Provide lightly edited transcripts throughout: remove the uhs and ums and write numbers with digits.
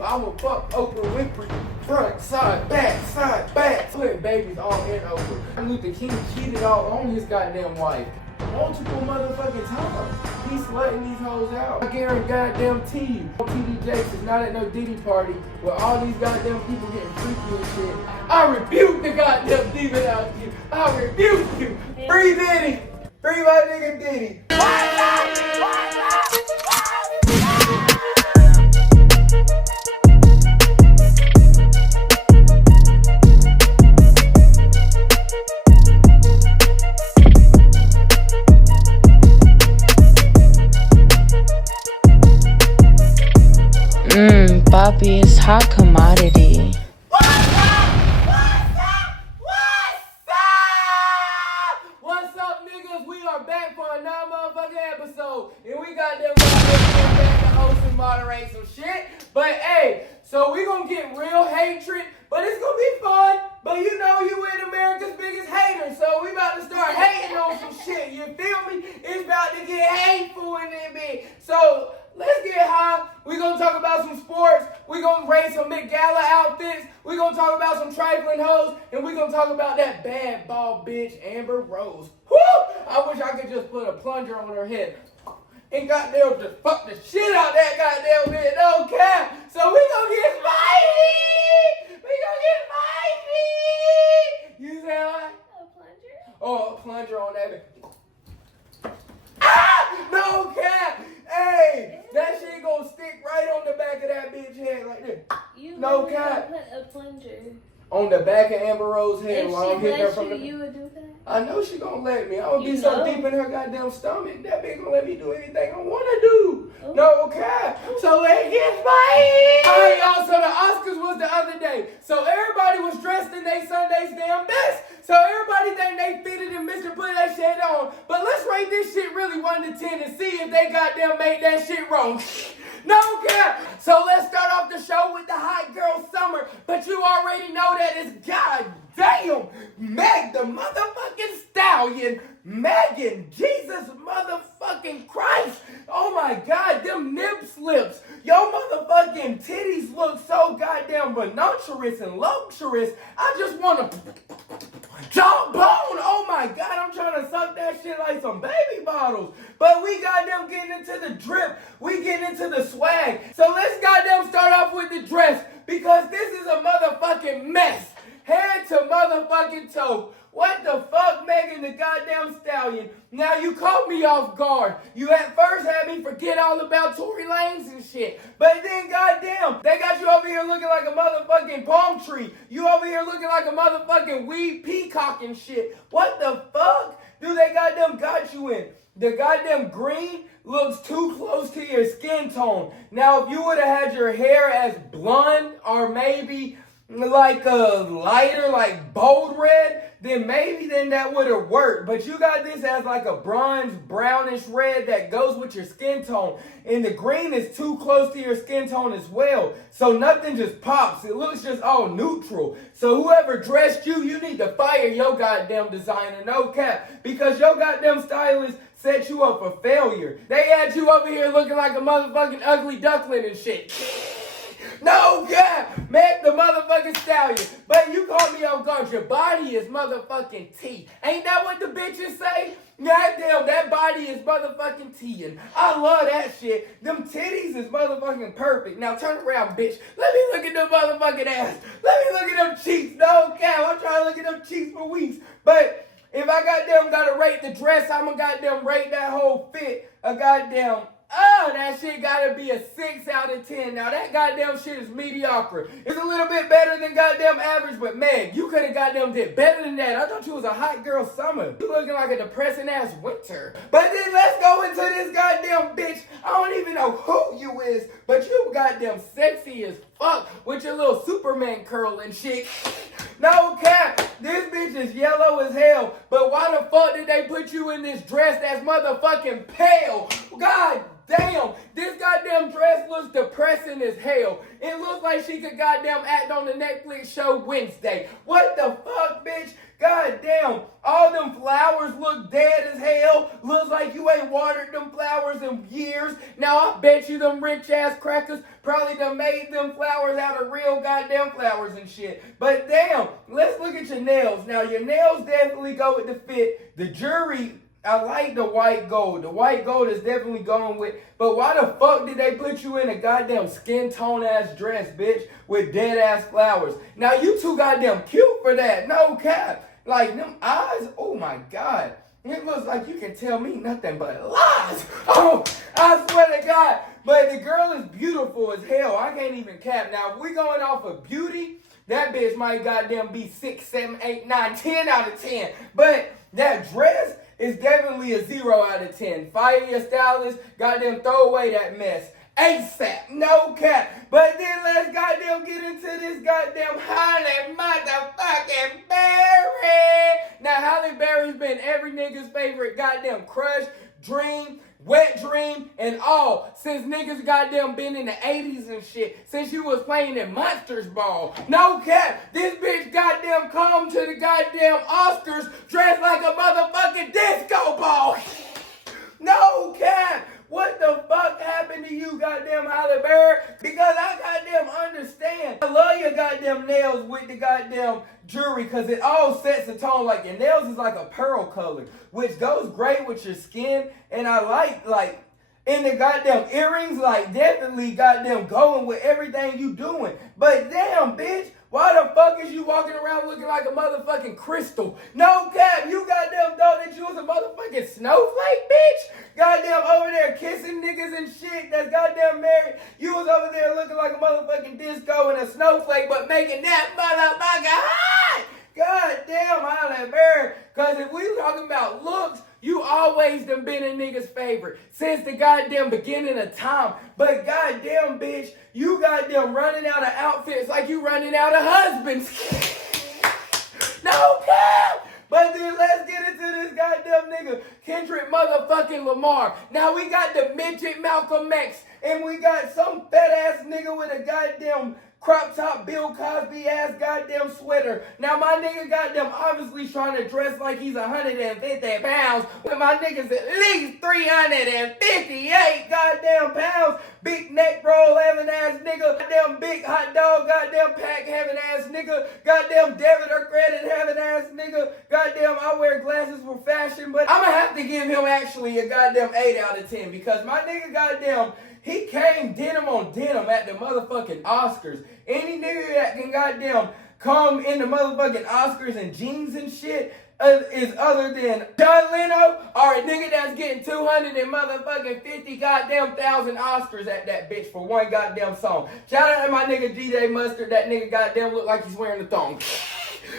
you. I'ma fuck Oprah Winfrey. Front, side, back. Putting babies all in Oprah. Luther King cheated all on his goddamn wife. Multiple motherfucking times. He's slutting these hoes out. I guarantee you, TD Jakes is not at no Diddy party where all these goddamn people getting freaky and shit. I rebuke the goddamn demon out here. I rebuke you. Free Diddy. Free my nigga Diddy. Bhabie is hot commodity. What's up, niggas? We are back for another motherfucking episode. And we got them motherfuckers back to host and moderate some shit. But hey, so we gonna get real hatred, but it's gonna be fun. But you know you in America's biggest hater, so we about to start hating on some shit. You feel me? It's about to get hateful in there, bitch. So let's get high. We're going to talk about some sports. We're going to rate some Met Gala outfits. We're going to talk about some trifling hoes. And we're going to talk about that bad ball bitch, Amber Rose. Woo! I wish I could just put a plunger on her head. And goddamn just fuck the shit out that goddamn bitch. No cap. So we going to get spicy. We going to get spicy. You say what? A plunger? Oh, a plunger on that bitch. Ah! No cap. Hey, that shit gonna stick right on the back of that bitch head like this. You no really cap. Put a plunger On the back of Amber Rose's head if while I'm she hitting her let from you, the. you would do that? I know she gonna let me. I'm gonna You be so know. deep in her goddamn stomach. That bitch gonna let me do anything I wanna do. Oh. No cap. So let's get spicy. Alright, y'all. So the Oscars was the other day. So everybody was dressed in their Sunday's damn best. So everybody think they fitted and Mr. put that shit on. But let's rate this shit really 1 to 10 and see if they goddamn made that shit wrong. No cap. So let's start off the show with the hot girl summer. But you already know that it's goddamn Meg the motherfucking stallion. Megan, Jesus motherfucking Christ. Oh my God, them nip slips. Yo motherfucking titties look so goddamn voluptuous and luxurious. I just want to jawbone. Oh my God, I'm trying to suck that shit like some baby bottles. But we goddamn getting into the drip. We getting into the swag. So let's goddamn start off with the dress because this is a motherfucking mess. Head to motherfucking toe. What the fuck, Megan the goddamn stallion? Now you caught me off guard. You at first had me forget all about Tory Lanez and shit. But then goddamn, they got you over here looking like a motherfucking palm tree. You over here looking like a motherfucking weed peacock and shit. What the fuck do they goddamn got you in? The goddamn green looks too close to your skin tone. Now if you would have had your hair as blonde or maybe like a lighter, like bold red, then that would have worked. But you got this as like a bronze, brownish red that goes with your skin tone. And the green is too close to your skin tone as well. So nothing just pops. It looks just all neutral. So whoever dressed you, you need to fire your goddamn designer, no cap. Because your goddamn stylist set you up for failure. They had you over here looking like a motherfucking ugly duckling and shit. No cap, Meg the motherfucking stallion. But you caught me off guard. Your body is motherfucking T. Ain't that what the bitches say? Goddamn, that body is motherfucking T. And I love that shit. Them titties is motherfucking perfect. Now turn around, bitch. Let me look at them motherfucking ass. Let me look at them cheeks. No cap, I'm trying to look at them cheeks for weeks. But if I goddamn gotta rate the dress, I'ma goddamn rate that whole fit a goddamn. Oh, that shit gotta be a 6 out of 10. Now that goddamn shit is mediocre. It's a little bit better than goddamn average, but man, you could have goddamn did better than that. I thought you was a hot girl summer. You looking like a depressing ass winter. But then let's go into this goddamn bitch. I don't even know who you is, but you goddamn sexy as fuck with your little Superman curl and shit. No cap, this bitch is yellow as hell, but why the fuck did they put you in this dress that's motherfucking pale? God damn, this goddamn dress looks depressing as hell. It looks like she could goddamn act on the Netflix show Wednesday. What the fuck, bitch? Goddamn, all them flowers look dead as hell. Looks like you ain't watered them flowers in years. Now I bet you them rich ass crackers probably done made them flowers out of real goddamn flowers and shit. But damn, let's look at your nails. Now your nails definitely go with the fit. The jewelry, I like the white gold. The white gold is definitely going with, but why the fuck did they put you in a goddamn skin tone ass dress, bitch, with dead ass flowers? Now you too goddamn cute for that. No cap. Like them eyes, oh my God. It looks like you can tell me nothing but lies. Oh, I swear to God. But the girl is beautiful as hell. I can't even cap. Now, if we going off of beauty, that bitch might goddamn be 6, 7, 8, 9, 10 out of 10. But that dress is definitely a 0 out of 10. Fire your stylist, goddamn throw away that mess. ASAP, no cap. But then let's goddamn get into this goddamn Halle motherfucking Berry. Now Halle Berry's been every nigga's favorite goddamn crush, dream, wet dream, and all since niggas goddamn been in the 80s and shit. Since you was playing in Monsters Ball. No cap. This bitch goddamn come to the goddamn Oscars dressed like a motherfucking disco ball. No cap. What the fuck happened to you, goddamn Halle Berry? Because I goddamn understand. I love your goddamn nails with the goddamn jewelry because it all sets the tone. Like your nails is like a pearl color, which goes great with your skin. And I like in the goddamn earrings, like definitely goddamn going with everything you doing. But damn, bitch, why the fuck is you walking around looking like a motherfucking crystal? No cap, you goddamn thought that you was a motherfucking snowflake, bitch? Goddamn over there kissing niggas and shit that's goddamn married. You was over there looking like a motherfucking disco and a snowflake, but making that motherfucker hot! Goddamn Halle Berry. Cause if we talking about looks, you always done been a nigga's favorite since the goddamn beginning of time. But goddamn, bitch, you goddamn running out of outfits like you running out of husbands. No cap! But then let's get into this goddamn nigga, Kendrick motherfucking Lamar. Now we got the midget Malcolm X, and we got some fat ass nigga with a goddamn crop top Bill Cosby ass goddamn sweater. Now my nigga goddamn obviously trying to dress like he's 150 pounds. When my niggas at least 358 goddamn pounds. Big neck roll having ass nigga. Goddamn big hot dog goddamn pack having ass nigga. Goddamn debit or credit having ass nigga. Goddamn I wear glasses for fashion. But I'ma have to give him actually a goddamn 8 out of 10 because my nigga goddamn he came denim on denim at the motherfucking Oscars. Any nigga that can goddamn come in the motherfucking Oscars in jeans and shit is other than John Leno or a nigga that's getting 250 goddamn thousand Oscars at that bitch for one goddamn song. Shout out to my nigga DJ Mustard. That nigga goddamn look like he's wearing a thong.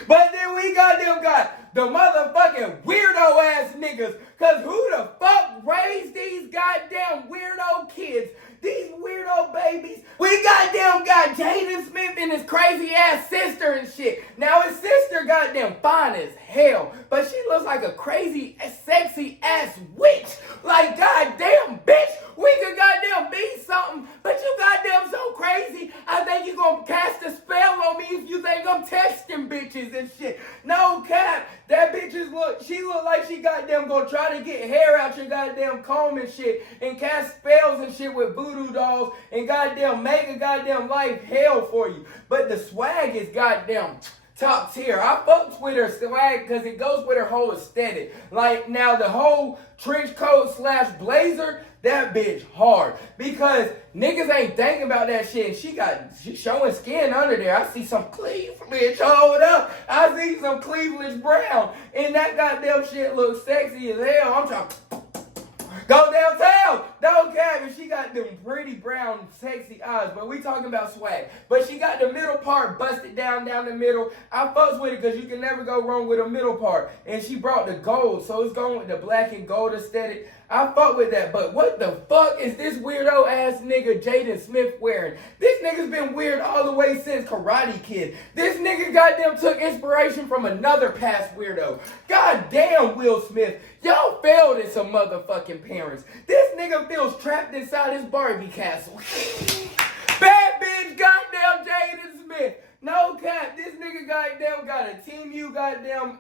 But then we goddamn got the motherfucking weirdo ass niggas. Cause who the fuck raised these goddamn weirdo kids? These weirdo babies. We goddamn got Jaden Smith and his crazy ass sister and shit. Now his sister goddamn fine as hell. But she looks like a crazy, sexy ass witch. Like goddamn bitch. We could goddamn be something. But you goddamn so crazy. I think you gonna cast a spell on me if you think I'm texting bitches and shit. No cap. That bitches she look like she goddamn gonna try to get hair out your goddamn comb and shit and cast spells and shit with voodoo dolls and goddamn make a goddamn life hell for you. But the swag is goddamn top tier. I fucks with her swag because it goes with her whole aesthetic. Like now the whole trench coat / blazer, that bitch hard. Because niggas ain't thinking about that shit. And she showing skin under there. I see some cleavage. Hold up. I see some cleavage brown. And that goddamn shit looks sexy as hell. I'm trying to go downtown. No cap. And she got them pretty brown sexy eyes. But we talking about swag. But she got the middle part busted down the middle. I fucks with it because you can never go wrong with a middle part. And she brought the gold. So it's going with the black and gold aesthetic. I fuck with that, but what the fuck is this weirdo ass nigga Jaden Smith wearing? This nigga's been weird all the way since Karate Kid. This nigga goddamn took inspiration from another past weirdo. Goddamn Will Smith, y'all failed as some motherfucking parents. This nigga feels trapped inside his Barbie castle. Bad bitch goddamn Jaden Smith. No cap, this nigga goddamn got got a Team U goddamn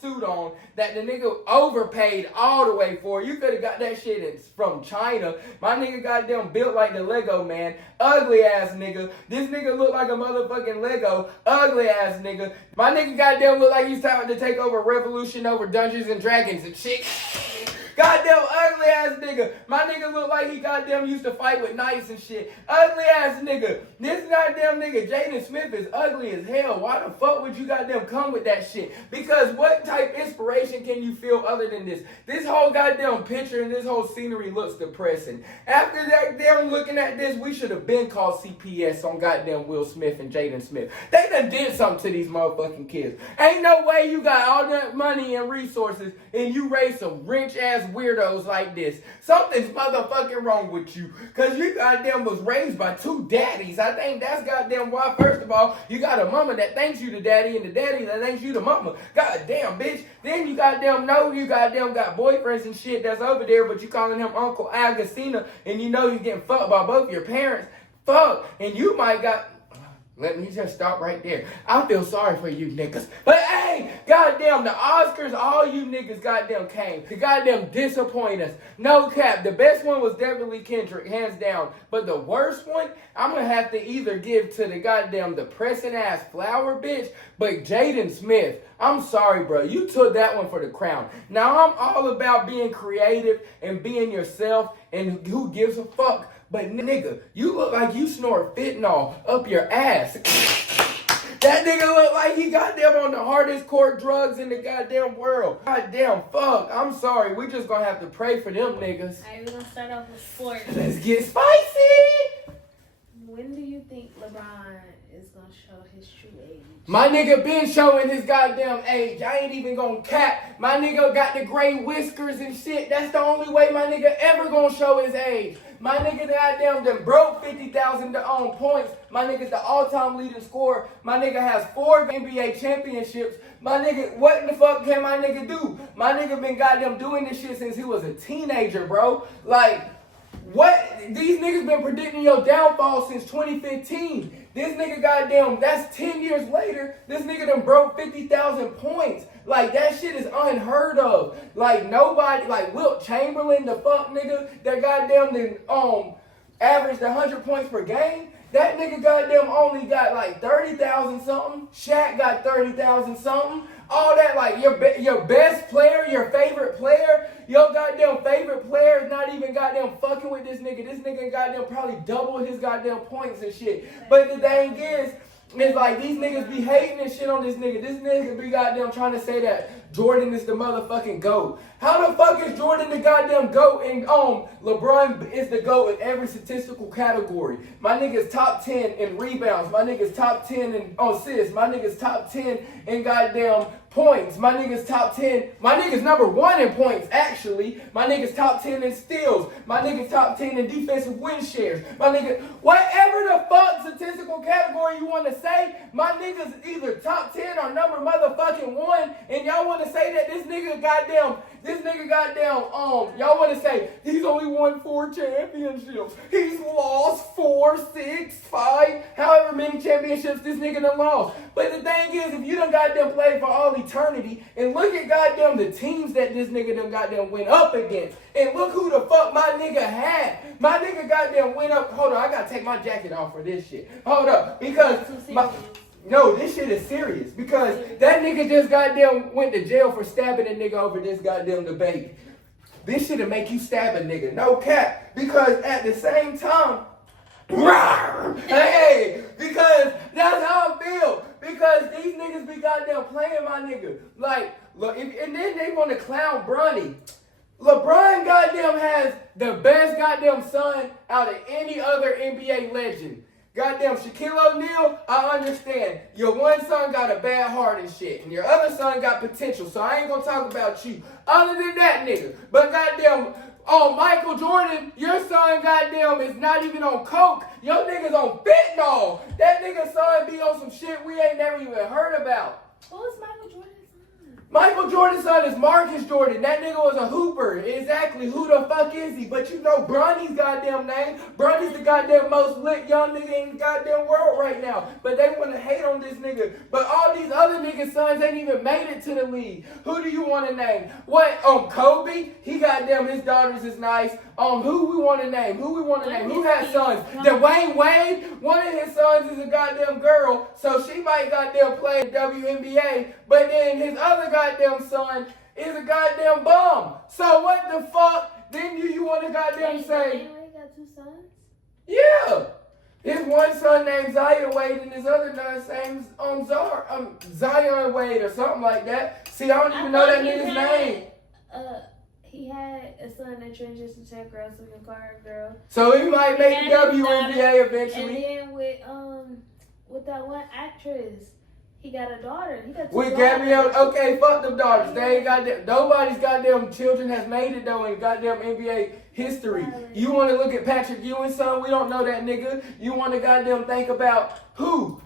suit on that the nigga overpaid all the way for. You could have got that shit from China. My nigga goddamn built like the Lego man. Ugly ass nigga. This nigga look like a motherfucking Lego. Ugly ass nigga. My nigga goddamn look like he's trying to take over Revolution over Dungeons and Dragons and shit. Goddamn ugly ass nigga. My nigga look like he goddamn used to fight with knives and shit. Ugly ass nigga. This goddamn nigga Jaden Smith is ugly as hell. Why the fuck would you goddamn come with that shit? Because what type inspiration can you feel other than this? This whole goddamn picture and this whole scenery looks depressing. After that damn looking at this, we should have been called CPS on goddamn Will Smith and Jaden Smith. They done did something to these motherfucking kids. Ain't no way you got all that money and resources and you raise some rich ass weirdos like this. Something's motherfucking wrong with you. Cause you goddamn was raised by two daddies. I think that's goddamn why, first of all, you got a mama that thinks you the daddy and the daddy that thinks you the mama. Goddamn, bitch. Then you goddamn know you goddamn got boyfriends and shit that's over there, but you calling him Uncle Agostina and you know you getting fucked by both your parents. Fuck. And you might got... Let me just stop right there. I feel sorry for you niggas. But hey, goddamn, the Oscars, all you niggas goddamn came to goddamn disappoint us. No cap. The best one was definitely Kendrick, hands down. But the worst one, I'm going to have to either give to the goddamn depressing ass flower bitch, but Jaden Smith. I'm sorry, bro. You took that one for the crown. Now, I'm all about being creative and being yourself and who gives a fuck. But nigga, you look like you snort fentanyl up your ass. That nigga look like he goddamn on the hardest core drugs in the goddamn world. Goddamn fuck. I'm sorry. We just gonna have to pray for them niggas. Alright, we're gonna start off with sports. Let's get spicy. When do you think LeBron is gonna show his true age? My nigga been showing his goddamn age. I ain't even gonna cap. My nigga got the gray whiskers and shit. That's the only way my nigga ever gonna show his age. My nigga goddamn done broke 50,000 points. My nigga's the all-time leading scorer. My nigga has 4 NBA championships. My nigga, what the fuck can my nigga do? My nigga been goddamn doing this shit since he was a teenager, bro. Like, what? These niggas been predicting your downfall since 2015. This nigga goddamn, that's 10 years later. This nigga done broke 50,000 points. Like, that shit is unheard of. Like, nobody, like Wilt Chamberlain, the fuck nigga, that goddamn then averaged 100 points per game. That nigga goddamn only got like 30,000 something. Shaq got 30,000 something. All that, like, your best player, your favorite player, your goddamn favorite player is not even goddamn fucking with this nigga. This nigga goddamn probably doubled his goddamn points and shit. But the thing is, it's like these niggas be hating and shit on this nigga. This nigga be goddamn trying to say that Jordan is the motherfucking GOAT. How the fuck is Jordan the goddamn GOAT and LeBron is the GOAT in every statistical category? My nigga's top 10 in rebounds. My nigga's top 10 in assists. My nigga's top 10 in goddamn points. My nigga's top 10. My nigga's number 1 in points, actually. My nigga's top 10 in steals. My nigga's top 10 in defensive win shares. My nigga, whatever the fuck statistical category you want to say, my nigga's either top 10 or number motherfucking 1. And y'all want to say that this nigga goddamn, y'all want to say he's only won 4 championships. He's lost 4, 6, 5, however many championships this nigga done lost. But the thing is, if you done goddamn played for all eternity, and look at goddamn the teams that this nigga done goddamn went up against, and look who the fuck my nigga had. My nigga goddamn went up. Hold on, I gotta take my jacket off for this shit. Hold up, because no, this shit is serious. Because that nigga just goddamn went to jail for stabbing a nigga over this goddamn debate. This shit'll make you stab a nigga, no cap. Because at the same time, hey, because that's how I feel. Because these niggas be goddamn playing my nigga. Like, look, and then they want to clown Bronny. LeBron goddamn has the best goddamn son out of any other NBA legend. Goddamn Shaquille O'Neal, I understand. Your one son got a bad heart and shit, and your other son got potential, so I ain't gonna talk about you. Other than that nigga, but goddamn, Michael Jordan, your son goddamn is not even on coke. Your nigga's on fentanyl. That nigga's son be on some shit we ain't never even heard about. Who is Michael Jordan's son? Michael Jordan's son is Marcus Jordan. That nigga was a hooper. Exactly. Who the fuck is he? But you know Bronny's goddamn name. Bronny's the goddamn most lit young nigga in the goddamn world right now. But they want to hate on this nigga. But all these other niggas' sons ain't even made it to the league. Who do you want to name? What? Kobe? He goddamn, his daughters is nice. Who we want to name? Who has sons? Dwayne Wade? One of his sons is a goddamn girl. So she might goddamn play in WNBA. But then his other goddamn son is a goddamn bum. So what the fuck? Then you want to goddamn say? Wait, got 2 sons? Yeah. His one son named Zion Wade and his other name's Zion Wade or something like that. See, I don't even know that nigga's name. He had a son that transitioned to a girl, so we can call her a girl. So he might make the WNBA eventually. And then with that one actress, he got a daughter. He got 2 With daughters. Gabrielle, okay, fuck them daughters. They ain't goddamn, nobody's goddamn children has made it though in goddamn NBA history. You want to look at Patrick Ewing's son? We don't know that nigga. You want to goddamn think about who?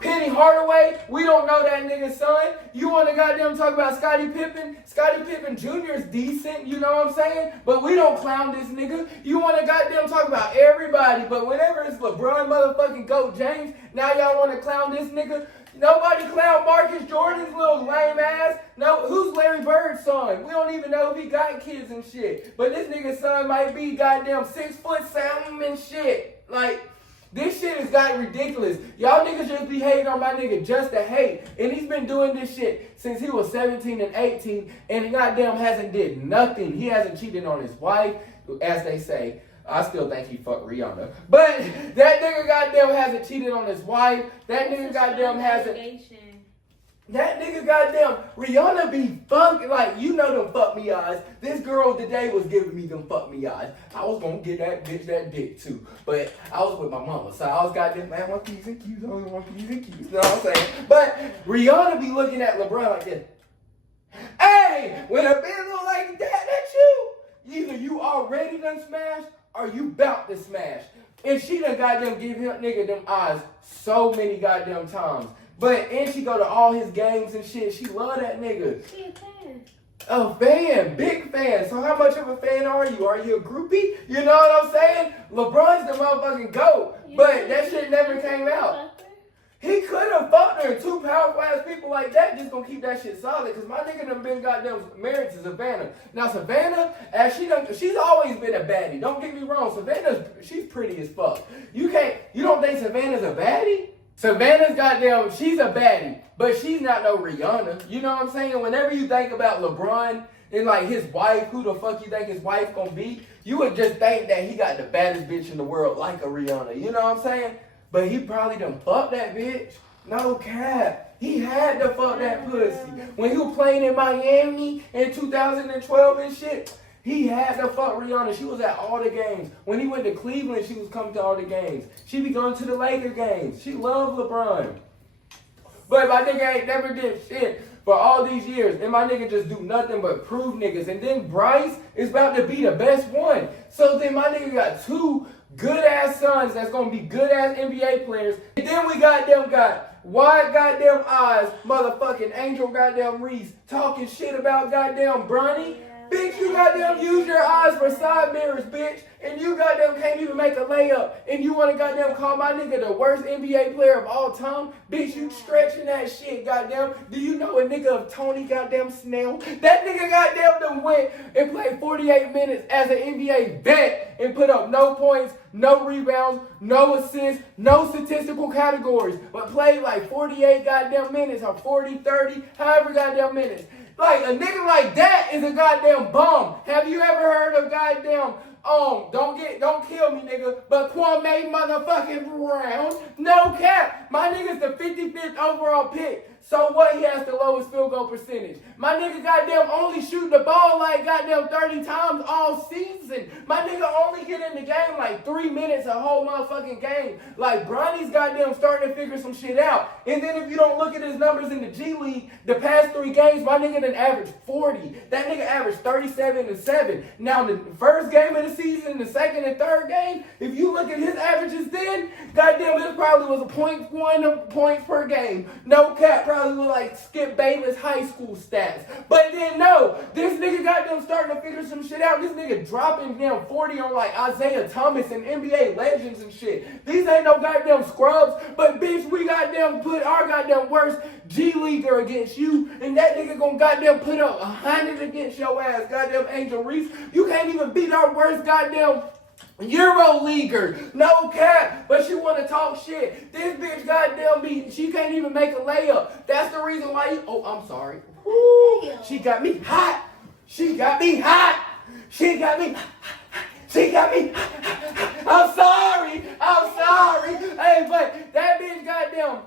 Penny Hardaway? We don't know that nigga's son. You want to goddamn talk about Scottie Pippen? Scottie Pippen Jr. is decent, you know what I'm saying? But we don't clown this nigga. You want to goddamn talk about everybody, but whenever it's LeBron motherfucking GOAT James, now y'all want to clown this nigga? Nobody clown Marcus Jordan's little lame ass. No, who's Larry Bird's son? We don't even know if he got kids and shit. But this nigga's son might be goddamn 6'7" and shit. Like, this shit has gotten ridiculous. Y'all niggas just be hating on my nigga just to hate. And he's been doing this shit since he was 17 and 18. And he goddamn hasn't did nothing. He hasn't cheated on his wife, as they say. I still think he fucked Rihanna. But that nigga goddamn hasn't cheated on his wife. That nigga goddamn hasn't. That nigga goddamn, Rihanna be funky. Like, you know them fuck me eyes. This girl today was giving me them fuck me eyes. I was gonna get that bitch that dick too. But I was with my mama. So I was goddamn, man, my P's and Q's, I only want P's and Q's. You know what I'm saying? But Rihanna be looking at LeBron like this. Hey, when a bitch look like that, that's you. Either you already done smashed, or you bout to smash. And she done goddamn give him nigga them eyes so many goddamn times. And she go to all his games and shit. She love that nigga. She a fan. A fan, big fan. So how much of a fan are you? Are you a groupie? You know what I'm saying? LeBron's the motherfucking GOAT. But that shit never came out. He could have fucked her. 2 powerful ass people like that just gonna keep that shit solid. Cause my nigga done been goddamn married to Savannah. Now Savannah, she's always been a baddie. Don't get me wrong. She's pretty as fuck. You don't think Savannah's a baddie? Savannah's goddamn, she's a baddie. But she's not no Rihanna. You know what I'm saying? Whenever you think about LeBron and like his wife, who the fuck you think his wife gonna be? You would just think that he got the baddest bitch in the world like a Rihanna. You know what I'm saying? But he probably done fucked that bitch. No cap. He had to fuck that pussy. When he was playing in Miami in 2012 and shit, he had to fuck Rihanna. She was at all the games. When he went to Cleveland, she was coming to all the games. She be going to the Laker games. She loved LeBron. But my nigga ain't never did shit for all these years. And my nigga just do nothing but prove niggas. And then Bryce is about to be the best one. So then my nigga got 2 good-ass sons that's going to be good-ass NBA players. And then we got wide goddamn eyes, motherfucking Angel goddamn Reese talking shit about goddamn Bronny. Bitch, you goddamn use your eyes for side mirrors, bitch. And you goddamn can't even make a layup. And you want to goddamn call my nigga the worst NBA player of all time? Bitch, you stretching that shit, goddamn. Do you know a nigga of Tony goddamn Snell? That nigga goddamn done went and played 48 minutes as an NBA vet and put up no points, no rebounds, no assists, no statistical categories. But played like 48 goddamn minutes or 40, 30, however goddamn minutes. Like, a nigga like that is a goddamn bum. Have you ever heard of goddamn, don't kill me, nigga, but Kwame motherfucking Brown? No cap. My nigga's the 55th overall pick. So what? He has the lowest field goal percentage. My nigga goddamn only shoot the ball like goddamn 30 times all season. My nigga only get in the game like 3 minutes a whole motherfucking game. Like, Bronny's goddamn starting to figure some shit out. And then if you don't look at his numbers in the G League, the past 3 games, my nigga done averaged 40. That nigga averaged 37 and 7. Now, the first game of the season, the second and third game, if you look at his averages then, goddamn, Goddamn, this probably was a points per game. No cap, probably was like Skip Bayless high school stats. But then no, this nigga goddamn starting to figure some shit out. This nigga dropping down 40 on like Isaiah Thomas and NBA legends and shit. These ain't no goddamn scrubs, but bitch, we goddamn put our goddamn worst G Leaguer against you, and that nigga gonna goddamn put up 100 against your ass. Goddamn Angel Reese, you can't even beat our worst goddamn Euro leaguer, no cap, but she want to talk shit. This bitch goddamn she can't even make a layup. That's the reason why you, oh, I'm sorry. Woo, she got me hot. She got me hot. She got me. She got me. I'm sorry. Hey, but that bitch goddamn.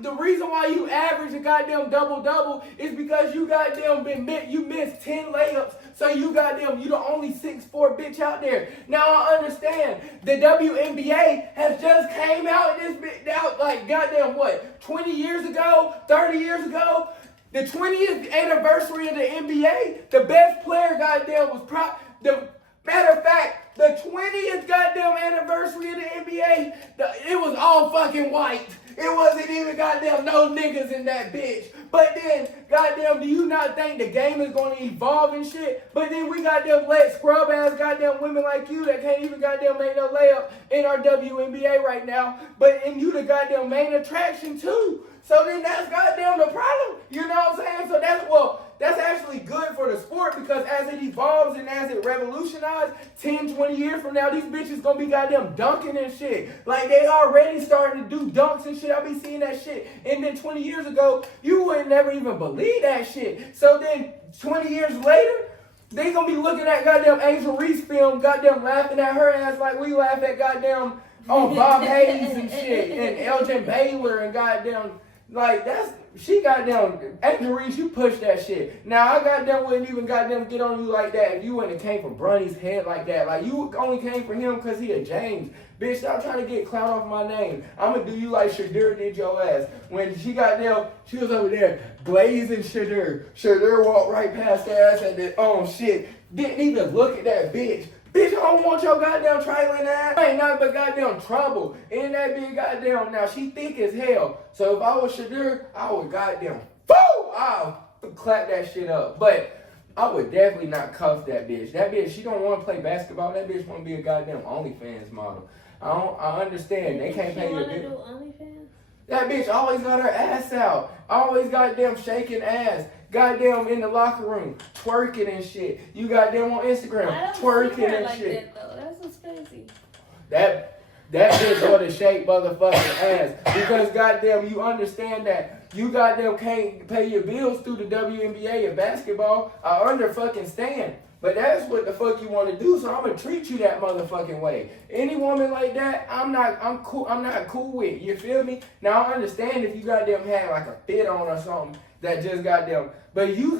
The reason why you average a goddamn double-double is because you goddamn you missed 10 layups, so you the only 6'4" bitch out there. Now I understand the WNBA has just came out this bitch out like goddamn what, 20 years ago, 30 years ago. The 20th anniversary of the NBA, the best player goddamn was the matter of fact, the 20th goddamn anniversary of the NBA, it was all fucking white. It wasn't even goddamn no niggas in that bitch. But then, goddamn, do you not think the game is going to evolve and shit? But then we goddamn let scrub ass goddamn women like you that can't even goddamn make no layup in our WNBA right now. And you the goddamn main attraction too. So then that's goddamn the problem. You know what I'm saying? So that's actually good for the sport because as it evolves and as it revolutionizes, 10, 20 years from now, these bitches gonna be goddamn dunking and shit. Like they already starting to do dunks and shit. I be seeing that shit. And then 20 years ago, you would never even believe that shit. So then 20 years later, they gonna be looking at goddamn Angel Reese film, goddamn laughing at her ass like we laugh at goddamn Bob Hayes and shit and Elgin Baylor and goddamn. Like, she goddamn, Angel Reese, you push that shit. Now, I goddamn wouldn't even goddamn get on you like that if you wouldn't have came for Bronny's head like that. Like, you only came for him because he a James. Bitch, stop trying to get clout off my name. I'm going to do you like Shadur did your ass. When she was over there blazing Shadur. Shadur walked right past her ass and then, shit, didn't even look at that bitch. Bitch, I don't want your goddamn trailing ass. Ain't nothing but goddamn trouble. In that big goddamn, now she thick as hell. So if I was Shadur, I would goddamn, I'll clap that shit up. But I would definitely not cuff that bitch. That bitch, she don't want to play basketball. That bitch want to be a goddamn OnlyFans model. I understand. They can't pay your bill. OnlyFans? That bitch always got her ass out. Always goddamn shaking ass. Goddamn in the locker room, twerking and shit. You goddamn on Instagram, twerking and like shit. That, though. That's what's crazy. That bitch ought to shake motherfucking ass. Because goddamn, you understand that you goddamn can't pay your bills through the WNBA and basketball. I fucking stand. But that's what the fuck you want to do, so I'm gonna treat you that motherfucking way. Any woman like that, I'm not cool with. You feel me? Now I understand if you goddamn had like a fit on or something that just goddamn, but you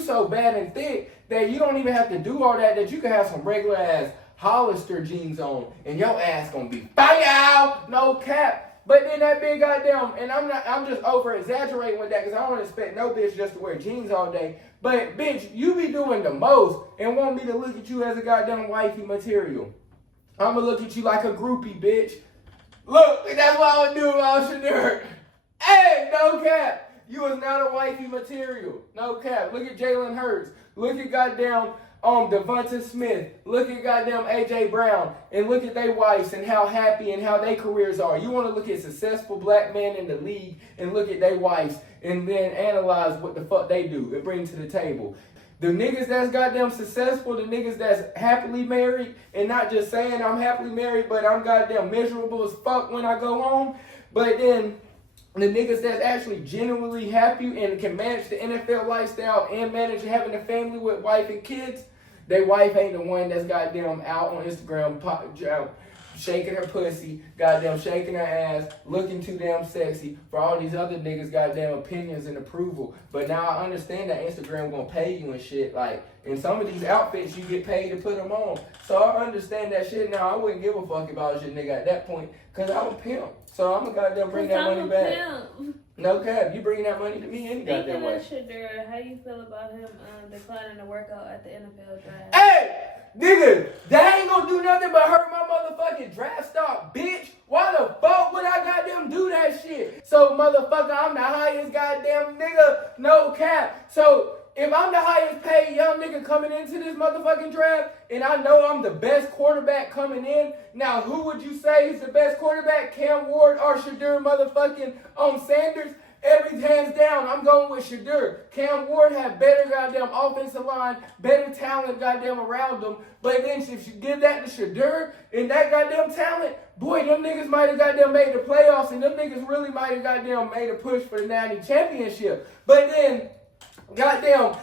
so bad and thick that you don't even have to do all that you can have some regular ass Hollister jeans on and your ass gonna be fire, no cap. But then that big goddamn, and I'm just over exaggerating with that because I don't expect no bitch just to wear jeans all day. But bitch, you be doing the most and want me to look at you as a goddamn wifey material. I'ma look at you like a groupie, bitch. Look, that's what I would do if I was Shadur. Hey, no cap. You is not a wifey material. No cap. Look at Jalen Hurts. Look at goddamn Devonta Smith. Look at goddamn AJ Brown. And look at their wives and how happy and how their careers are. You want to look at successful black men in the league and look at their wives and then analyze what the fuck they do and bring to the table. The niggas that's goddamn successful, the niggas that's happily married and not just saying I'm happily married, but I'm goddamn miserable as fuck when I go home. But then the niggas that's actually genuinely happy and can manage the NFL lifestyle and manage having a family with wife and kids, their wife ain't the one that's goddamn out on Instagram shaking her pussy, goddamn shaking her ass, looking too damn sexy for all these other niggas goddamn opinions and approval. But now I understand that Instagram gonna pay you and shit. Like, in some of these outfits, you get paid to put them on. So I understand that shit now. I wouldn't give a fuck if I was your nigga at that point, because I'm a pimp. So I'm gonna goddamn bring that money back. Pimp. No cap, you bring that money to me any goddamn way. Speaking of Shadur, how you feel about him declining the workout at the NFL draft? Hey! Nigga, that ain't gonna do nothing but hurt my motherfucking draft stock, bitch. Why the shit. So, motherfucker, I'm the highest goddamn nigga, no cap. So, if I'm the highest paid young nigga coming into this motherfucking draft, and I know I'm the best quarterback coming in, now who would you say is the best quarterback? Cam Ward or Shadur motherfucking Sanders? Every hands down, I'm going with Shadur. Cam Ward had better goddamn offensive line, better talent goddamn around him. But then if you give that to Shadur and that goddamn talent, boy, them niggas might have goddamn made the playoffs, and them niggas really might have goddamn made a push for the Natty Championship. But then, goddamn,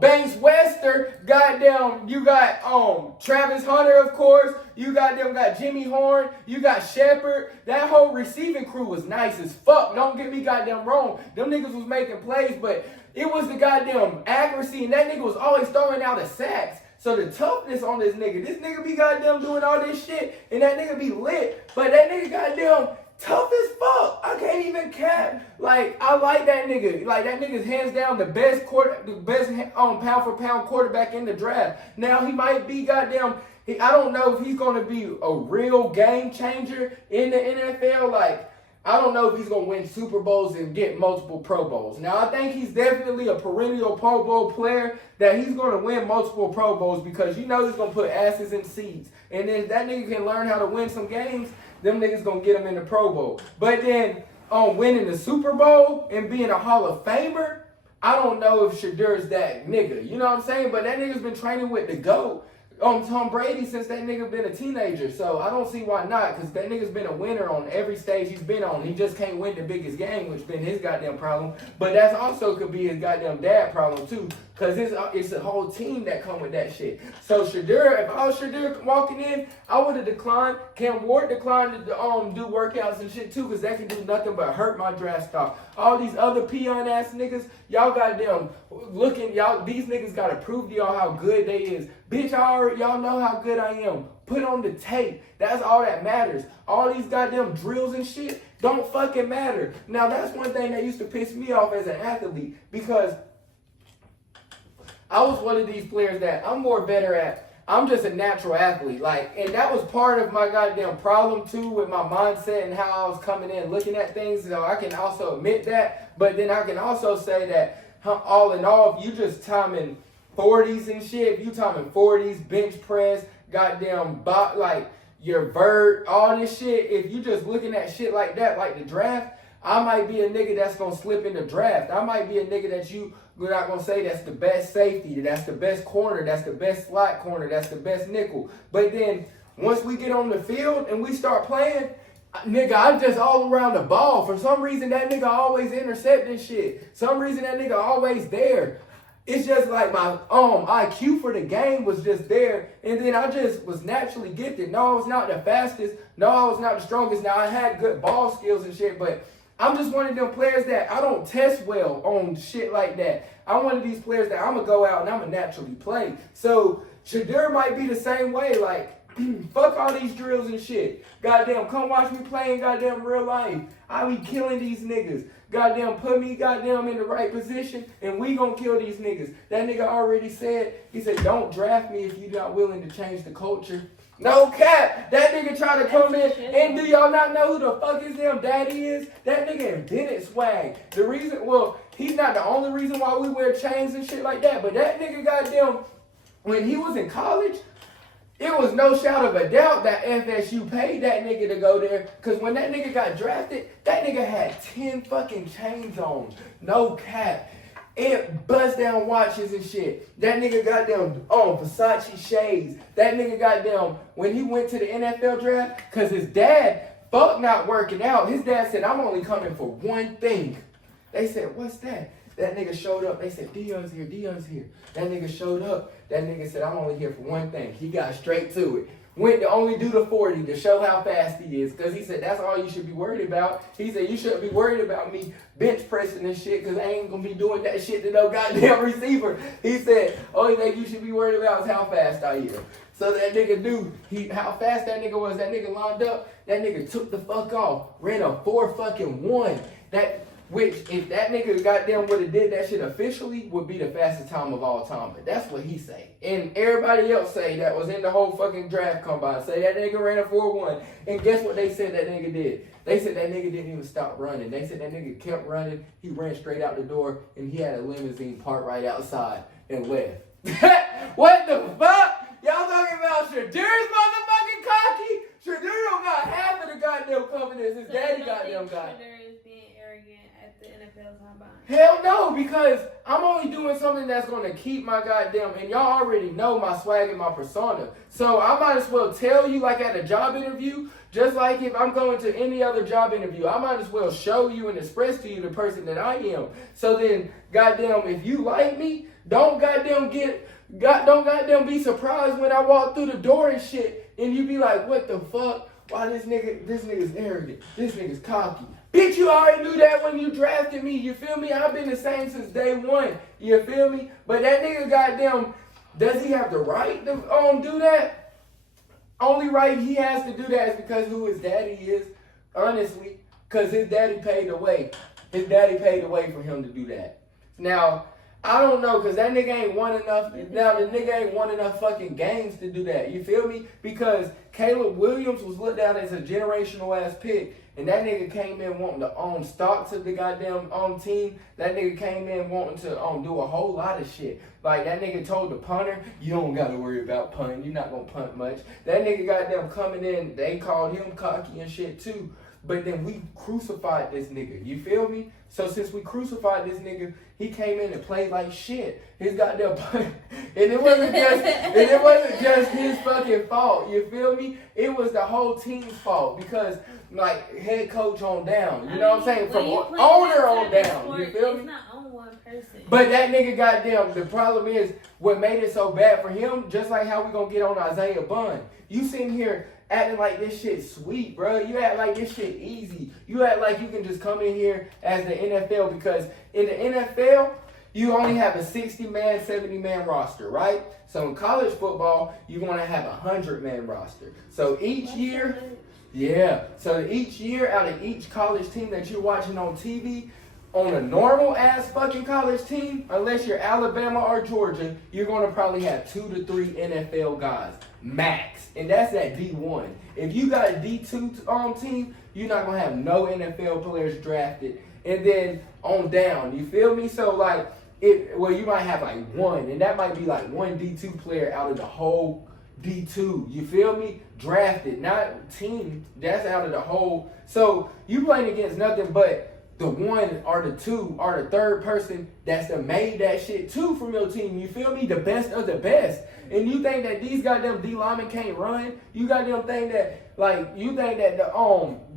Banks Wester, goddamn, you got Travis Hunter, of course. You got Jimmy Horn. You got Shepard. That whole receiving crew was nice as fuck. Don't get me goddamn wrong. Them niggas was making plays, but it was the goddamn accuracy, and that nigga was always throwing out the sacks. So the toughness on this nigga be goddamn doing all this shit, and that nigga be lit, but that nigga goddamn tough as fuck. I can't even cap. Like, I like that nigga. Like, that nigga's hands down the best pound for pound quarterback in the draft. Now he might be goddamn. I don't know if he's gonna be a real game changer in the NFL. Like, I don't know if he's gonna win Super Bowls and get multiple Pro Bowls. Now, I think he's definitely a perennial Pro Bowl player, that he's gonna win multiple Pro Bowls, because you know he's gonna put asses in seats. And then if that nigga can learn how to win some games, them niggas gonna get him in the Pro Bowl. But then winning the Super Bowl and being a Hall of Famer, I don't know if Shadur's that nigga. You know what I'm saying? But that nigga's been training with the GOAT, Tom Brady, since that nigga been a teenager. So I don't see why not, because that nigga's been a winner on every stage he's been on. He just can't win the biggest game, which been his goddamn problem. But that also could be his goddamn dad problem too, because it's a whole team that come with that shit. So Shadur, if I was Shadur walking in, I would have declined. Cam Ward declined to do workouts and shit too, because that can do nothing but hurt my draft stock. All these other peon ass niggas, y'all goddamn these niggas gotta prove to y'all how good they is. Bitch, y'all know how good I am. Put on the tape. That's all that matters. All these goddamn drills and shit don't fucking matter. Now, that's one thing that used to piss me off as an athlete, because I was one of these players that I'm more better at. I'm just a natural athlete. Like, and that was part of my goddamn problem too, with my mindset and how I was coming in looking at things. So I can also admit that. But then I can also say that all in all, if you just timing 40s and shit, if you timing 40s, bench press, goddamn like your vert, all this shit, if you just looking at shit like that, like the draft, I might be a nigga that's gonna slip in the draft. I might be a nigga that we're not gonna say that's the best safety, that's the best corner, that's the best slot corner, that's the best nickel. But then once we get on the field and we start playing, nigga, I'm just all around the ball. For some reason, that nigga always intercepting shit. Some reason that nigga always there. It's just like my IQ for the game was just there, and then I just was naturally gifted. No, I was not the fastest. No, I was not the strongest. Now, I had good ball skills and shit, but I'm just one of them players that I don't test well on shit like that. I'm one of these players that I'm going to go out and I'm going to naturally play. So, Shadur might be the same way. Like, fuck all these drills and shit. Goddamn, come watch me play in goddamn real life. I be killing these niggas. Goddamn, put me goddamn in the right position, and we gonna kill these niggas. That nigga already said, he said, don't draft me if you're not willing to change the culture. No cap. That nigga try to come in, and do y'all not know who the fuck his damn daddy is? That nigga invented swag. The reason, well, he's not the only reason why we wear chains and shit like that, but that nigga goddamn, when he was in college, it was no shadow of a doubt that FSU paid that nigga to go there, because when that nigga got drafted, that nigga had 10 fucking chains on. No cap. And bust down watches and shit. That nigga got them Versace shades. That nigga got them when he went to the NFL draft, because his dad, fuck not working out. His dad said, I'm only coming for one thing. They said, what's that? That nigga showed up. They said, Dion's here, Dion's here. That nigga showed up. That nigga said, I'm only here for one thing. He got straight to it. Went to only do the 40 to show how fast he is. Because he said, that's all you should be worried about. He said, you shouldn't be worried about me bench pressing this shit, because I ain't going to be doing that shit to no goddamn receiver. He said, only thing you should be worried about is how fast I am. So that nigga knew how fast that nigga was. That nigga lined up. That nigga took the fuck off. Ran a 4-1. Which, if that nigga goddamn would have did that shit officially, would be the fastest time of all time. But that's what he say. And everybody else say that was in the whole fucking draft combine. Say that nigga ran a 4.1. And guess what they said that nigga did? They said that nigga didn't even stop running. They said that nigga kept running. He ran straight out the door. And he had a limousine parked right outside and left. What the fuck? Y'all talking about Shadir's motherfucking cocky? Shadir don't got half of the goddamn confidence his daddy goddamn got. The NFL combine. Hell no, because I'm only doing something that's going to keep my goddamn, and y'all already know my swag and my persona. So I might as well tell you, like at a job interview, just like if I'm going to any other job interview, I might as well show you and express to you the person that I am. So then, goddamn, if you like me, don't goddamn be surprised when I walk through the door and shit, and you be like, what the fuck? Why this nigga's arrogant, this nigga's cocky. Bitch, you already knew that when you drafted me, you feel me? I've been the same since day one, you feel me? But that nigga goddamn, does he have the right to do that? Only right he has to do that is because who his daddy is, honestly, because his daddy paid the way. His daddy paid the way for him to do that. Now, I don't know, because that nigga ain't won enough. Now, the nigga ain't won enough fucking games to do that. You feel me? Because Caleb Williams was looked at as a generational ass pick. And that nigga came in wanting to own stocks of the goddamn team. That nigga came in wanting to do a whole lot of shit. Like, that nigga told the punter, you don't got to worry about punting. You're not going to punt much. That nigga goddamn coming in, they called him cocky and shit too. But then we crucified this nigga. You feel me? So since we crucified this nigga, he came in and played like shit. His goddamn punt. And it wasn't just his fucking fault. You feel me? It was the whole team's fault. Because like head coach on down. You know what I'm saying? From owner on down. You feel me? It's not on one person. But that nigga goddamn, the problem is what made it so bad for him, just like how we gonna get on Isaiah Bun. You sitting here acting like this shit sweet, bro. You act like this shit easy. You act like you can just come in here as the NFL, because in the NFL, you only have a 60-man, 70-man roster, right? So in college football, you're going to have a 100-man roster. So each year, so each year out of each college team that you're watching on TV, on a normal ass fucking college team, unless you're Alabama or Georgia, you're going to probably have 2 to 3 NFL guys, max. And that's at D1. If you got a D2 team, you're not going to have no NFL players drafted. And then on down, you feel me? So like, you might have like one, and that might be like one D2 player out of the whole D2. You feel me? Drafted, not team. That's out of the whole. So you playing against nothing but the one or the two or the third person that's made that shit too from your team. You feel me? The best of the best. And you think that these goddamn D linemen can't run? You goddamn think that the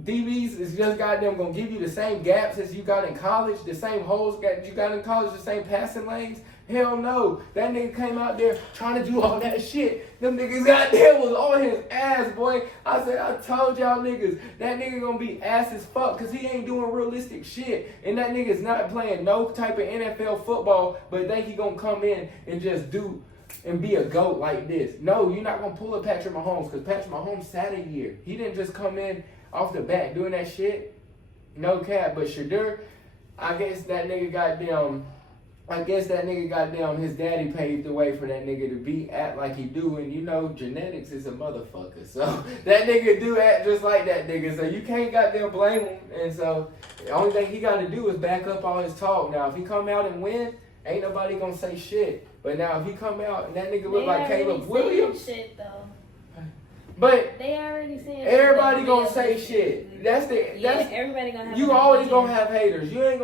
DBs is just goddamn gonna give you the same gaps as you got in college, the same holes that you got in college, the same passing lanes? Hell no. That nigga came out there trying to do all that shit. Them niggas goddamn was on his ass, boy. I said, I told y'all niggas, that nigga gonna be ass as fuck, because he ain't doing realistic shit. And that nigga's not playing no type of NFL football, but think he gonna come in and just do and be a GOAT like this. No, you're not gonna pull a Patrick Mahomes, because Patrick Mahomes sat a year. He didn't just come in off the bat doing that shit. No cap. But Shadir, I guess that nigga goddamn his daddy paved the way for that nigga to act like he do. And you know, genetics is a motherfucker. So that nigga do act just like that nigga. So you can't goddamn blame him. And so the only thing he got to do is back up all his talk. Now, if he come out and win, ain't nobody gonna say shit. But now if he come out and that nigga look like Caleb Williams. Shit, though. But they already saying everybody gonna say shit. That's everybody gonna have. You always gonna have haters. You're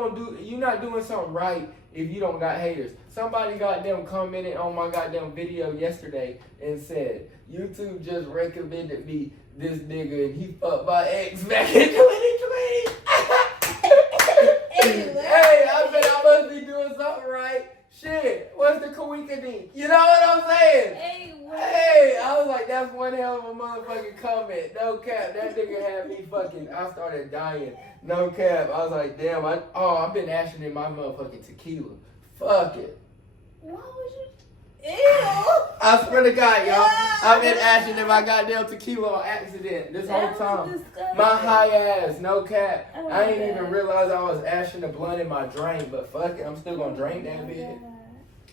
not doing something right if you don't got haters. Somebody goddamn commented on my goddamn video yesterday and said, YouTube just recommended me this nigga and he fucked my ex back in 2020. Hey, I said I must be doing something right. Shit, what's the coincidence? You know what I'm saying? Hey, I was like, that's one hell of a motherfucking comment. No cap, that nigga had me fucking, I started dying. No cap, I was like, damn, I've been ashing in my motherfucking tequila. Fuck it. Why would you? I swear to God, y'all. I've been ashing in my goddamn tequila on accident this whole time. My high ass, no cap. I ain't even realize I was ashing the blunt in my drink, but fuck it, I'm still gonna drink that bitch.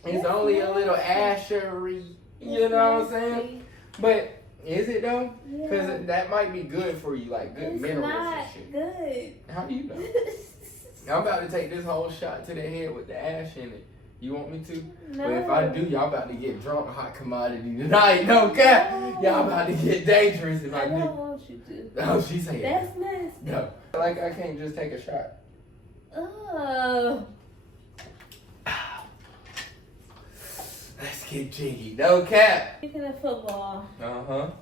It's only a little ashery, you know what I'm saying? But is it though? Because that might be good for you, like good minerals and shit. Good. How do you know? I'm about to take this whole shot to the head with the ash in it. You want me to? No. But if I do, y'all about to get drunk hot commodity tonight. No cap. Y'all about to get dangerous if I do. I don't want you to. Oh, she saying That's nasty. no. Like I can't just take a shot. Oh. Let's get jiggy. No cap. Speaking of football.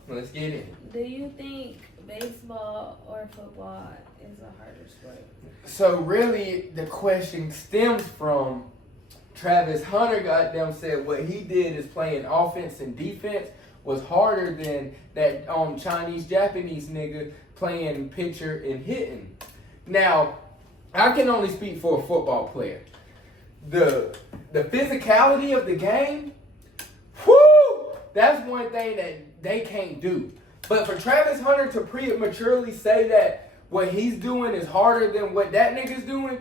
Let's get it. Do you think baseball or football is a harder sport? So really, the question stems from Travis Hunter. Goddamn said what he did is playing offense and defense was harder than that Chinese Japanese nigga playing pitcher and hitting. Now, I can only speak for a football player. The physicality of the game, whoo, that's one thing that they can't do. But for Travis Hunter to prematurely say that what he's doing is harder than what that nigga's doing,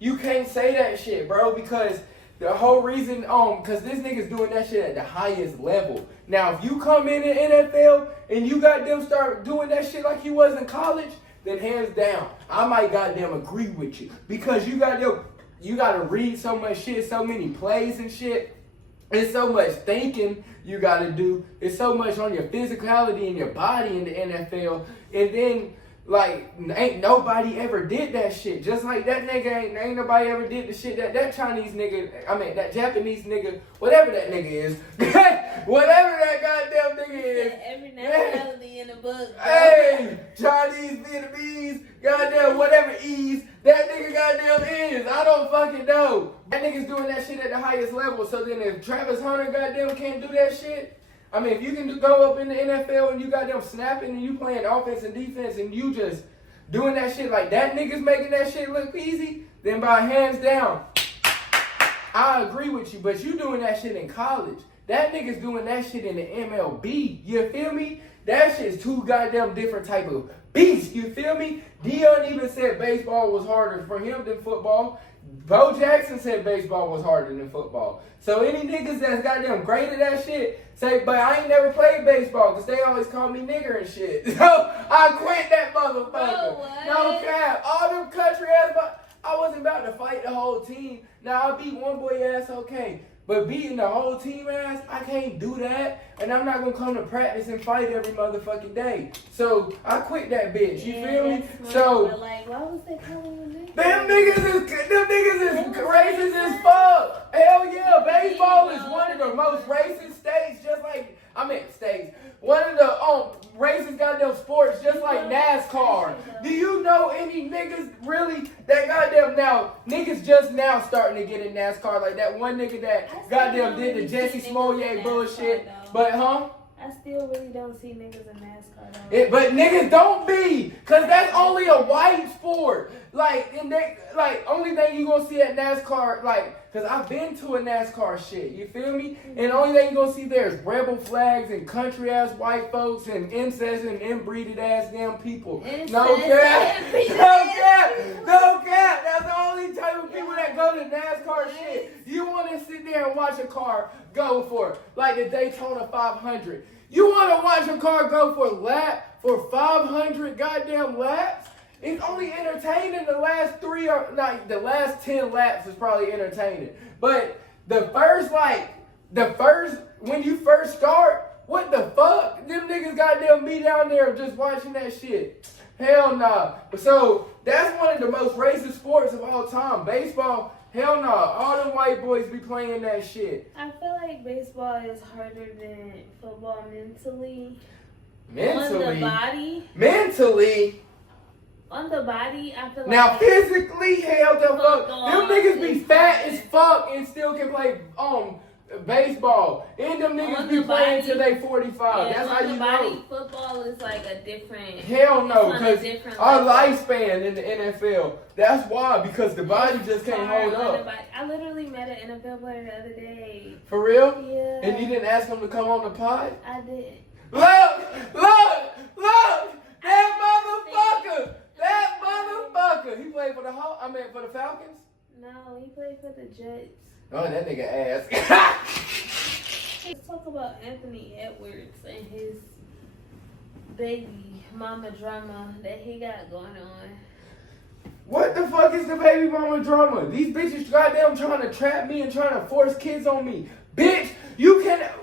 you can't say that shit, bro, because the whole reason, because this nigga's doing that shit at the highest level. Now, if you come in the NFL and you got them start doing that shit like you was in college, then hands down, I might goddamn agree with you. Because you gotta read so much shit, so many plays and shit. It's so much thinking you gotta do. It's so much on your physicality and your body in the NFL. And then, like, ain't nobody ever did that shit. Just like that nigga ain't nobody ever did the shit that Chinese nigga, that Japanese nigga, whatever that nigga is. Whatever that goddamn nigga is. Every nationality in the book. Bro. Hey, Chinese, Vietnamese, goddamn whatever ease that nigga goddamn is. I don't fucking know. That nigga's doing that shit at the highest level. So then if Travis Hunter goddamn can't do that shit, I mean, if you can go up in the NFL and you got them snapping and you playing offense and defense and you just doing that shit like that nigga's making that shit look easy, then by hands down, I agree with you. But you doing that shit in college. That nigga's doing that shit in the MLB. You feel me? That shit's two goddamn different type of beasts. You feel me? Dion even said baseball was harder for him than football. Bo Jackson said baseball was harder than football. So any niggas that's goddamn great at that shit say, but I ain't never played baseball because they always call me nigger and shit. So I quit that motherfucker. Bro, no cap. All them country ass, I wasn't about to fight the whole team. Now I beat one boy ass, okay. But beating the whole team ass, I can't do that. And I'm not going to come to practice and fight every motherfucking day. So I quit that bitch. You feel me? So, but like, why was they calling you niggas? them niggas is racist as fuck. Hell yeah. Baseball is one of the most racist states, states. One of the racist goddamn sports, just like NASCAR. Do you know any niggas really that goddamn now, niggas just now starting to get in NASCAR, like that one nigga that goddamn did the Jesse Smollett bullshit. But I still really don't see niggas in NASCAR though. But niggas don't be, cause that's only a white sport. Like, and they, like, only thing you gonna see at NASCAR, like, cause I've been to a NASCAR shit, you feel me? And the only thing you gonna see there is rebel flags and country ass white folks and incest and inbreeded ass damn people. No cap. That's the only type of people that go to NASCAR shit. You wanna sit there and watch a car go for, like the Daytona 500. You wanna watch a car go for a lap, for 500 goddamn laps? It's only entertaining the last the last 10 laps is probably entertaining. But when you first start, what the fuck? Them niggas goddamn me down there just watching that shit. Hell nah. So that's one of the most racist sports of all time. Baseball, hell nah. All them white boys be playing that shit. I feel like baseball is harder than football mentally. Mentally? On the body? Mentally? On the body, I feel like... Now, physically, hell the fuck. Them niggas be fat as fuck and still can play baseball. And them niggas be playing till they 45. Yeah, That's how you body know. Football is like a different. Hell no, because our level. lifespan in the NFL. That's why, because the body just can't hold up. I literally met an NFL player the other day. For real? Yeah. And you didn't ask him to come on the pod? I did. Look! That motherfucker! He played for the for the Falcons? No, he played for the Jets. Oh, that nigga ass. Let's talk about Anthony Edwards and his baby mama drama that he got going on. What the fuck is the baby mama drama? These bitches goddamn trying to trap me and trying to force kids on me. Bitch,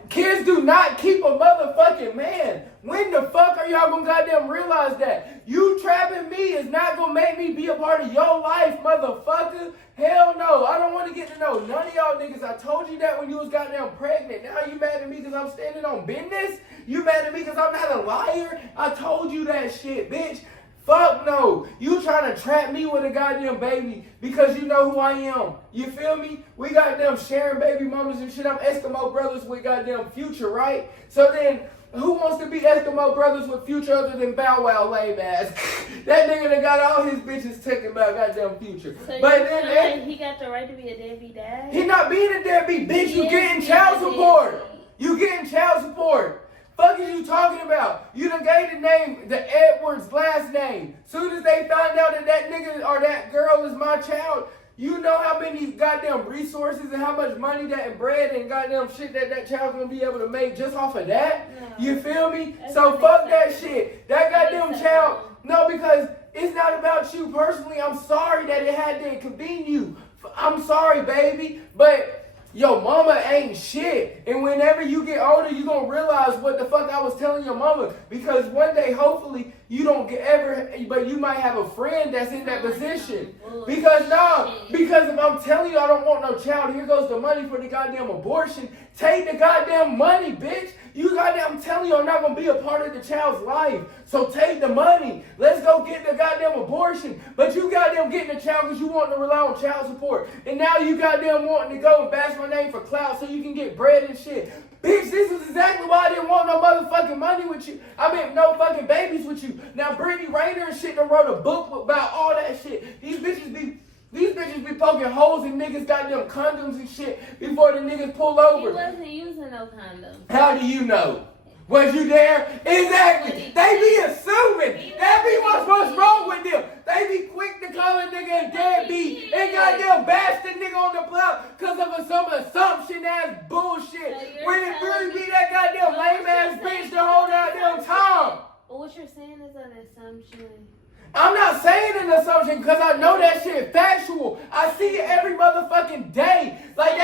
kids do not keep a motherfucking man. When the fuck are y'all gonna goddamn realize that? You trapping me is not gonna make me be a part of your life, motherfucker. Hell no, I don't want to get to know none of y'all niggas. I told you that when you was goddamn pregnant. Now you mad at me because I'm standing on business? You mad at me because I'm not a liar? I told you that shit, bitch. Fuck no. You trying to trap me with a goddamn baby because you know who I am. You feel me? We goddamn sharing baby mamas and shit. I'm Eskimo brothers with goddamn Future, right? So then, who wants to be Eskimo brothers with Future other than Bow Wow lame ass? That nigga that got all his bitches taken about goddamn Future. So but then he got the right to be a deadbeat dad? He not being a deadbeat, bitch. You getting child support. You getting child support. Fuck is you talking about? You done gave the name, the Edwards last name. Soon as they find out that that nigga or that girl is my child, you know how many goddamn resources and how much money that and bread and goddamn shit that child's gonna be able to make just off of that? No. You feel me? So fuck that shit. That goddamn child, no, because it's not about you personally. I'm sorry that it had to inconvene you. I'm sorry, baby, but your mama ain't shit. And whenever you get older, you gonna realize what the fuck I was telling your mama. Because one day, hopefully, you don't but you might have a friend that's in that position. Because if I'm telling you I don't want no child, here goes the money for the goddamn abortion. Take the goddamn money, bitch. I'm telling you, I'm not gonna be a part of the child's life. So take the money. Let's go get the goddamn abortion. But you goddamn getting the child because you want to rely on child support. And now you goddamn wanting to go and bash my name for clout so you can get bread and shit. Bitch, this is exactly why I didn't want no motherfucking money with you. I mean, no fucking babies with you. Now, Brittany Rayner and shit done wrote a book about all that shit. These bitches be poking holes in niggas' goddamn condoms and shit before the niggas pull over. He wasn't using no condoms. How do you know? Was you there? Exactly. They be assuming. That be what's wrong with them. They be quick to call a nigga a deadbeat and goddamn bash the nigga on the block because of some assumption ass bullshit. When it really be that goddamn lame ass bitch the whole goddamn time. But what you're saying is an assumption. I'm not saying an assumption because I know that shit factual. I see it every motherfucking day. Like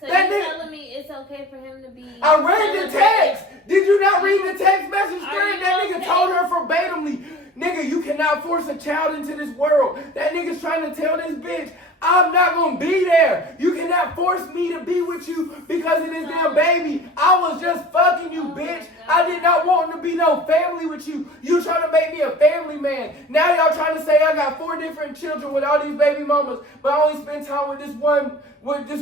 So you're telling me it's okay for him to be... I read the text. Did you not read the text message thread? That nigga told her verbatimly, nigga, you cannot force a child into this world. That nigga's trying to tell this bitch, I'm not gonna be there. You cannot force me to be with you because of this damn baby. I was just fucking you, bitch. I did not want to be no family with you. You trying to make me a family man. Now y'all trying to say I got 4 different children with all these baby mamas, but I only spend time with this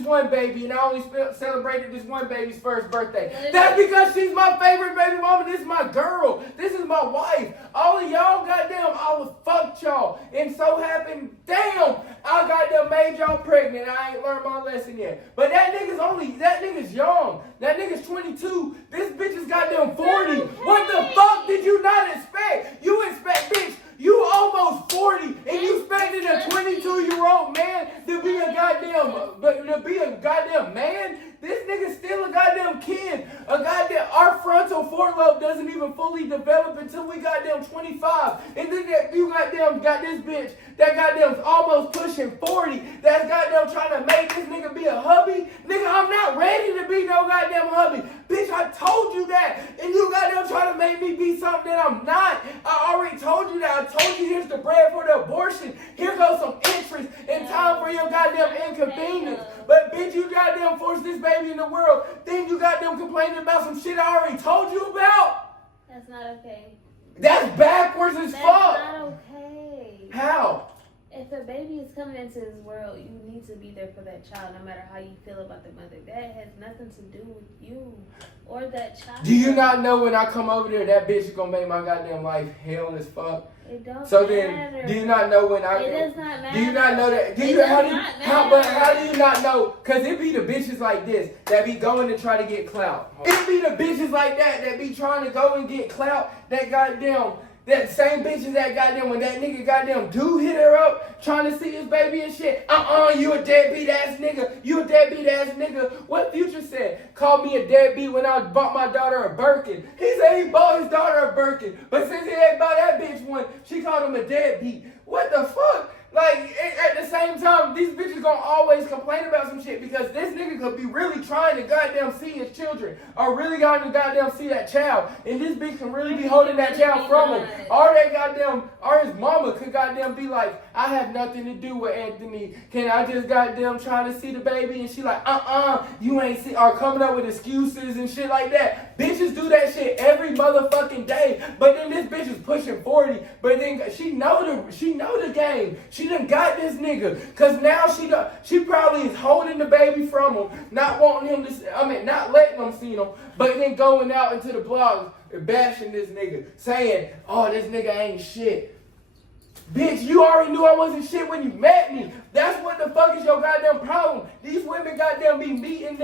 one baby, and I only celebrated this one baby's first birthday. That's because she's my favorite baby mama. This is my girl. This is my wife. All of y'all goddamn, I was fucked y'all. And so happened, damn, I goddamn made y'all pregnant. I ain't learned my lesson yet. But that nigga's young. That nigga's 22. This bitch is goddamn 40. Okay. What the fuck did you not expect? You expect, bitch, you almost 40 and you expected a 22-year-old man to be a goddamn man? This nigga's still a goddamn kid. Our frontal forelobe doesn't even fully develop until we goddamn 25. And then you goddamn got this bitch that goddamn's almost pushing 40 that's goddamn trying to make this nigga be a hubby. Nigga, I'm not ready to be no goddamn hubby. Bitch, I told you that. And you goddamn trying to make me be something that I'm not. I already told you that. I told you here's the bread for the abortion. Here goes some interest and time for your goddamn inconvenience. But bitch, you goddamn forced this baby in the world. Then you goddamn complaining about some shit I already told you about. That's not okay. That's backwards as fuck. That's not okay. How? If a baby is coming into this world, you need to be there for that child, no matter how you feel about the mother. That has nothing to do with you or that child. Do you not know when I come over there, that bitch is gonna make my goddamn life hell as fuck? It don't So matter. then, do you not know when I? It does not matter. Do you not know that? How do you not know? Cause it be the bitches like this that be going to try to get clout. It be the bitches like that be trying to go and get clout. That same bitches that goddamn when that nigga goddamn do hit her up trying to see his baby and shit. You a deadbeat ass nigga. You a deadbeat ass nigga. What Future said? Called me a deadbeat when I bought my daughter a Birkin. He said he bought his daughter a Birkin, but since he ain't bought that bitch one, she called him a deadbeat. What the fuck? Like, at the same time, these bitches gonna always complain about some shit because this nigga could be really trying to goddamn see his children or really trying to goddamn see that child. And this bitch can really be holding that child from him. Or his mama could goddamn be like, I have nothing to do with Anthony. Can I just goddamn try to see the baby? And she like, you ain't see, or coming up with excuses and shit like that. Bitches do that shit every motherfucking day. But then this bitch is pushing 40. But then she know the game. She done got this nigga. Cause now she probably is holding the baby from him, not wanting him to, not letting him see him, but then going out into the blogs and bashing this nigga, saying, oh, this nigga ain't shit. Bitch, you already knew I wasn't shit when you met me. That's what the fuck is your goddamn problem. These women goddamn be meeting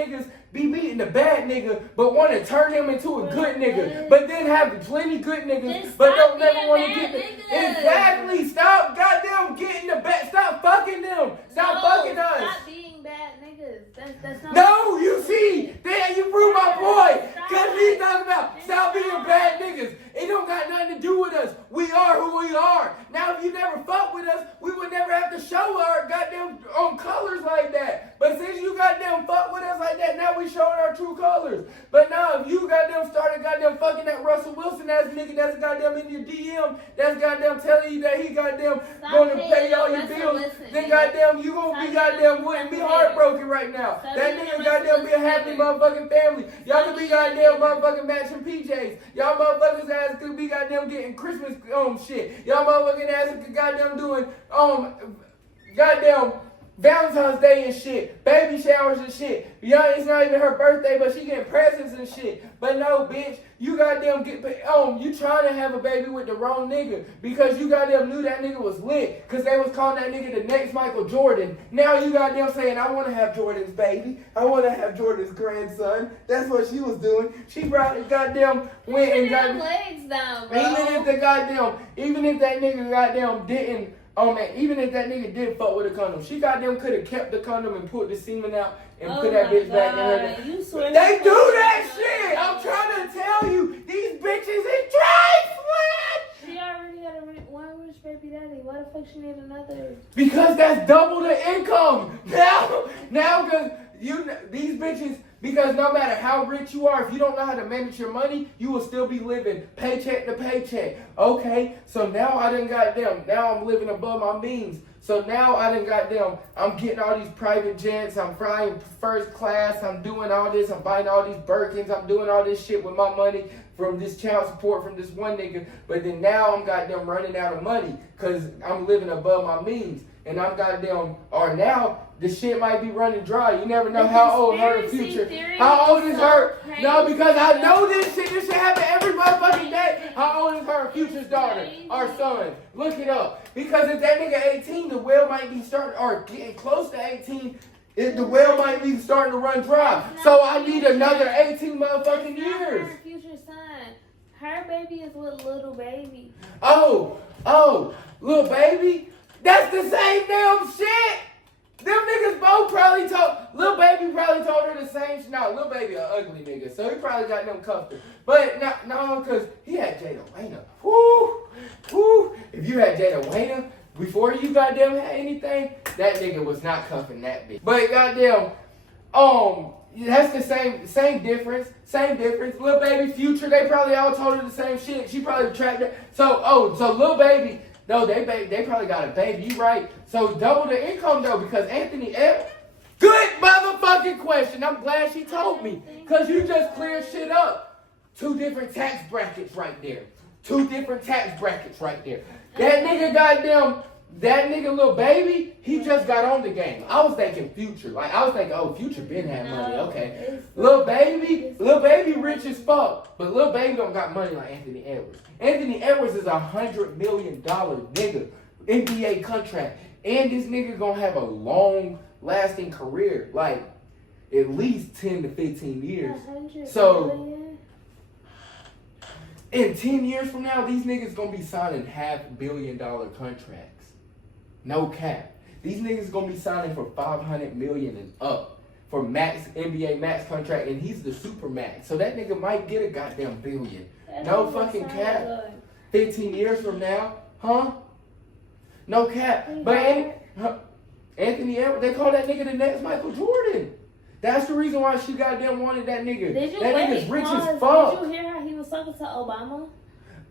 the bad nigga, but want to turn him into a good nigga. But then have plenty good niggas, but don't never want to get the... Exactly. Stop goddamn getting the bad. Stop fucking them. Stop fucking us. Stop being bad niggas. That's not... No, you see. There, you proved my point. Because he's talking about stop being bad niggas. It don't got nothing to do with us. We are who we are. Now, if you never fuck with us, we would never have to show our goddamn colors like that. But since you goddamn fuck with us like that, now we showing our true colors. But now, if you goddamn started goddamn fucking that Russell Wilson ass nigga that's goddamn in your DM, that's goddamn telling you that he goddamn gonna pay all your bills, then goddamn you gonna be goddamn wouldn't be heartbroken right now. That nigga goddamn be a happy motherfucking family. Y'all could be goddamn motherfucking matching PJs. Y'all motherfuckers ass could be goddamn getting Christmas shit. Y'all motherfucking ass could goddamn doing goddamn Valentine's Day and shit, baby showers and shit. Yeah, it's not even her birthday, but she getting presents and shit. But no, bitch, you goddamn you trying to have a baby with the wrong nigga because you goddamn knew that nigga was lit because they was calling that nigga the next Michael Jordan. Now you goddamn saying, I want to have Jordan's baby. I want to have Jordan's grandson. That's what she was doing. She brought goddamn went and got legs down, bro. Even if that nigga goddamn didn't. Even if that nigga did fuck with a condom, she goddamn could have kept the condom and put the semen out and put that bitch back in her. They do that shit! I'm trying to tell you, these bitches is trifling! She already had one rich baby daddy. Why the fuck she need another? Because that's double the income! Now, because these bitches, because no matter how rich you are, if you don't know how to manage your money, you will still be living paycheck to paycheck. Okay, so now now I'm living above my means. So now I'm getting all these private jets, I'm flying first class, I'm doing all this, I'm buying all these Birkins, I'm doing all this shit with my money from this child support from this one nigga. But then now I'm goddamn running out of money because I'm living above my means. And I'm or now the shit might be running dry. You never know how old her future. How old is her? No, because I know this shit. This shit happen every motherfucking day. How old is her future's daughter? Our son. Look it up. Because if that nigga 18, the well might be starting, or getting close to 18, the well might be starting to run dry. So I need another 18 motherfucking years. Her future son. Her baby is with little baby. Oh, little baby? That's the same damn shit. Them niggas both probably Lil Baby probably told her the same shit. No, Lil Baby an ugly nigga, so he probably got them cuffed her. But no, because he had Jada Wayna. Whoo. If you had Jada Wayna before you goddamn had anything, that nigga was not cuffing that bitch. But goddamn, that's the same difference. Lil Baby, Future, they probably all told her the same shit. She probably tracked it. So Lil Baby. No, they probably got a baby. You right. So double the income though, because Anthony F. Good motherfucking question. I'm glad she told me. Because you just cleared shit up. 2 different tax brackets right there. That nigga goddamn, that nigga Lil Baby, he just got on the game. I was thinking Future. Like, I was thinking, oh, Future been had money. Okay. Lil Baby rich as fuck. But Lil Baby don't got money like Anthony Edwards. Anthony Edwards is $100 million nigga. NBA contract. And this nigga gonna have a long lasting career. Like, at least 10 to 15 years. So, in 10 years from now, these niggas gonna be signing $500 million contracts. No cap. These niggas gonna be signing for $500 million and up for max NBA max contract, and he's the super max. So that nigga might get a goddamn billion. No fucking cap. 15 years from now, huh? No cap. But Anthony Edwards, they call that nigga the next Michael Jordan. That's the reason why she goddamn wanted that nigga. That nigga's rich as fuck. Did you hear how he was talking to Obama?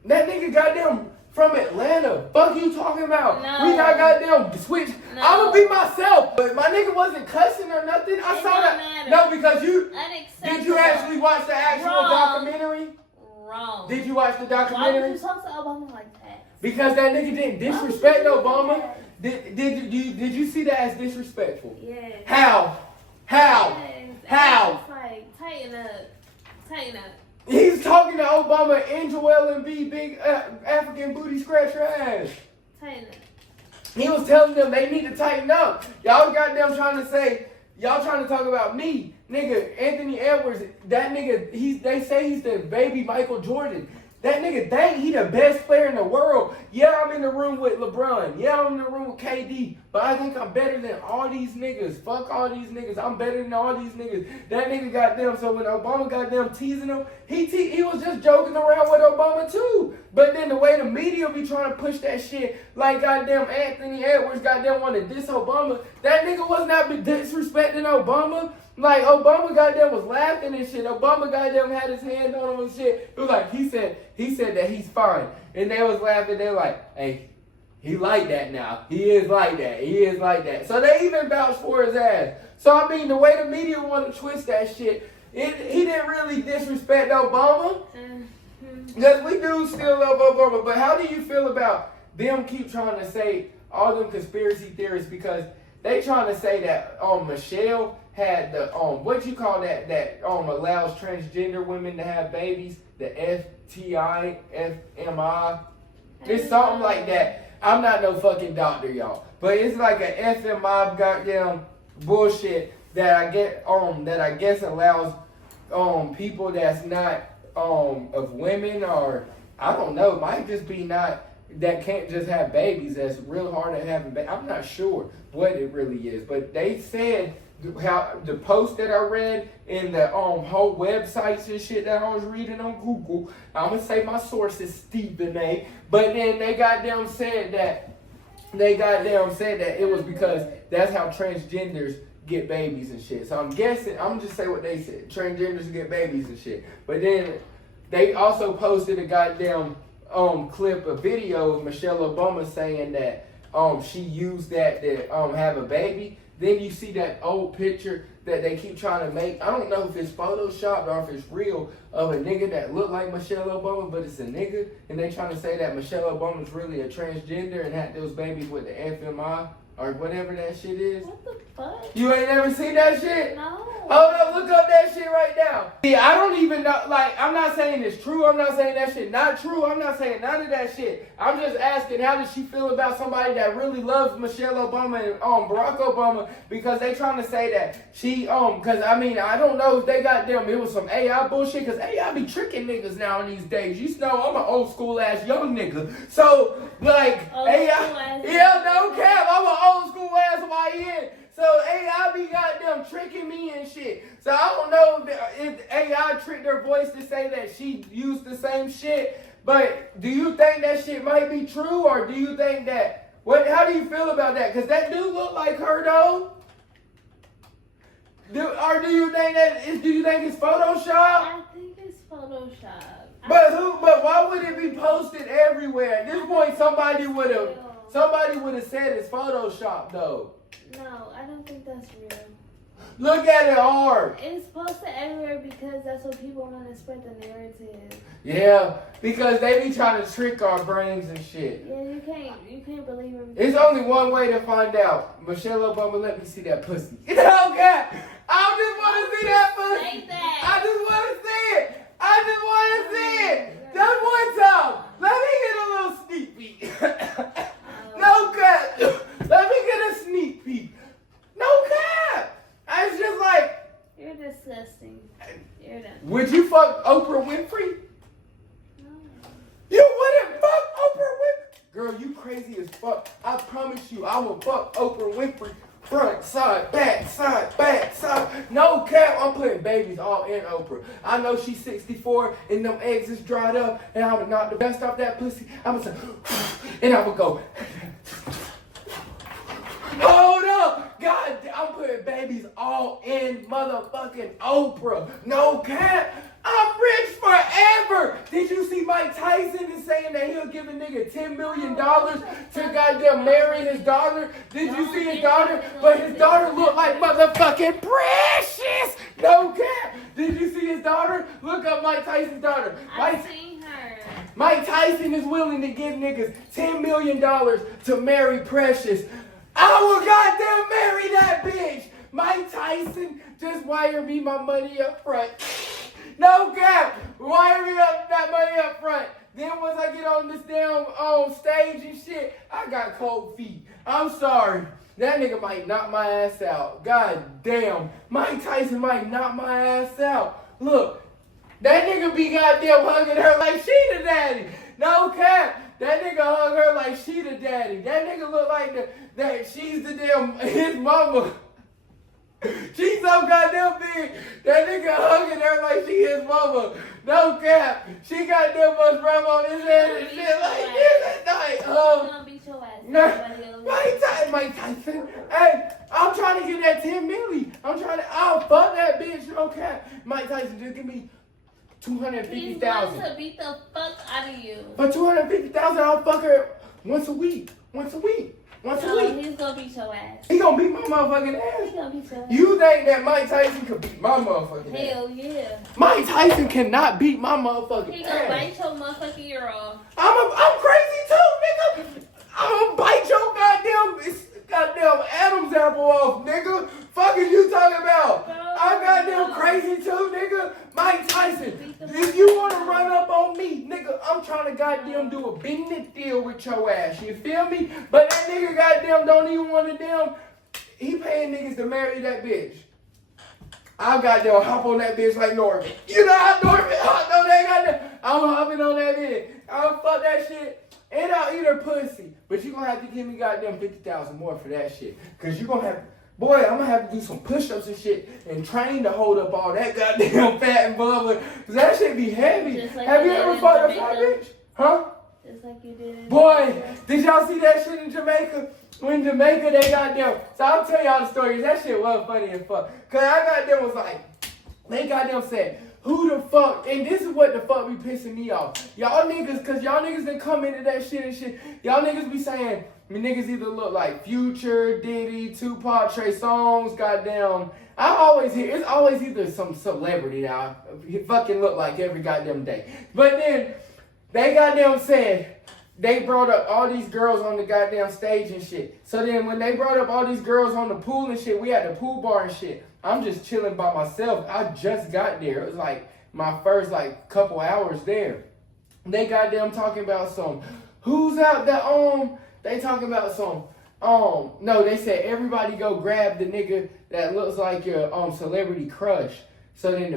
That nigga goddamn from Atlanta. Fuck you talking about? No. We got goddamn switch. No. I'ma be myself. But my nigga wasn't cussing or nothing. I saw that. Matter. No, because you Unacceptable. did you actually watch the actual documentary? Wrong. Did you watch the documentary? Why would you talk to Obama like that? Because that nigga didn't disrespect Obama. Did you see that as disrespectful? Yes. How? Yes. How? It's like, tighten up. He's talking to Obama and Joel Embiid, big African booty scratcher ass. Tighten up. He was telling them they need to tighten up. Y'all goddamn trying to talk about me. Nigga, Anthony Edwards, that nigga, they say he's the baby Michael Jordan. That nigga think he the best player in the world. Yeah, I'm in the room with LeBron. Yeah, I'm in the room with KD. But I think I'm better than all these niggas. Fuck all these niggas. I'm better than all these niggas. That nigga goddamn, so when Obama goddamn teasing him, he was just joking around with Obama too. But then the way the media be trying to push that shit, like goddamn Anthony Edwards goddamn want to diss Obama, that nigga was not disrespecting Obama. Like, Obama goddamn was laughing and shit. Obama goddamn had his hand on him and shit. It was like, he said that he's fine. And they was laughing. They like, hey, he like that now. He is like that. So they even vouched for his ass. So, I mean, the way the media want to twist that shit, he didn't really disrespect Obama. Because we do still love Obama. But how do you feel about them keep trying to say all them conspiracy theories? Because they trying to say that Michelle had the what you call that allows transgender women to have babies, the FTI, FMI. It's something like that. I'm not no fucking doctor, y'all, but it's like a FMI goddamn bullshit that I guess allows people that's not of women, or I don't know, might just be not, that can't just have babies, that's real hard at having babies. I'm not sure what it really is, but they said how the post that I read in the whole websites and shit that I was reading on Google, I'm gonna say my source is Stephen A. But then they goddamn said that it was because that's how transgenders get babies and shit. So I'm guessing, I'm just say what they said. Transgenders get babies and shit. But then they also posted a goddamn clip, a video of Michelle Obama saying that she used that to have a baby. Then you see that old picture that they keep trying to make. I don't know if it's photoshopped or if it's real, of a nigga that looked like Michelle Obama, but it's a nigga. And they trying to say that Michelle Obama's really a transgender and had those babies with the FMI or whatever that shit is. What the fuck? You ain't never seen that shit? No. Hold up, look up that shit right now. See, I don't even know, like, I'm not saying it's true. I'm not saying that shit not true. I'm not saying none of that shit. I'm just asking, how does she feel about somebody that really loves Michelle Obama and Barack Obama, because they trying to say that she, because, I mean, I don't know if they got them, it was some AI bullshit, because AI be tricking niggas now in these days. You know, I'm an old school ass young nigga. So, like, AI, yeah, no cap, I'm an old school ass YN. So AI be goddamn tricking me and shit. So I don't know if AI tricked her voice to say that she used the same shit. But do you think that shit might be true, or do you think that, how do you feel about that? Because that dude look like her though. Do you think it's Photoshop? I think it's Photoshop. But why would it be posted everywhere? At this point, somebody would have said it's Photoshop though. No, I don't think that's real. Look at it hard. It's posted everywhere because that's what people want to spread the narrative. Yeah, because they be trying to trick our brains and shit. Yeah, you can't believe everything. It's only one way to find out. Michelle Obama, let me see that pussy. Okay. I just want to see that pussy. Say that. I just want to see it. I just want to see it. Just one time. Let me get a little sneak peek. No cap. Let me get a sneak peek. No cap. It's just like. You're disgusting. You're done. Would you fuck Oprah Winfrey? No. You wouldn't fuck Oprah Winfrey? Girl, you crazy as fuck. I promise you, I will fuck Oprah Winfrey. Front, side, back, side, back, side. No cap, I'm putting babies all in Oprah. I know she's 64 and them eggs is dried up, and I'm gonna knock the best off that pussy. I'm gonna say, and I'm gonna go. Hold up! God, I'm putting babies all in motherfucking Oprah. No cap. I'm rich forever. Did you see Mike Tyson is saying that he'll give a nigga $10 million to goddamn marry his daughter? Did you see his daughter? But his daughter looked like motherfucking Precious. No cap. Did you see his daughter? Look up Mike Tyson's daughter. I've seen her. Mike Tyson is willing to give niggas $10 million to marry Precious. I will goddamn marry that bitch. Mike Tyson, just wire me my money up front. No cap. Wire me up that money up front. Then once I get on this damn stage and shit, I got cold feet. I'm sorry. That nigga might knock my ass out. God damn. Mike Tyson might knock my ass out. Look. That nigga be goddamn hugging her like she the daddy. No cap. That nigga hug her like she the daddy. That nigga look like that she's the damn his mama. She's so goddamn big. That nigga hugging her like she his mama. No cap. She got that much rum on his head and shit like this at night. Gonna beat your ass. Mike Tyson. Hey, I'm trying to get that 10 milli. I'll fuck that bitch. No cap. Mike Tyson, just give me 250,000. He's going to beat the fuck out of you. For 250,000, I'll fuck her once a week. He's gonna beat your ass. He gonna beat my motherfucking ass. He's gonna beat your ass. You think that Mike Tyson could beat my motherfucking ass? Hell yeah. Mike Tyson cannot beat my motherfucking He ass. gonna bite your motherfucking ear off. I'm crazy too, nigga. I'm gonna bite your goddamn Adam's apple off, nigga. Fuck is you talking about? I'm goddamn crazy too, nigga. Mike Tyson, if you wanna run up on me, nigga, I'm trying to goddamn do a business deal with your ass. You feel me? But that nigga goddamn don't even wanna he paying niggas to marry that bitch. I goddamn hop on that bitch like Norman. You know how Norman hop on that goddamn. I'm hopping on that bitch. I'll fuck that shit. And I'll eat her pussy. But you gonna have to give me goddamn 50,000 more for that shit. Cause you gonna have, boy, I'm gonna have to do some push-ups and shit and train to hold up all that goddamn fat and blubber. Cause that shit be heavy. Like have you ever fucked a fat bitch? Huh? Just like you did. Boy, did y'all see that shit in Jamaica? When in Jamaica they goddamn, so I'll tell y'all the story. That shit was funny as fuck. Cause I goddamn was like, they goddamn said, who the fuck, and this is what the fuck be pissing me off. Y'all niggas, cause y'all niggas that come into that shit and shit, y'all niggas be saying, niggas either look like Future, Diddy, Tupac, Trey Songz, goddamn. I always hear, it's always either some celebrity that I fucking look like every goddamn day. But then, they goddamn said, they brought up all these girls on the goddamn stage and shit. So then when they brought up all these girls on the pool and shit, we had the pool bar and shit. I'm just chilling by myself. I just got there. It was like my first like couple hours there. They goddamn talking about some, who's out there they talking about some, no, they said everybody go grab the nigga that looks like your celebrity crush. So then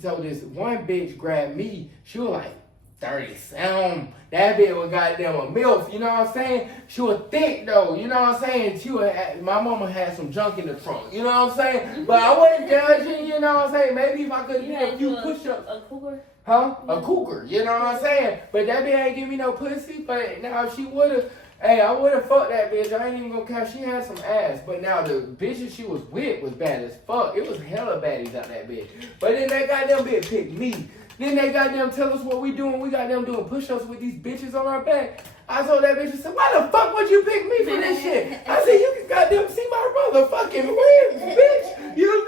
so this one bitch grabbed me. She was like 37. That bitch was goddamn a MILF, you know what I'm saying? She was thick though, you know what I'm saying? My mama had some junk in the trunk, you know what I'm saying? But I wasn't judging, you know what I'm saying? Maybe if I could do a few push-ups. A cougar? Huh? A cougar, you know what I'm saying? But that bitch ain't give me no pussy, but now if she would've, hey, I would've fucked that bitch. I ain't even gonna count. She had some ass. But now the bitches she was with was bad as fuck. It was hella baddies out that bitch. But then that goddamn bitch picked me. Then they goddamn tell us what we doing. We goddamn doing push-ups with these bitches on our back. I told that bitch, I said, why the fuck would you pick me for this shit? I said, you can goddamn see my motherfucking ribs, bitch. You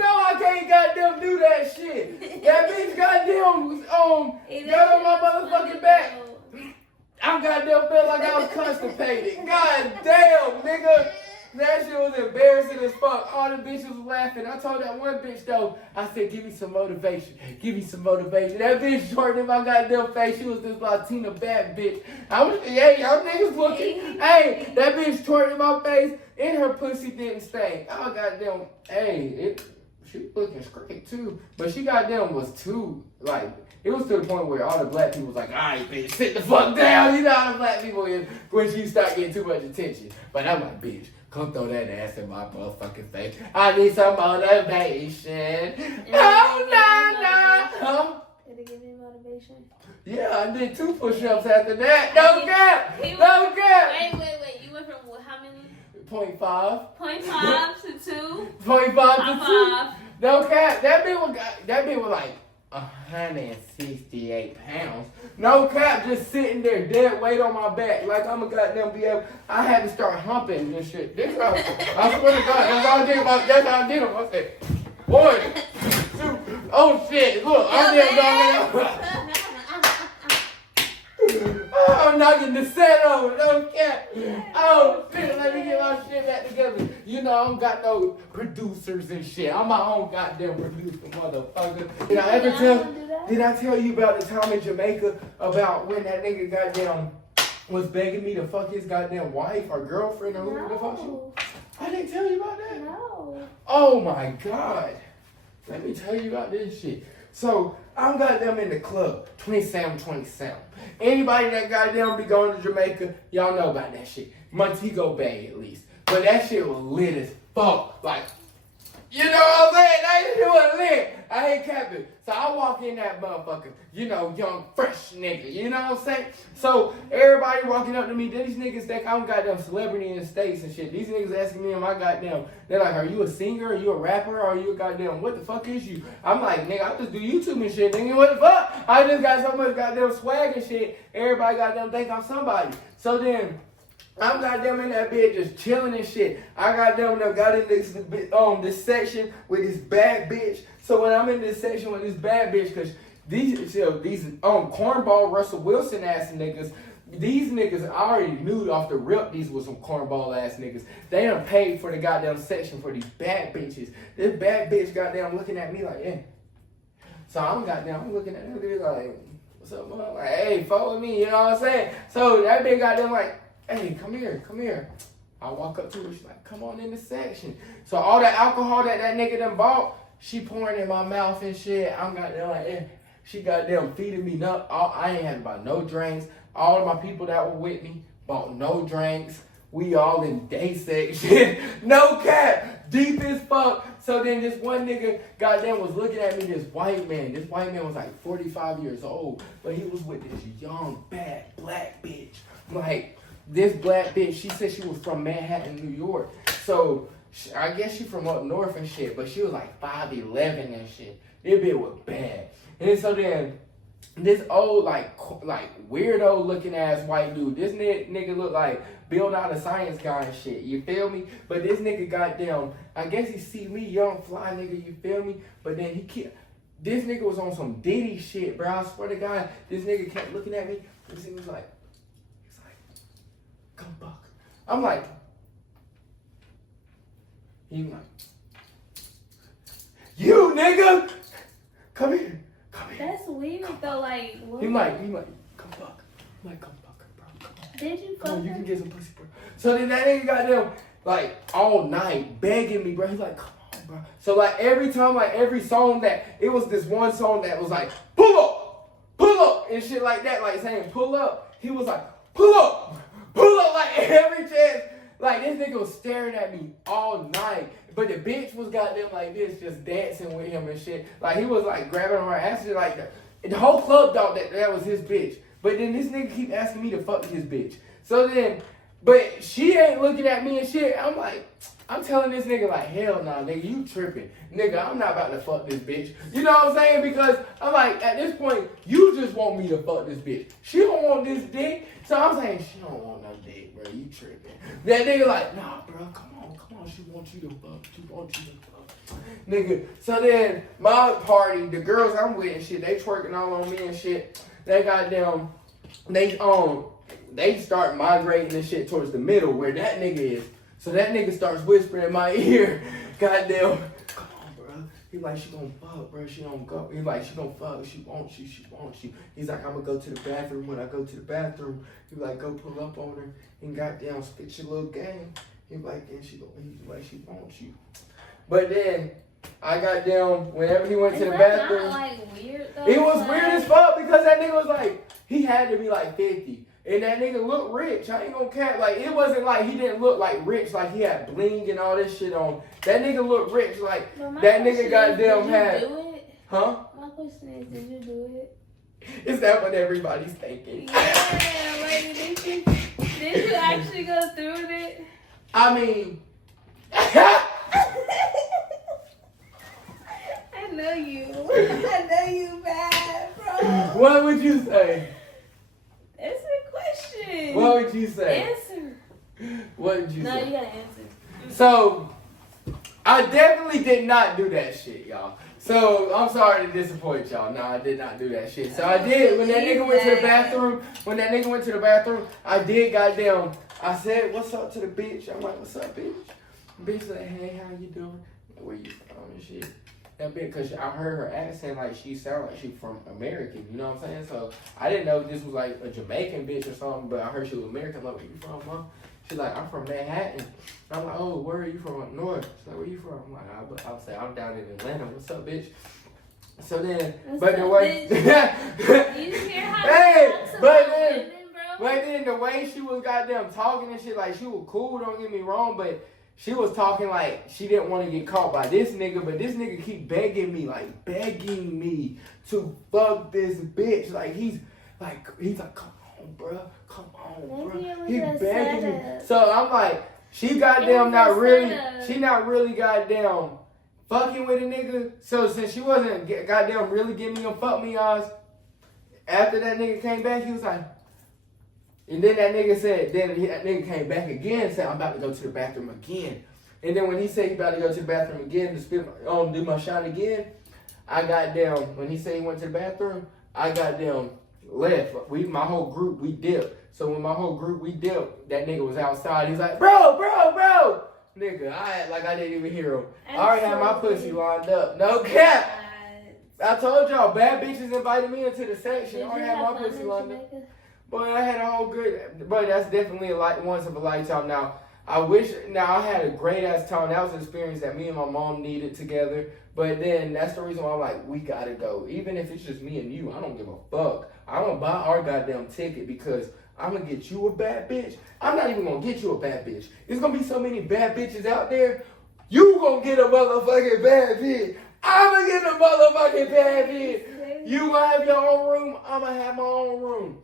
That shit was embarrassing as fuck. All the bitches was laughing. I told that one bitch though, I said, give me some motivation. Give me some motivation. That bitch shortened in my goddamn face. She was this Latina bad bitch. I was, yeah, y'all niggas looking. Hey, that bitch shortened in my face and her pussy didn't stink. Oh goddamn, hey, she was looking straight too. But she goddamn was too, like, it was to the point where all the black people was like, all right, bitch, sit the fuck down. You know how the black people is when she start getting too much attention. But I'm like, bitch, come throw that ass in my motherfucking face. I need some motivation. Oh, nah. Huh? Did it give you motivation? Yeah, I did 2 push-ups after that. No cap. Wait. You went from how many? 0.5. 0.5 to 2. 0.5 to 2. 5. No cap. That bitch was like 168 pounds. No cap, just sitting there, dead weight on my back, like I'm a goddamn be able. I had to start humping this shit. I swear to God, that's all I did. That's how I did them. I said, 1, 2, oh shit, look, I'm there going. Oh, I'm knocking the set over, no cap. Oh shit, let me get my shit back together. You know, I don't got no producers and shit. I'm my own goddamn producer, motherfucker. Did I tell you about the time in Jamaica about when that nigga goddamn was begging me to fuck his goddamn wife or girlfriend or whoever the fuck she? I didn't tell you about that? No. Oh my God. Let me tell you about this shit. So, I'm goddamn in the club, 27. Anybody that goddamn be going to Jamaica, y'all know about that shit. Montego Bay, at least. But that shit was lit as fuck. Like, you know what I'm saying? That shit was lit. I ain't capping. So I walk in that motherfucker, you know, young, fresh nigga. You know what I'm saying? So everybody walking up to me, these niggas think I'm goddamn celebrity in the States and shit. These niggas asking me, am I goddamn, they're like, are you a singer? Are you a rapper? Are you a goddamn, what the fuck is you? I'm like, nigga, I just do YouTube and shit, nigga, what the fuck? I just got so much goddamn swag and shit. Everybody goddamn think I'm somebody. So then, I'm goddamn in that bitch just chilling and shit. I goddamn got in this section with this bad bitch. So when I'm in this section with this bad bitch, cause these cornball Russell Wilson ass niggas, these niggas I already knew off the rip these was some cornball ass niggas. They done paid for the goddamn section for these bad bitches. This bad bitch goddamn looking at me like, yeah. So I'm looking at her like, what's up, mom? Like, hey, follow me, you know what I'm saying? So that bitch goddamn like, hey, come here. I walk up to her, she's like, come on in the section. So all the alcohol that nigga done bought, she pouring in my mouth and shit. I'm goddamn like, eh. She goddamn feeding me up. I ain't had to buy no drinks. All of my people that were with me bought no drinks. We all in day section. No cap. Deep as fuck. So then this one nigga goddamn was looking at me, this white man. This white man was like 45 years old. But he was with this young, bad, black bitch. Like, this black bitch, she said she was from Manhattan, New York. So, I guess she from up north and shit, but she was like 5'11" and shit. This bitch was bad. And so then, this old, like weirdo looking ass white dude, this nigga look like Bill Nye the Science Guy and shit, you feel me? But this nigga goddamn, I guess he see me, young fly nigga, you feel me? But then this nigga was on some Diddy shit, bro. I swear to God, this nigga kept looking at me. This nigga was like, come buck. I'm like, he like, you nigga, come here. That's weird though, like, what? He like, come buck. I'm like, come buck, bro. Come on. Did you fuck Come on, you her? can get some pussy, bro. So then that nigga got them like all night begging me, bro. He's like, come on, bro. So like every time, like every song it was this one song that was like, pull up, and shit like that, like saying pull up. He was like, pull up, like every chance. Like this nigga was staring at me all night. But the bitch was goddamn like this, just dancing with him and shit. Like he was like grabbing her ass and like that. The whole club thought that was his bitch. But then this nigga keep asking me to fuck his bitch. So then, but she ain't looking at me and shit. I'm like, I'm telling this nigga like, hell nah, nigga, you tripping. Nigga, I'm not about to fuck this bitch. You know what I'm saying? Because I'm like, at this point, you just want me to fuck this bitch. She don't want this dick. So I'm saying, she don't want no dick, bro. You tripping. That nigga like, nah, bro, come on. She wants you to fuck. Nigga. So then, my party, the girls I'm with and shit, they twerking all on me and shit. They goddamn, they start migrating and shit towards the middle where that nigga is. So that nigga starts whispering in my ear, goddamn, come on, bro. He like, she gonna fuck, bro. She don't go. He like, she gonna fuck. She wants you. She wants you. He's like, I'm gonna go to the bathroom. When I go to the bathroom, he like, go pull up on her and goddamn spit your little game. He like, and she like, she wants you. But then I got down whenever he went to the bathroom. Not, like, weird though? It was weird as fuck because that nigga was like, he had to be like 50. And that nigga looked rich. I ain't gonna cap. Like, it wasn't like he didn't look like rich, like he had bling and all this shit on. That nigga looked rich. Like, that nigga goddamn had. Did you do it? Huh? My question is, did you do it? Is that what everybody's thinking? Yeah, like, did you actually go through with it? I mean. I know you. I know you bad, bro. What would you say? Answer the question. What would you say? Answer. What did you say? No, you gotta answer. So, I definitely did not do that shit, y'all. So, I'm sorry to disappoint y'all. No, I did not do that shit. So, I did. When that nigga went to the bathroom, I did goddamn. I said, what's up to the bitch? I'm like, what's up, bitch? Bitch like, hey, how you doing? Where you from and shit? That bitch, because I heard her accent like she sounded like she from American, you know what I'm saying? So I didn't know if this was like a Jamaican bitch or something, but I heard she was American. I'm like, where you from, mom? She's like, I'm from Manhattan. I'm like, oh, where are you from? Up north. She's like, where you from? I'm like, I'll say, I'm down in Atlanta. What's up, bitch? So then, but the way, you hear how but then the way she was goddamn talking and shit, like she was cool, don't get me wrong, but she was talking like she didn't want to get caught by this nigga, but this nigga keep begging me to fuck this bitch. Like he's like, come on, bro. He begging me. So I'm like, she goddamn not really goddamn fucking with a nigga. So since she wasn't goddamn really giving me a fuck me eyes, after that nigga came back, he was like, and then that nigga came back again and said, I'm about to go to the bathroom again. And then when he said he about to go to the bathroom again to do my shot again, I got down. When he said he went to the bathroom, I got down left. My whole group, we dipped. So when my whole group, we dipped, that nigga was outside. He's like, bro. Nigga, I act like I didn't even hear him. I already had my pussy lined up. No cap. I told y'all, bad bitches invited me into the section. I already had my pussy lined up. Boy, I had a whole good, but that's definitely once of a lifetime. Now, I had a great ass time. That was an experience that me and my mom needed together. But then that's the reason why I'm like, we gotta go. Even if it's just me and you, I don't give a fuck. I'm gonna buy our goddamn ticket because I'm gonna get you a bad bitch. I'm not even gonna get you a bad bitch. There's gonna be so many bad bitches out there. You gonna get a motherfucking bad bitch. I'm gonna get a motherfucking bad bitch. You gonna have your own room. I'm gonna have my own room.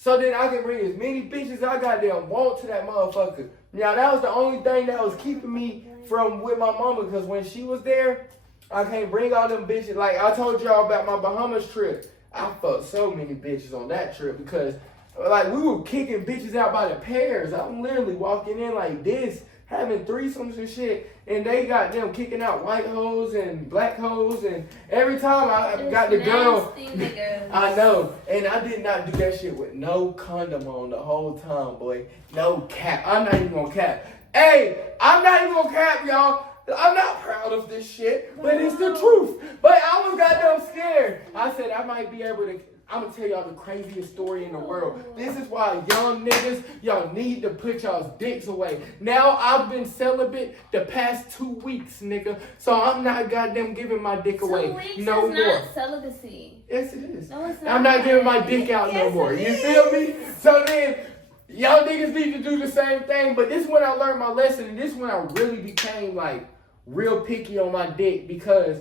So then I can bring as many bitches I goddamn want to that motherfucker. Now that was the only thing that was keeping me from with my mama, because when she was there, I can't bring all them bitches. Like I told y'all about my Bahamas trip. I fucked so many bitches on that trip because like we were kicking bitches out by the pairs. I'm literally walking in like this, having threesomes and shit, and they got them kicking out white hoes and black hoes, and every time I got the girl, I know, and I did not do that shit with no condom on the whole time, boy. No cap. I'm not even gonna cap. Hey, I'm not even gonna cap, y'all. I'm not proud of this shit, but it's the truth. But I was goddamn scared. I said I might be able to. I'm gonna tell y'all the craziest story in the world. This is why young niggas, y'all need to put y'all's dicks away. Now I've been celibate the past 2 weeks, nigga. So I'm not goddamn giving my dick away 2 weeks no is more. Not celibacy. Yes, it is. No, it's not. I'm not giving my dick out no more. You feel me? So then, y'all niggas need to do the same thing. But this is when I learned my lesson, and this is when I really became like real picky on my dick, because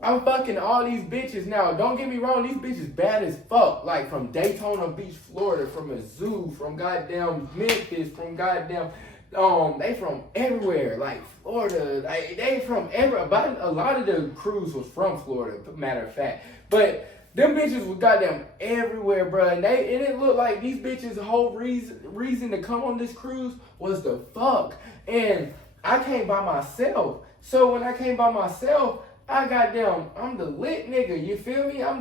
I'm fucking all these bitches now. Don't get me wrong, these bitches bad as fuck. Like from Daytona Beach, Florida, from a zoo, from goddamn Memphis, from goddamn they from everywhere. Like Florida, like they from everywhere. But a lot of the crews was from Florida, matter of fact. But them bitches was goddamn everywhere, bro. And it looked like these bitches' whole reason to come on this cruise was the fuck. And I came by myself. So when I came by myself, I'm the lit nigga, you feel me? I'm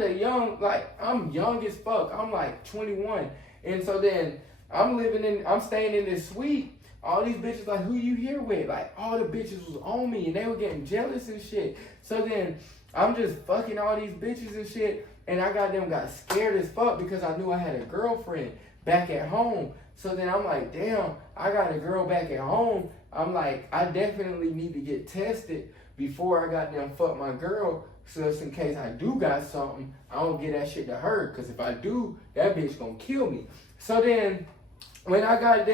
young as fuck. I'm like 21. And so then I'm staying in this suite. all these bitches like, who you here with? Like, all the bitches was on me, and they were getting jealous and shit. So then, I'm just fucking all these bitches and shit, and I got scared as fuck because I knew I had a girlfriend back at home. So then I'm like, damn, I got a girl back at home. I'm like, I definitely need to get tested before I goddamn fuck my girl, so just in case I do got something, I don't get that shit to her. Because if I do, that bitch gonna kill me. So then, when I got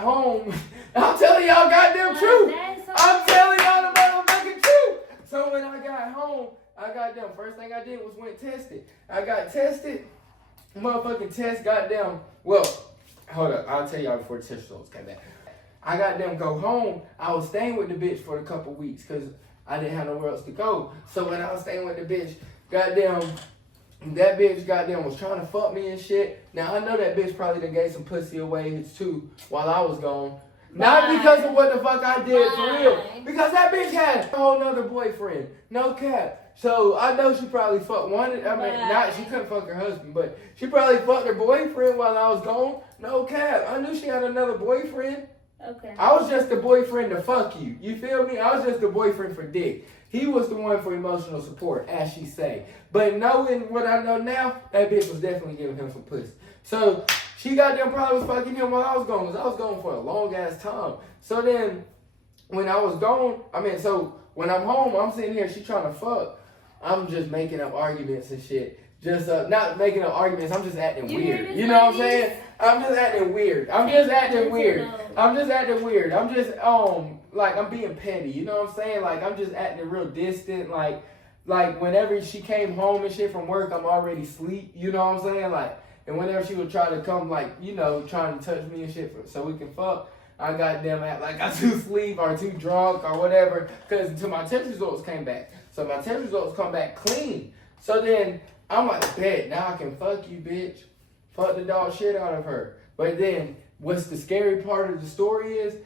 home, I'm telling y'all goddamn truth. I'm telling y'all the motherfucking truth. So when I got home, first thing I did was went tested. I got tested. Motherfucking test goddamn. Well, hold up. I'll tell y'all before the test results came back. I goddamn go home. I was staying with the bitch for a couple weeks because I didn't have nowhere else to go. So when I was staying with the bitch, goddamn, that bitch goddamn was trying to fuck me and shit. Now I know that bitch probably done gave some pussy away too while I was gone. Not because of what the fuck I did for real. Because that bitch had a whole nother boyfriend. No cap. So I know she probably fucked she couldn't fuck her husband, but she probably fucked her boyfriend while I was gone. No cap. I knew she had another boyfriend. Okay. I was just the boyfriend to fuck you. You feel me? I was just the boyfriend for dick. He was the one for emotional support, as she say. But knowing what I know now, that bitch was definitely giving him some pussy. So she goddamn probably was fucking him while I was gone, because I was gone for a long ass time. So then, when I was gone, so when I'm home, I'm sitting here, she trying to fuck. I'm just making up arguments and shit. Just not making up arguments, I'm just acting weird. You know what I'm saying? I'm just acting weird. I'm just acting weird. I'm just like I'm being petty. You know what I'm saying? Like I'm just acting real distant. Like whenever she came home and shit from work, I'm already asleep. You know what I'm saying? Like, and whenever she would try to come, like, you know, trying to touch me and shit so we can fuck, I goddamn act like I'm too asleep or too drunk or whatever. Because until my test results came back. So my test results come back clean. So then I'm like, bet, now I can fuck you, bitch. Fuck the dog shit out of her. But then, what's the scary part of the story is,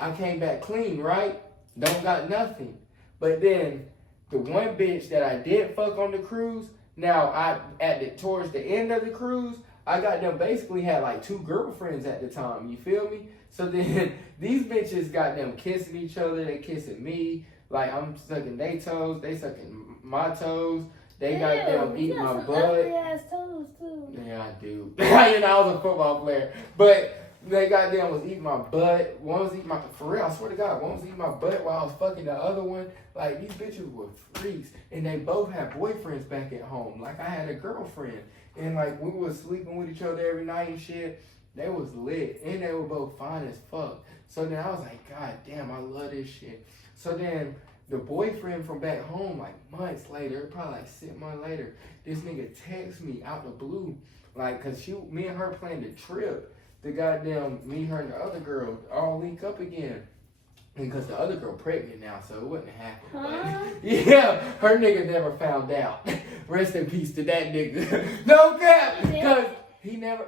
I came back clean, right? Don't got nothing. But then, the one bitch that I did fuck on the cruise, now towards the end of the cruise, I got them basically had like 2 girlfriends at the time. You feel me? So then, these bitches got them kissing each other. They kissing me. Like, I'm sucking their toes. They sucking my toes. They got them eating my butt. Ugly ass toes too. Yeah, I do. You know, I was a football player. But they goddamn was eating my butt. One was eating my, for real, I swear to God, one was eating my butt while I was fucking the other one. Like, these bitches were freaks. And they both had boyfriends back at home. Like, I had a girlfriend. And like, we was sleeping with each other every night and shit. They was lit. And they were both fine as fuck. So then I was like, God damn, I love this shit. So then, the boyfriend from back home, like months later, probably like 6 months later, this nigga texts me out the blue, like, cause me and her planned a trip. The goddamn, me, her, and the other girl all link up again. And cause the other girl pregnant now, so it wouldn't happen. Huh? Yeah, her nigga never found out. Rest in peace to that nigga. No cap, cause he never,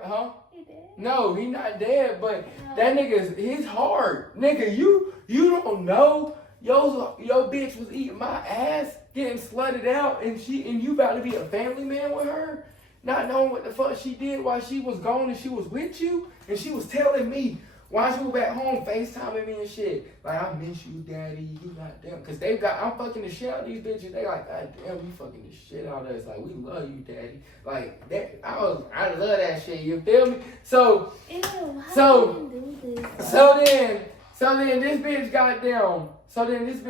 He did? No, he not dead, but that nigga's, he's hard. Nigga, you don't know. Yo bitch was eating my ass, getting slutted out, and you about to be a family man with her, not knowing what the fuck she did while she was gone and she was with you, and she was telling me while she was back home, FaceTiming me and shit, like, I miss you, daddy, you goddamn, cause I'm fucking the shit out of these bitches. They like, God damn, you fucking the shit out of us. Like, we love you, daddy. Like that, I love that shit. You feel me? So, Ew, so then this bitch goddamn. So this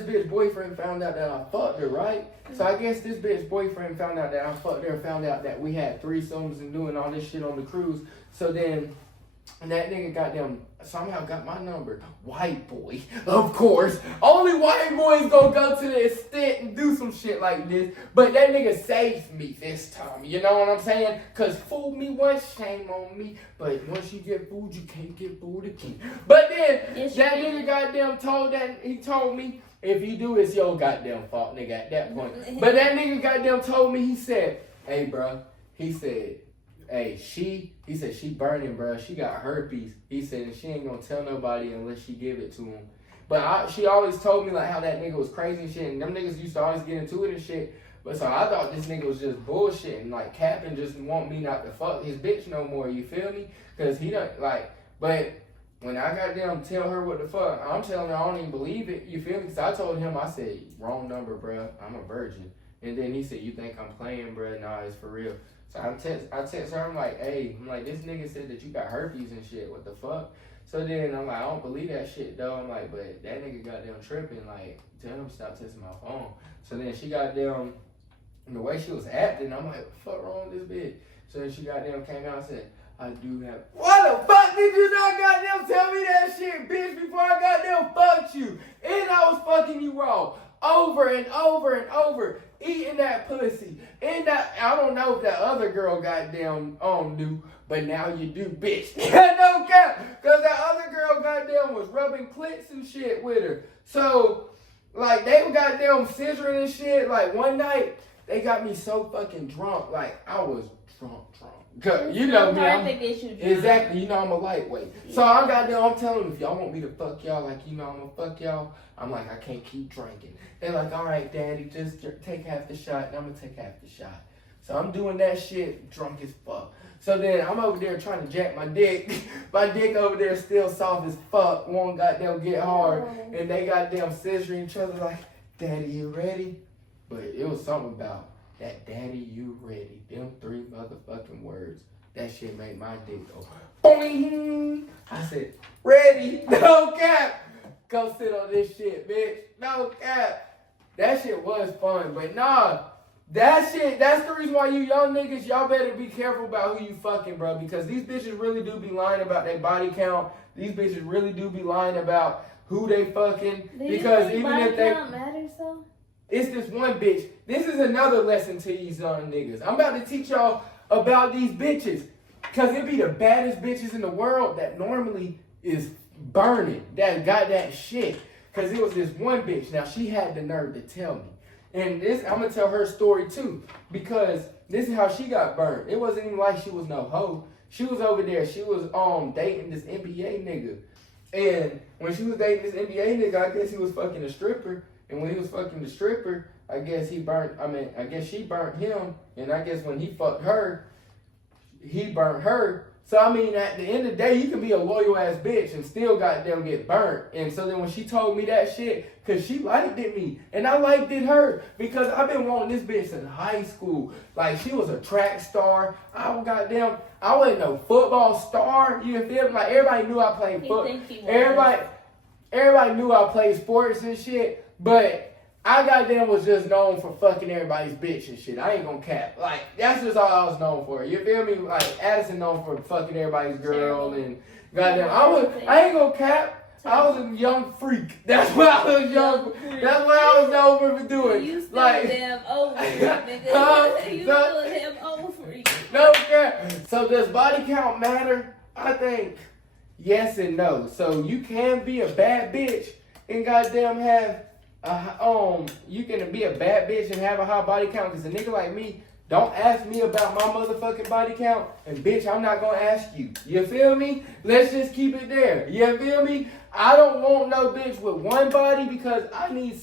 bitch boyfriend found out that I fucked her, right? So I guess this bitch boyfriend found out that I fucked her, found out that we had threesomes and doing all this shit on the cruise. So then that nigga goddamn somehow got my number. White boy, of course. Only white boys gonna go to the extent and do some shit like this. But that nigga saved me this time. You know what I'm saying? Cause fooled me once, shame on me. But once you get fooled, you can't get fooled again. But then that nigga goddamn he told me, if you do, it's your goddamn fault, nigga, at that point. But that nigga goddamn told me, he said, hey, bro, he said, hey, she burning, bro. She got herpes. He said, and she ain't gonna tell nobody unless she give it to him. But she always told me, like, how that nigga was crazy and shit. And them niggas used to always get into it and shit. But so I thought this nigga was just bullshitting, like capping, just want me not to fuck his bitch no more, you feel me? Cause he don't like, but when I got them tell her what the fuck, I'm telling her I don't even believe it, you feel me? Cause I told him, I said, wrong number, bruh, I'm a virgin. And then he said, you think I'm playing, bruh? Nah, it's for real. So I text her, I'm like, hey, this nigga said that you got herpes and shit, what the fuck? So then I'm like, I don't believe that shit though. I'm like, but that nigga goddamn tripping, like, tell him stop texting my phone. So then she goddamn, the way she was acting, I'm like, what the fuck wrong with this bitch? So then she goddamn came out and said, I do have. Why the fuck did you not goddamn tell me that shit, bitch, before I goddamn fucked you? And I was fucking you raw. Over and over and over. Eating that pussy. And that, I don't know if that other girl goddamn knew, but now you do, bitch. No cap. Because that other girl goddamn was rubbing clits and shit with her. So, like, they were goddamn scissoring and shit. Like, one night, they got me so fucking drunk. Like, I was drunk. You know me. Exactly. You know I'm a lightweight. Yeah. So I'm telling them, if y'all want me to fuck y'all, like, you know I'm gonna fuck y'all, I'm like, I can't keep drinking. They're like, all right, daddy, just take half the shot, and I'm gonna take half the shot. So I'm doing that shit drunk as fuck. So then I'm over there trying to jack my dick. My dick over there still soft as fuck. Won't goddamn get hard. And they goddamn scissoring each other like, daddy, you ready? But it was something about that daddy, you ready. Them 3 motherfucking words. That shit made my dick go boing. I said, ready? No cap. Go sit on this shit, bitch. No cap. That shit was fun. But nah, that shit, that's the reason why you young niggas, y'all better be careful about who you fucking, bro. Because these bitches really do be lying about their body count. These bitches really do be lying about who they fucking. Because even if they. Body count matters, though? It's this one bitch. This is another lesson to these young niggas. I'm about to teach y'all about these bitches. Because it be the baddest bitches in the world that normally is burning. That got that shit. Because it was this one bitch. Now, she had the nerve to tell me. And this, I'm going to tell her story too. Because this is how she got burned. It wasn't even like she was no hoe. She was over there. She was dating this NBA nigga. And when she was dating this NBA nigga, I guess he was fucking a stripper. And when he was fucking the stripper, I guess she burnt him. And I guess when he fucked her, he burnt her. So, I mean, at the end of the day, you can be a loyal ass bitch and still goddamn get burnt. And so then when she told me that shit, because she liked it me. And I liked it her. Because I've been wanting this bitch since high school. Like, she was a track star. I wasn't no football star. You feel me? Like, everybody knew I played football. Everybody knew I played sports and shit. But I goddamn was just known for fucking everybody's bitch and shit. I ain't gonna cap. Like, that's just all I was known for. You feel me? Like, Addison known for fucking everybody's girl and goddamn. I ain't gonna cap. I was a young freak. That's what I was young. That's what I was known for doing. You still like, a damn old freak, nigga. You still a damn old freak. No cap. So does body count matter? I think yes and no. So you can be a bad bitch and goddamn have you can be a bad bitch and have a high body count, because a nigga like me, don't ask me about my motherfucking body count, and bitch, I'm not gonna ask you. You feel me? Let's just keep it there. You feel me? I don't want no bitch with one body, because I need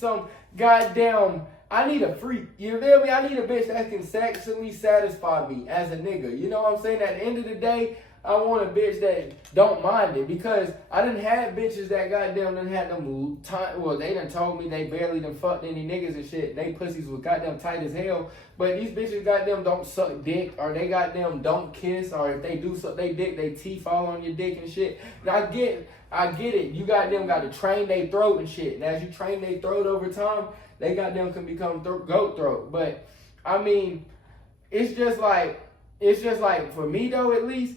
I need a freak. You feel me? I need a bitch that can sexually satisfy me as a nigga. You know what I'm saying? At the end of the day, I want a bitch that don't mind it, because I done had bitches that goddamn done had them time. Well, they done told me they barely done fucked any niggas and shit. They pussies was goddamn tight as hell. But these bitches goddamn don't suck dick, or they goddamn don't kiss, or if they do suck they dick, they teeth fall on your dick and shit. And I get it. You goddamn got to train their throat and shit. And as you train their throat over time, they goddamn can become goat throat. But I mean, it's just like for me though, at least.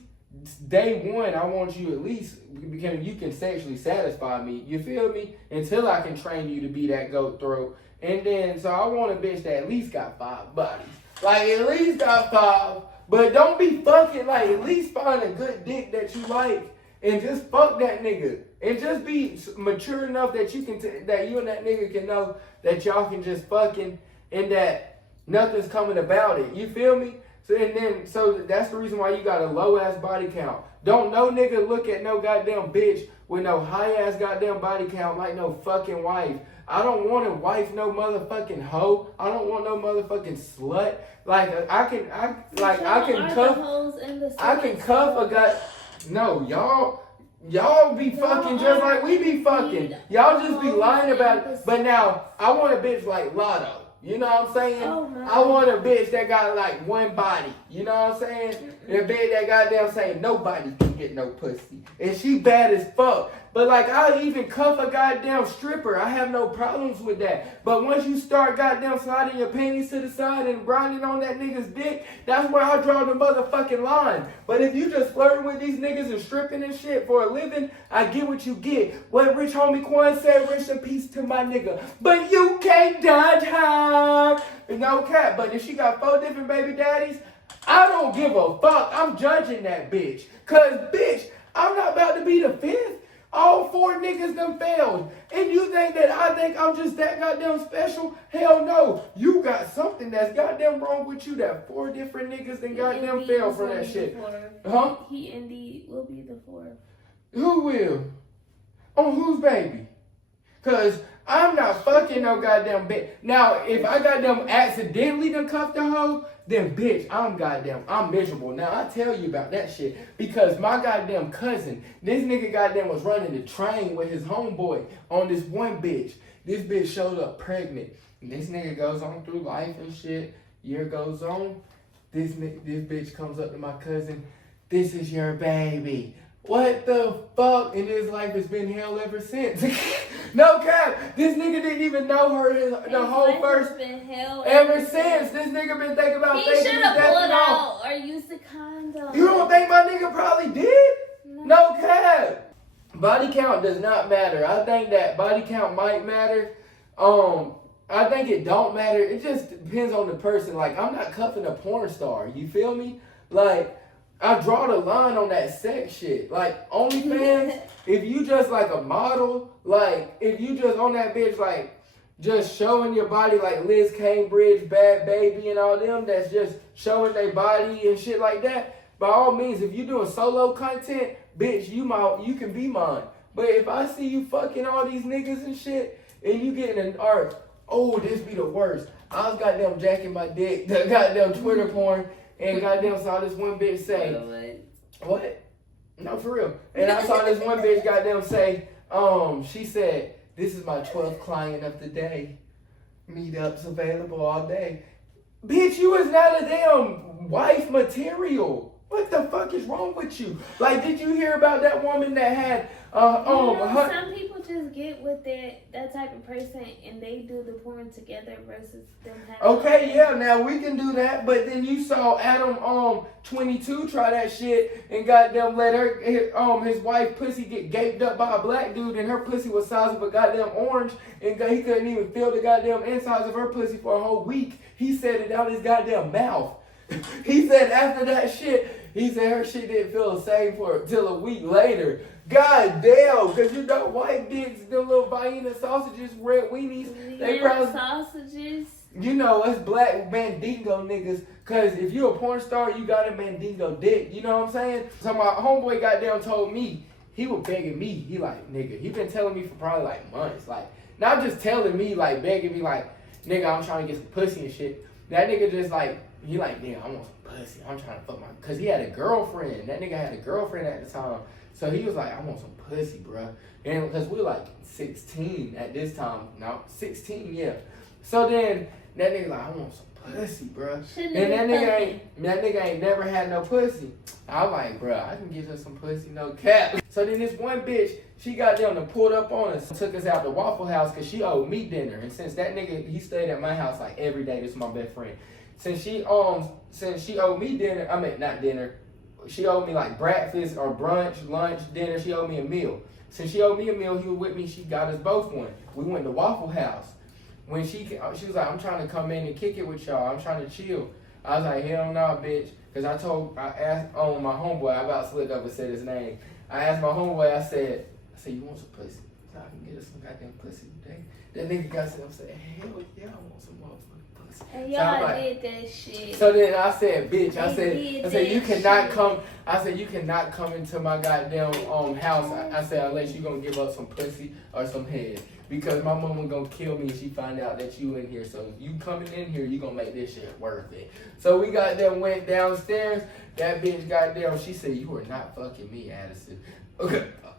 Day one, I want you at least because you can sexually satisfy me. You feel me? Until I can train you to be that goat throat. And then, so I want a bitch that at least got 5 bodies. Like, at least got 5. But don't be fucking, like, at least find a good dick that you like. And just fuck that nigga. And just be mature enough that you can, that you and that nigga can know that y'all can just fucking, and that nothing's coming about it. You feel me? So that's the reason why you got a low ass body count. Don't no nigga look at no goddamn bitch with no high ass goddamn body count like no fucking wife. I don't want to wife no motherfucking hoe. I don't want no motherfucking slut. Like I can cuff a guy. No, y'all be fucking just like we be fucking. Y'all just be lying about it. But now I want a bitch like Lotto. You know what I'm saying? I want a bitch that got like one body. You know what I'm saying? A bitch that goddamn saying nobody can get no pussy. And she bad as fuck. But like I'll even cuff a goddamn stripper. I have no problems with that. But once you start goddamn sliding your panties to the side and grinding on that nigga's dick, that's where I draw the motherfucking line. But if you just flirting with these niggas and stripping and shit for a living, I get what you get. What rich homie Quan said, rest in peace to my nigga. But you can't dodge her. No cap. But if she got 4 different baby daddies, I don't give a fuck. I'm judging that bitch. Cause bitch, I'm not about to be the 5th. All 4 niggas done failed. And you think that I think I'm just that goddamn special? Hell no. You got something that's goddamn wrong with you that 4 different niggas done goddamn failed for that shit. Huh? He indeed will be the 4th. Who will? On whose baby? Cause I'm not fucking no goddamn bitch. Now, if I goddamn accidentally done cuffed a hoe, then bitch, I'm miserable. Now, I tell you about that shit. Because my goddamn cousin, this nigga goddamn was running the train with his homeboy on this one bitch. This bitch showed up pregnant. And this nigga goes on through life and shit. Year goes on. This bitch comes up to my cousin. This is your baby. What the fuck? And his life has been hell ever since. No cap. This nigga didn't even know her the whole first. Been hell ever since. This nigga been thinking about he should have pulled out or used a condom. You don't think my nigga probably did? No cap. Body count does not matter. I think that body count might matter. I think it don't matter. It just depends on the person. Like, I'm not cuffing a porn star. You feel me? Like, I draw the line on that sex shit. Like, OnlyFans, if you just like a model, like, if you just on that bitch, like, just showing your body like Liz Cambridge, Bad Baby, and all them, that's just showing their body and shit like that, by all means, if you doing solo content, bitch, you can be mine. But if I see you fucking all these niggas and shit, and you getting an art, oh, this be the worst. I was goddamn jacking my dick, the goddamn Twitter porn, and goddamn saw this one bitch say, what? No, for real. And I saw this one bitch goddamn say, she said, this is my 12th client of the day. Meetups available all day. Bitch, you is not a damn wife material. What the fuck is wrong with you? Like, did you hear about that woman that had some people just get with that type of person and they do the porn together versus them having. Okay, yeah, now we can do that, but then you saw Adam 22 try that shit and goddamn let his wife pussy get gaped up by a black dude and her pussy was size of a goddamn orange and he couldn't even feel the goddamn insides of her pussy for a whole week. He said it out his goddamn mouth. He said after that shit, he said her shit didn't feel the same till a week later. God damn, because you know white dicks, them little Vienna sausages, red weenies, they probably sausages. You know us black mandingo niggas, because if you a porn star, you got a mandingo dick. You know what I'm saying? So my homeboy goddamn told me, he was begging me. He like, nigga, he been telling me for probably like months. Like, not just telling me, like begging me like, nigga, I'm trying to get some pussy and shit. That nigga just like, he like, damn, I want some pussy. I'm trying to fuck cause he had a girlfriend. That nigga had a girlfriend at the time. So he was like, I want some pussy, bruh. And because we were like 16 at this time. No, 16, yeah. So then that nigga like, I want some pussy, bruh. And that nigga ain't never had no pussy. I was like, bruh, I can get her some pussy, no cap. So then this one bitch, she got down and pulled up on us, took us out to Waffle House because she owed me dinner. And since that nigga, he stayed at my house like every day. This is my best friend. Since she owed me dinner, I mean not dinner, she owed me like breakfast or brunch, lunch, dinner. She owed me a meal. Since she owed me a meal, he was with me. She got us both one. We went to Waffle House. When she was like, I'm trying to come in and kick it with y'all. I'm trying to chill. I was like, hell no, bitch. Because I asked my homeboy, I about slipped up and said his name. I asked my homeboy, I said, you want some pussy? So I can get us some goddamn pussy today. That nigga got some, I said, hell yeah, I want some motherfucking And So I'm y'all like, did that shit. so then I said, bitch, I They said, did you that cannot shit. come. I said, you cannot come into my goddamn house. I said, unless you gonna give up some pussy or some head. Because my mama gonna kill me if she find out that you in here. So if you coming in here, you gonna make this shit worth it. So we goddamn went downstairs. That bitch goddamn, she said, you are not fucking me, Addison.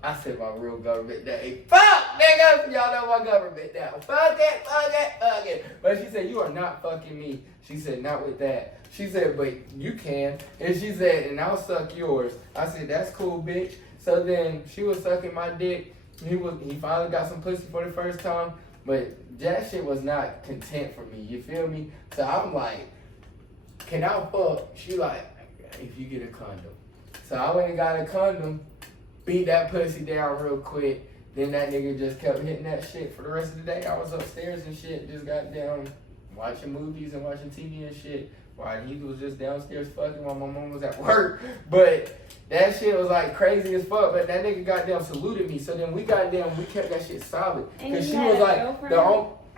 I said my real government name. Fuck, nigga! Y'all know my government now. Fuck it, fuck it, fuck it. But she said, you are not fucking me. She said, not with that. She said, but you can. And she said, and I'll suck yours. I said, that's cool, bitch. So then she was sucking my dick. He finally got some pussy for the first time. But that shit was not content for me. You feel me? So I'm like, can I fuck? She like, if you get a condom. So I went and got a condom. Beat that pussy down real quick. Then that nigga just kept hitting that shit for the rest of the day. I was upstairs and shit, just got down watching movies and watching TV and shit. While he was just downstairs fucking while my mom was at work. But that shit was like crazy as fuck. But that nigga goddamn saluted me. So then we kept that shit solid. Cause she was like, I'm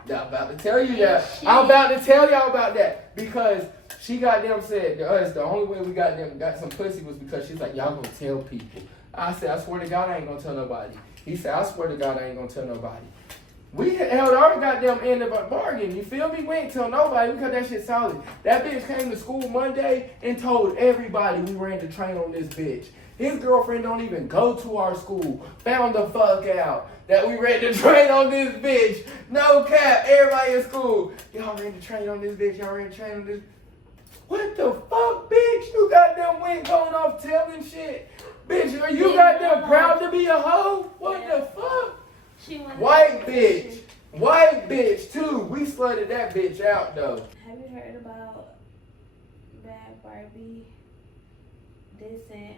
about to tell you that. I'm about to tell y'all about that. Because she goddamn said to us, the only way we got some pussy was because she's like, y'all gonna tell people. I said, I swear to God, I ain't gonna tell nobody. He said, I swear to God, I ain't gonna tell nobody. We held our goddamn end of a bargain. You feel me? We ain't tell nobody. We cut that shit solid. That bitch came to school Monday and told everybody we ran the train on this bitch. His girlfriend don't even go to our school. Found the fuck out that we ran the train on this bitch. No cap. Everybody in school. Y'all ran the train on this bitch. Y'all ran the train on this. What the fuck, bitch? You goddamn went going off telling shit. Bitch, are you goddamn proud to be a hoe? What the fuck? White bitch. White bitch, too. We slutted that bitch out, though. Have you heard about Bad Barbie dissing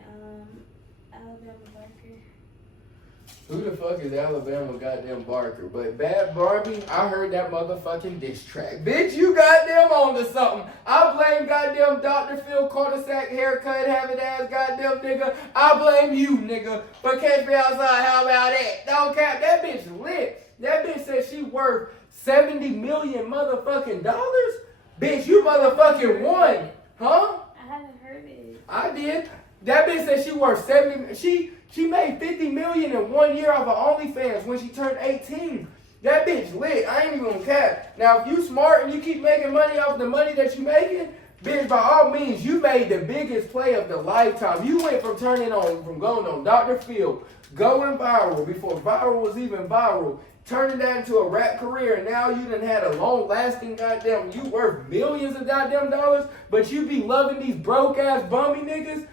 Alabama Barker? Who the fuck is Alabama goddamn Barker? But Bad Barbie, I heard that motherfucking diss track. Bitch, you goddamn on to something. I blame goddamn Dr. Phil cul-de-sac haircut having ass goddamn nigga. I blame you, nigga, for catch me outside. How about that? Don't cap. That bitch lit. That bitch said she worth $70 million motherfucking dollars. Bitch, you motherfucking won. Huh? I haven't heard it. I did. That bitch said she worth 70. She made $50 million in 1 year off of OnlyFans when she turned 18. That bitch lit. I ain't even gonna cap. Now, if you smart and you keep making money off the money that you making, bitch, by all means, you made the biggest play of the lifetime. You went from going on Dr. Phil, going viral before viral was even viral, turning that into a rap career, and now you done had a long-lasting goddamn, you worth millions of goddamn dollars, but you be loving these broke-ass bummy niggas?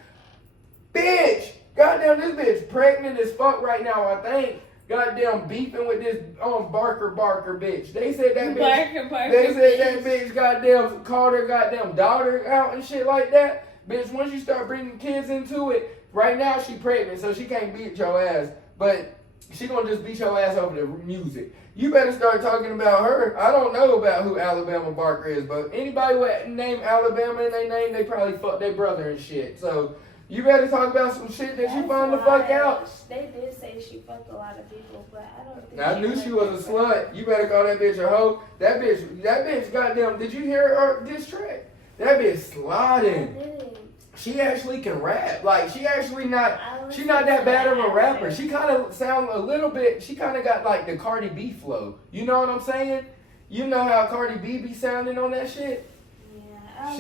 Bitch! Goddamn, this bitch pregnant as fuck right now, I think. Goddamn beefing with this Barker bitch. They said that bitch. They said that bitch goddamn called her goddamn daughter out and shit like that. Bitch, once you start bringing kids into it, right now she pregnant, so she can't beat your ass. But she gonna just beat your ass over the music. You better start talking about her. I don't know about who Alabama Barker is, but anybody with name Alabama in their name, they probably fuck their brother and shit. So you better talk about some shit that you found the fuck out. They did say she fucked a lot of people, but I don't think I knew she was a slut. You better call that bitch a hoe. That bitch goddamn, did you hear her diss track? That bitch sliding. I didn't. She actually can rap. Like, she not that bad of a rapper. She kind of sound a little bit, she kind of got like the Cardi B flow. You know what I'm saying? You know how Cardi B be sounding on that shit? Yeah.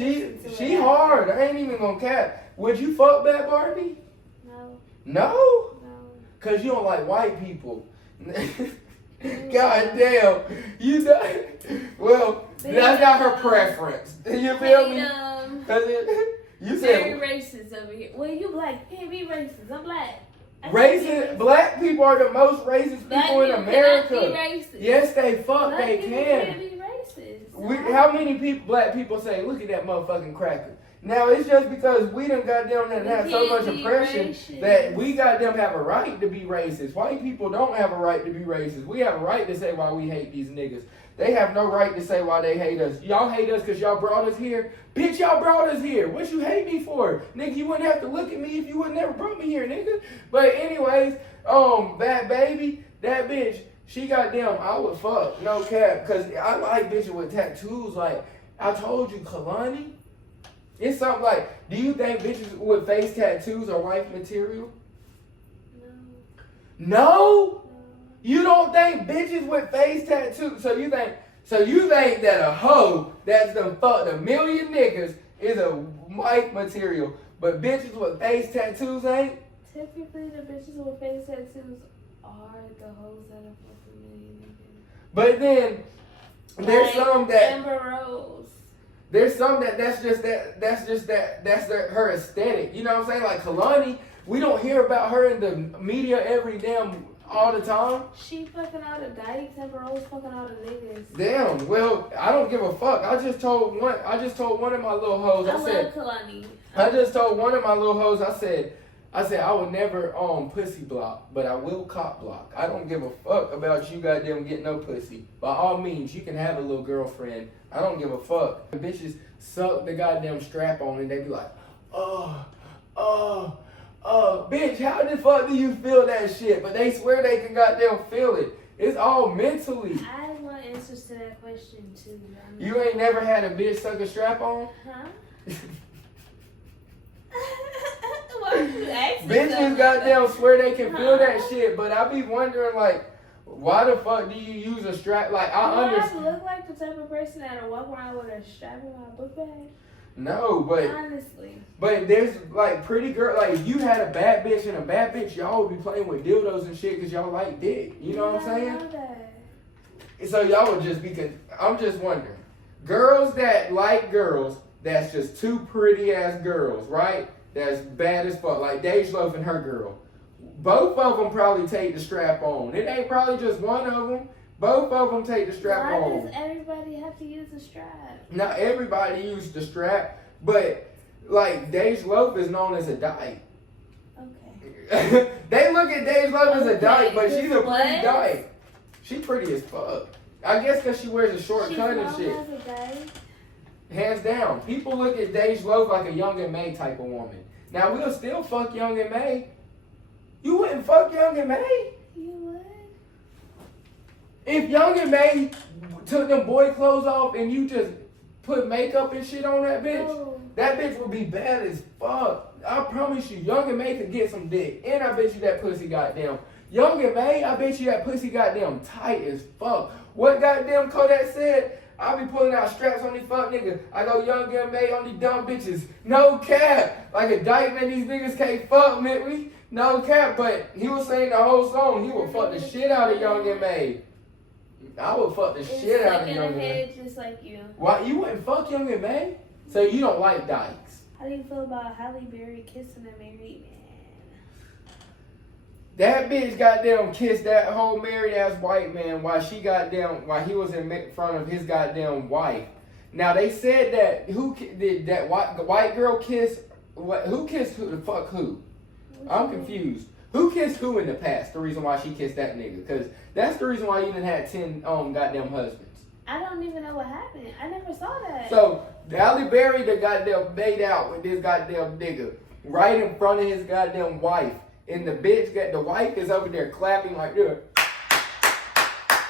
She hard. I ain't even gonna cap. Would you fuck Bad Barbie? No. No? No. Cause you don't like white people. God damn. You know. Well, that's not her preference. You feel me? You Very said racist over here. Well, you black. Can't be racist. I'm black. racist. Black people are the most racist people in America. Cannot be racist. Yes, they fuck. Black They people can. Can't be racist. How many black people say, "Look at that motherfucking cracker"? Now it's just because we done goddamn and have so much oppression that we goddamn have a right to be racist. White people don't have a right to be racist. We have a right to say why we hate these niggas. They have no right to say why they hate us. Y'all hate us because y'all brought us here. Bitch, y'all brought us here. What you hate me for? Nigga, you wouldn't have to look at me if you would never brought me here, nigga. But anyways, that baby, that bitch, she goddamn, I would fuck. No cap. Because I like bitches with tattoos. Like, I told you, Kalani. It's something like, do you think bitches with face tattoos are wife material? No. No? You don't think bitches with face tattoos? So you think that a hoe that's done fucked a million niggas is a wife material, but bitches with face tattoos ain't? Typically, the bitches with face tattoos are the hoes that are fucking million niggas. But then there's like some that Amber Rose. there's some that's her aesthetic. You know what I'm saying? Like Kalani, we don't hear about her in the media every damn all the time. She fucking all the dykes. Amber Rose fucking all the niggas. Damn. Well, I don't give a fuck. I just told one of my little hoes. I love Kalani. I just told one of my little hoes. I said I would never pussy block, but I will cop block. I don't give a fuck about you goddamn getting no pussy. By all means, you can have a little girlfriend. I don't give a fuck. The bitches suck the goddamn strap on and they be like, bitch, how the fuck do you feel that shit? But they swear they can goddamn feel it. It's all mentally. I want answers to that question too. You ain't never had a bitch suck a strap on? Huh? Why would you ask me Bitches something? goddamn swear they can feel that shit, but I be wondering like, why the fuck do you use a strap? Like I understand. Do I look like the type of person that'll walk around with a strap in my book bag? No, but honestly. But there's like pretty girl. Like if you had a bad bitch and a bad bitch, y'all would be playing with dildos and shit because y'all like dick. You know what I'm saying? I know that. So y'all would just be. I'm just wondering, girls that like girls that's just two pretty ass girls, right? That's bad as fuck, like Dej Loaf and her girl. Both of them probably take the strap on. It ain't probably just one of them. Both of them take the strap on. Why does everybody have to use a strap? Not everybody used the strap, but like Dej Loaf is known as a dyke. Okay. They look at Dej Loaf as a dyke, but she's a What? pretty dyke. She pretty as fuck. I guess because she wears a short cut and shit. As a dyke? Hands down. People look at Dej Loaf like a Young and May type of woman. Now, we'll still fuck Young and May. You wouldn't fuck Young and May? You would? If Young and May took them boy clothes off and you just put makeup and shit on that bitch, that bitch would be bad as fuck. I promise you, Young and May could get some dick. And I bet you that pussy goddamn. Young and May, I bet you that pussy goddamn tight as fuck. What goddamn Kodak said? I be pulling out straps on these fuck niggas. I go Young and May on these dumb bitches. No cap. Like a dyke, man, these niggas can't fuck me. No cap, but he was saying the whole song, he would fuck the shit out of Young and May. I would fuck the shit out of Young and May. Just like you. Why, you wouldn't fuck Young and May? So you don't like dykes? How do you feel about Halle Berry kissing a married man? That bitch goddamn kissed that whole married ass white man while he was in front of his goddamn wife. Now they said that who did that white girl kiss? Who kissed who? The fuck who? I'm confused. Who kissed who in the past? The reason why she kissed that nigga, because that's the reason why you done had 10 goddamn husbands. I don't even know what happened. I never saw that. So Halle Berry the goddamn made out with this goddamn nigga right in front of his goddamn wife. And the wife is over there clapping like this.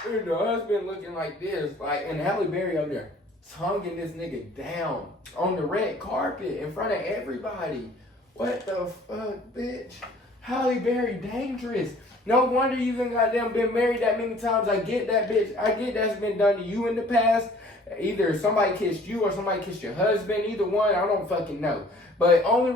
And the husband looking like this. And Halle Berry over there tonguing this nigga down on the red carpet in front of everybody. What the fuck, bitch? Halle Berry dangerous. No wonder you even goddamn been married that many times. I get that, bitch. I get that's been done to you in the past. Either somebody kissed you or somebody kissed your husband. Either one, I don't fucking know. But only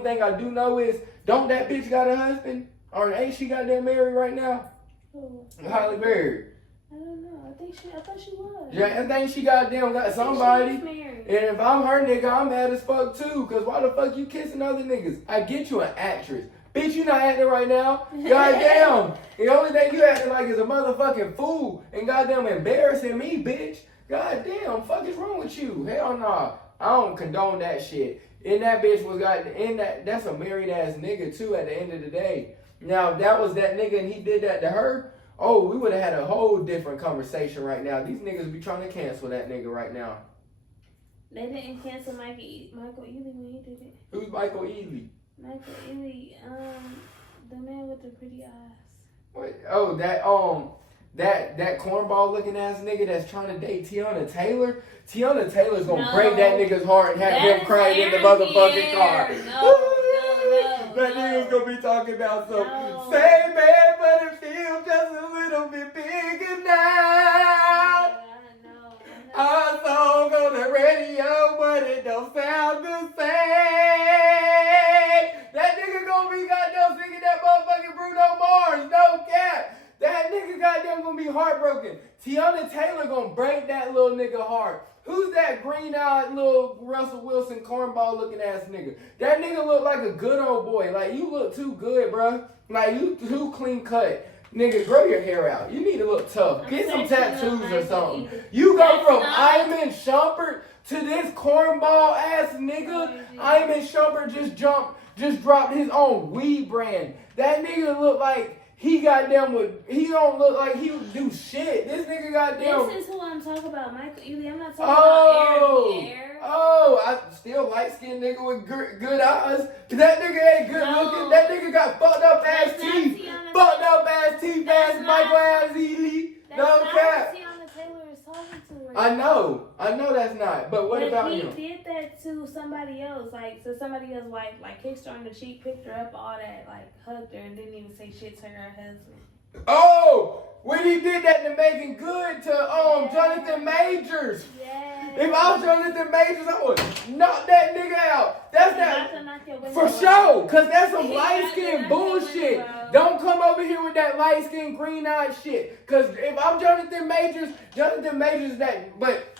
thing I do know is, don't that bitch got a husband? Or ain't she goddamn married right now? Who? Halle Berry. I don't know. I thought she was. Yeah, I think she goddamn got somebody. And if I'm her nigga, I'm mad as fuck too. Cause why the fuck you kissing other niggas? I get you an actress. Bitch, you not acting right now. Goddamn. The only thing you acting like is a motherfucking fool. And goddamn embarrassing me, bitch. Goddamn, fuck is wrong with you? Hell nah. I don't condone that shit. And that bitch was that's a married ass nigga too at the end of the day. Now, if that was that nigga and he did that to her, oh, we would have had a whole different conversation right now. These niggas be trying to cancel that nigga right now. They didn't cancel Michael Ealy when he did it. Who's Michael Ealy? Michael Ealy, the man with the pretty eyes. What? Oh, that cornball looking ass nigga that's trying to date Tiana Taylor. Tiana Taylor's gonna break that nigga's heart and have him crying in the motherfucking car. No. That nigga's gonna be talking about some same man, but it feels just a little bit bigger now. Our song on the radio, but it don't sound the same. That nigga gonna be goddamn singing that motherfucking Bruno Mars, no cap. That nigga goddamn gonna be heartbroken. Tiana Taylor gonna break that little nigga heart. Who's that green-eyed little Russell Wilson cornball looking ass nigga? That nigga look like a good old boy. Like, you look too good, bro. Like, you too clean cut. Nigga, grow your hair out. You need to look tough. Get some tattoos or something. You go from Iman Shumpert to this cornball ass nigga. Iman Shumpert just dropped his own weed brand. That nigga look like he don't look like he would do shit. This nigga goddamn. This is who I'm talking about, Michael Ealy. I'm not talking about Aaron. I still light-skinned nigga with good eyes. That nigga ain't good looking. That nigga got fucked up ass teeth. Fucked up ass teeth ass Michael ass Ealy. No cap. I know that's not. But what about him? He did that to somebody else, like to somebody else's wife, like kissed her on the cheek, picked her up, all that, like hugged her, and didn't even say shit to her husband. Oh, when he did that to Megan Good to Jonathan Majors. Yes. If I was Jonathan Majors, I would knock that nigga out. That's that for sure, cause that's some light skin bullshit. Don't come over here with that light skin green eyed shit. Cause if I'm Jonathan Majors that. But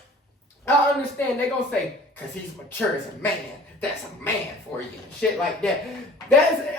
I understand they gonna say, cause he's mature as a man. That's a man for you, shit like that.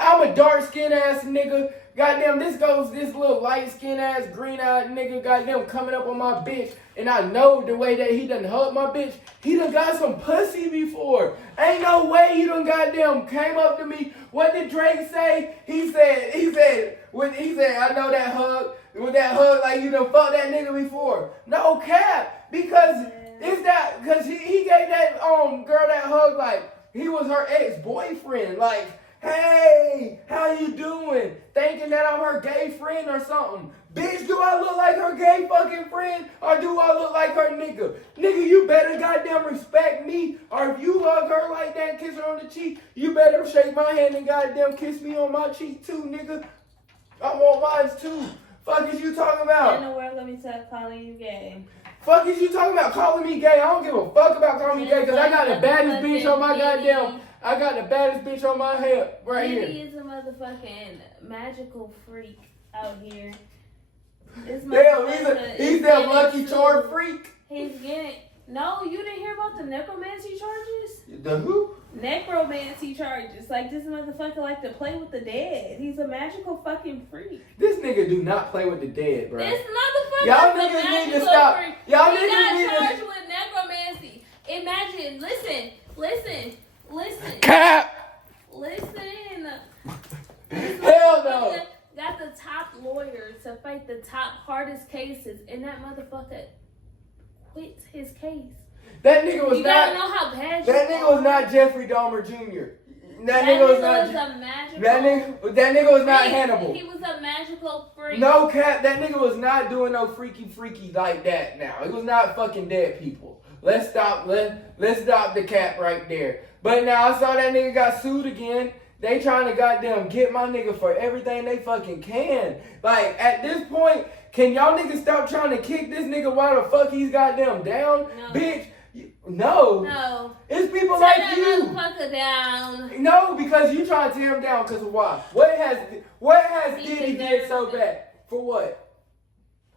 I'm a dark skin ass nigga. Goddamn, this little light skin ass, green eyed nigga, goddamn, coming up on my bitch. And I know the way that he done hugged my bitch, he done got some pussy before. Ain't no way he done goddamn came up to me. What did Drake say? He said, I know that hug, with that hug like you done fucked that nigga before. No cap, because he gave that girl that hug like he was her ex-boyfriend. Like, hey, how you doing? Thinking that I'm her gay friend or something. Bitch, do I look like her gay fucking friend? Or do I look like her nigga? Nigga, you better goddamn respect me. Or if you hug her like that and kiss her on the cheek, you better shake my hand and goddamn kiss me on my cheek too, nigga. I want mine too. Fuck is you talking about? In the world, let me start calling you gay. Fuck is you talking about calling me gay? I don't give a fuck about calling me gay because I got the baddest bitch on my goddamn... I got the baddest bitch on my head right here. He is a motherfucking magical freak out here. Damn, he's that lucky charm freak. He's getting... No, you didn't hear about the necromancy charges? The who? Necromancy charges. Like, this motherfucker like to play with the dead. He's a magical fucking freak. This nigga do not play with the dead, bro. This motherfucker y'all niggas need to stop. Freak. Y'all he niggas need to... got charged with necromancy. Imagine, listen. Cap! Listen. Hell no. Got the top lawyers to fight the top hardest cases, and that motherfucker quit his case. That nigga was you not. You gotta know how bad. That nigga was not Jeffrey Dahmer Jr. That nigga was not. A magical. That nigga was not Hannibal. He was a magical freak. No cap. That nigga was not doing no freaky like that. Now he was not fucking dead people. Let's stop the cap right there. But now I saw that nigga got sued again. They trying to goddamn get my nigga for everything they fucking can. Like, at this point, can y'all niggas stop trying to kick this nigga while the fuck he's goddamn down? No. Bitch, no. It's people like you. Turn that motherfucker down. No, because you trying to tear him down because of why? What has Diddy did so bad? For what?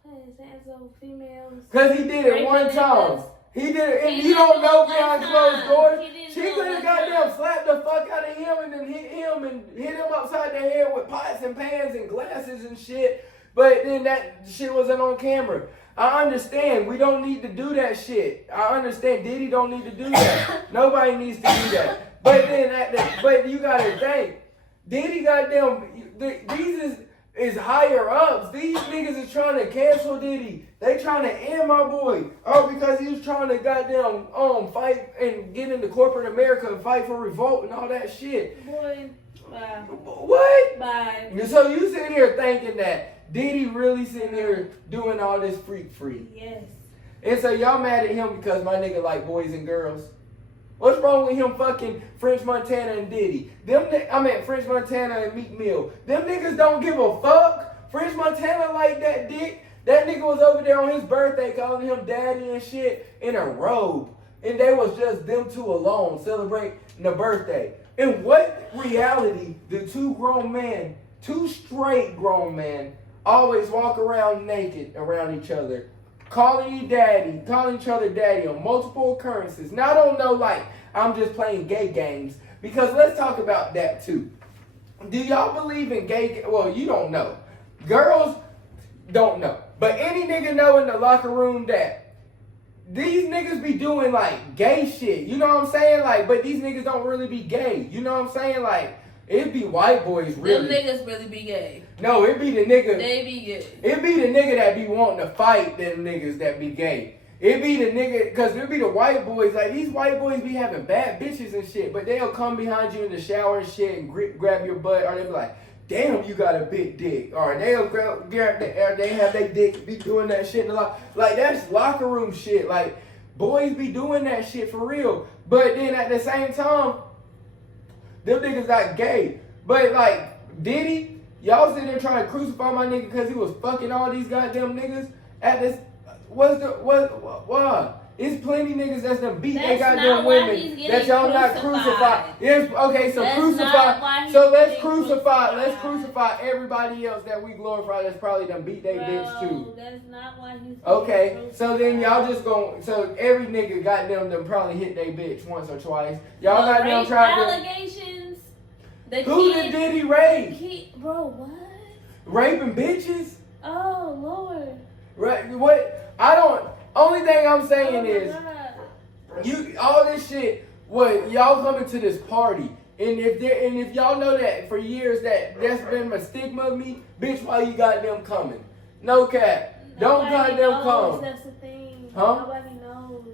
Put his hands on females. Because he did it one time. He did it, and you don't know behind closed doors. She could have goddamn slapped the fuck out of him and then hit him upside the head with pots and pans and glasses and shit. But then that shit wasn't on camera. I understand. We don't need to do that shit. I understand. Diddy don't need to do that. Nobody needs to do that. But then but you gotta think. Diddy goddamn. These is higher ups. These niggas is trying to cancel Diddy. They trying to end my boy. Oh, because he was trying to goddamn fight and get into corporate America and fight for revolt and all that shit. Boy, bye. What? Bye. So you sitting here thinking that Diddy really sitting here doing all this freak. Yes. And so y'all mad at him because my nigga like boys and girls. What's wrong with him fucking French Montana and Diddy? French Montana and Meek Mill. Them niggas don't give a fuck. French Montana like that dick. That nigga was over there on his birthday calling him daddy and shit in a robe. And they was just them two alone celebrating the birthday. In what reality do two straight grown men, always walk around naked around each other, calling each other daddy on multiple occurrences? Now I don't know, like, I'm just playing gay games, because let's talk about that too. Do y'all believe in well, you don't know. Girls don't know. But any nigga know in the locker room that these niggas be doing like gay shit. You know what I'm saying? Like, but these niggas don't really be gay. You know what I'm saying? Like, it be white boys really. Them niggas really be gay. No, it be the nigga. They be gay. It be the nigga that be wanting to fight them niggas that be gay. It be the nigga, because it be the white boys. Like, these white boys be having bad bitches and shit, but they'll come behind you in the shower and shit and grab your butt, or they be like, damn, you got a big dick. Or they'll grab they have their dick, be doing that shit in the locker. Like, that's locker room shit. Like, boys be doing that shit for real. But then at the same time, them niggas not gay. But like, Diddy, y'all sitting there trying to crucify my nigga because he was fucking all these goddamn niggas at this. Why? It's plenty niggas that's done beat they goddamn women that y'all not crucified. Yes, okay, so that's crucify. So let's crucify everybody else that we glorify that's probably done beat they bitch too. That's not why he's okay, so then y'all just gon' so every nigga goddamn done probably hit they bitch once or twice. Y'all goddamn tried to allegations. Who did Diddy rape? Bro, what? Raping bitches? Oh Lord. Right? What? I don't. Only thing I'm saying is, you all this shit. What y'all coming to this party, and if y'all know that for years that's been a stigma of me, bitch. Why you got them coming? No cap. Don't goddamn come. That's the thing. Huh? Nobody knows.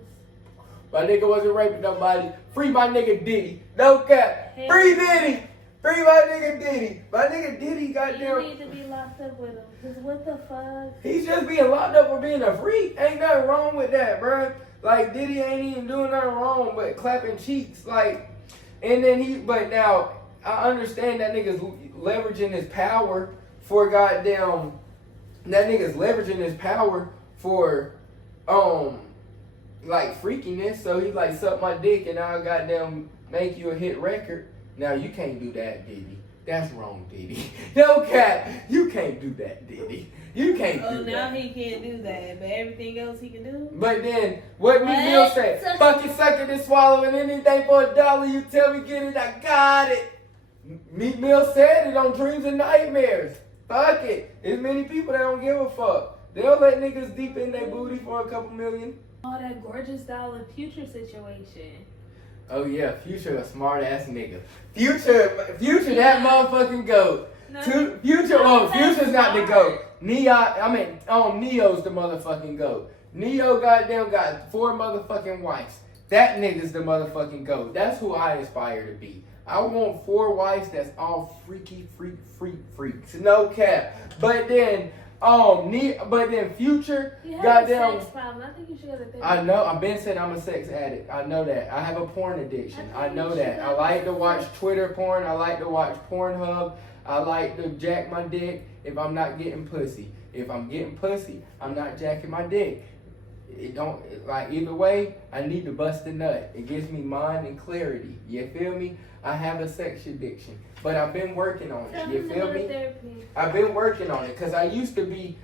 My nigga wasn't raping nobody. Free my nigga Diddy. No cap. Hell Free yeah. Diddy. Free my nigga Diddy. My nigga Diddy goddamn. You need to be locked up with him. Cause what the fuck? He's just being locked up for being a freak. Ain't nothing wrong with that, bruh. Like, Diddy ain't even doing nothing wrong but clapping cheeks. Like, and then but now, I understand that nigga's leveraging his power for goddamn, like, freakiness. So he like, suck my dick and I'll goddamn make you a hit record. Now, you can't do that, Diddy. That's wrong, Diddy. No cap. You can't do that, Diddy. You can't do that. Oh, now he can't do that, but everything else he can do? But then, what Meek Mill said, fuck it, suck it, and swallow it, anything for $1, you tell me get it, I got it. Meek Mill said it on Dreams and Nightmares. Fuck it. There's many people that don't give a fuck. They'll let niggas deep in their booty for a couple million. Oh, that Gorgeous Dollar Future situation. Oh yeah, Future a smart ass nigga. Future, that motherfucking goat. No, Future's not the goat. Neo's the motherfucking goat. Neo goddamn got 4 motherfucking wives. That nigga's the motherfucking goat. That's who I aspire to be. I want 4 wives that's all freaky freaks. No cap. But then Future, you have goddamn. a sex problem. I think you should go to therapy. I know. I've been saying I'm a sex addict. I know that. I have a porn addiction. I know that. I like to watch Twitter porn. I like to watch Pornhub. I like to jack my dick if I'm not getting pussy. If I'm getting pussy, I'm not jacking my dick. It don't, like, either way, I need to bust a nut. It gives me mind and clarity. You feel me? I have a sex addiction, but I've been working on it. You feel me? I've been working on it because I used to be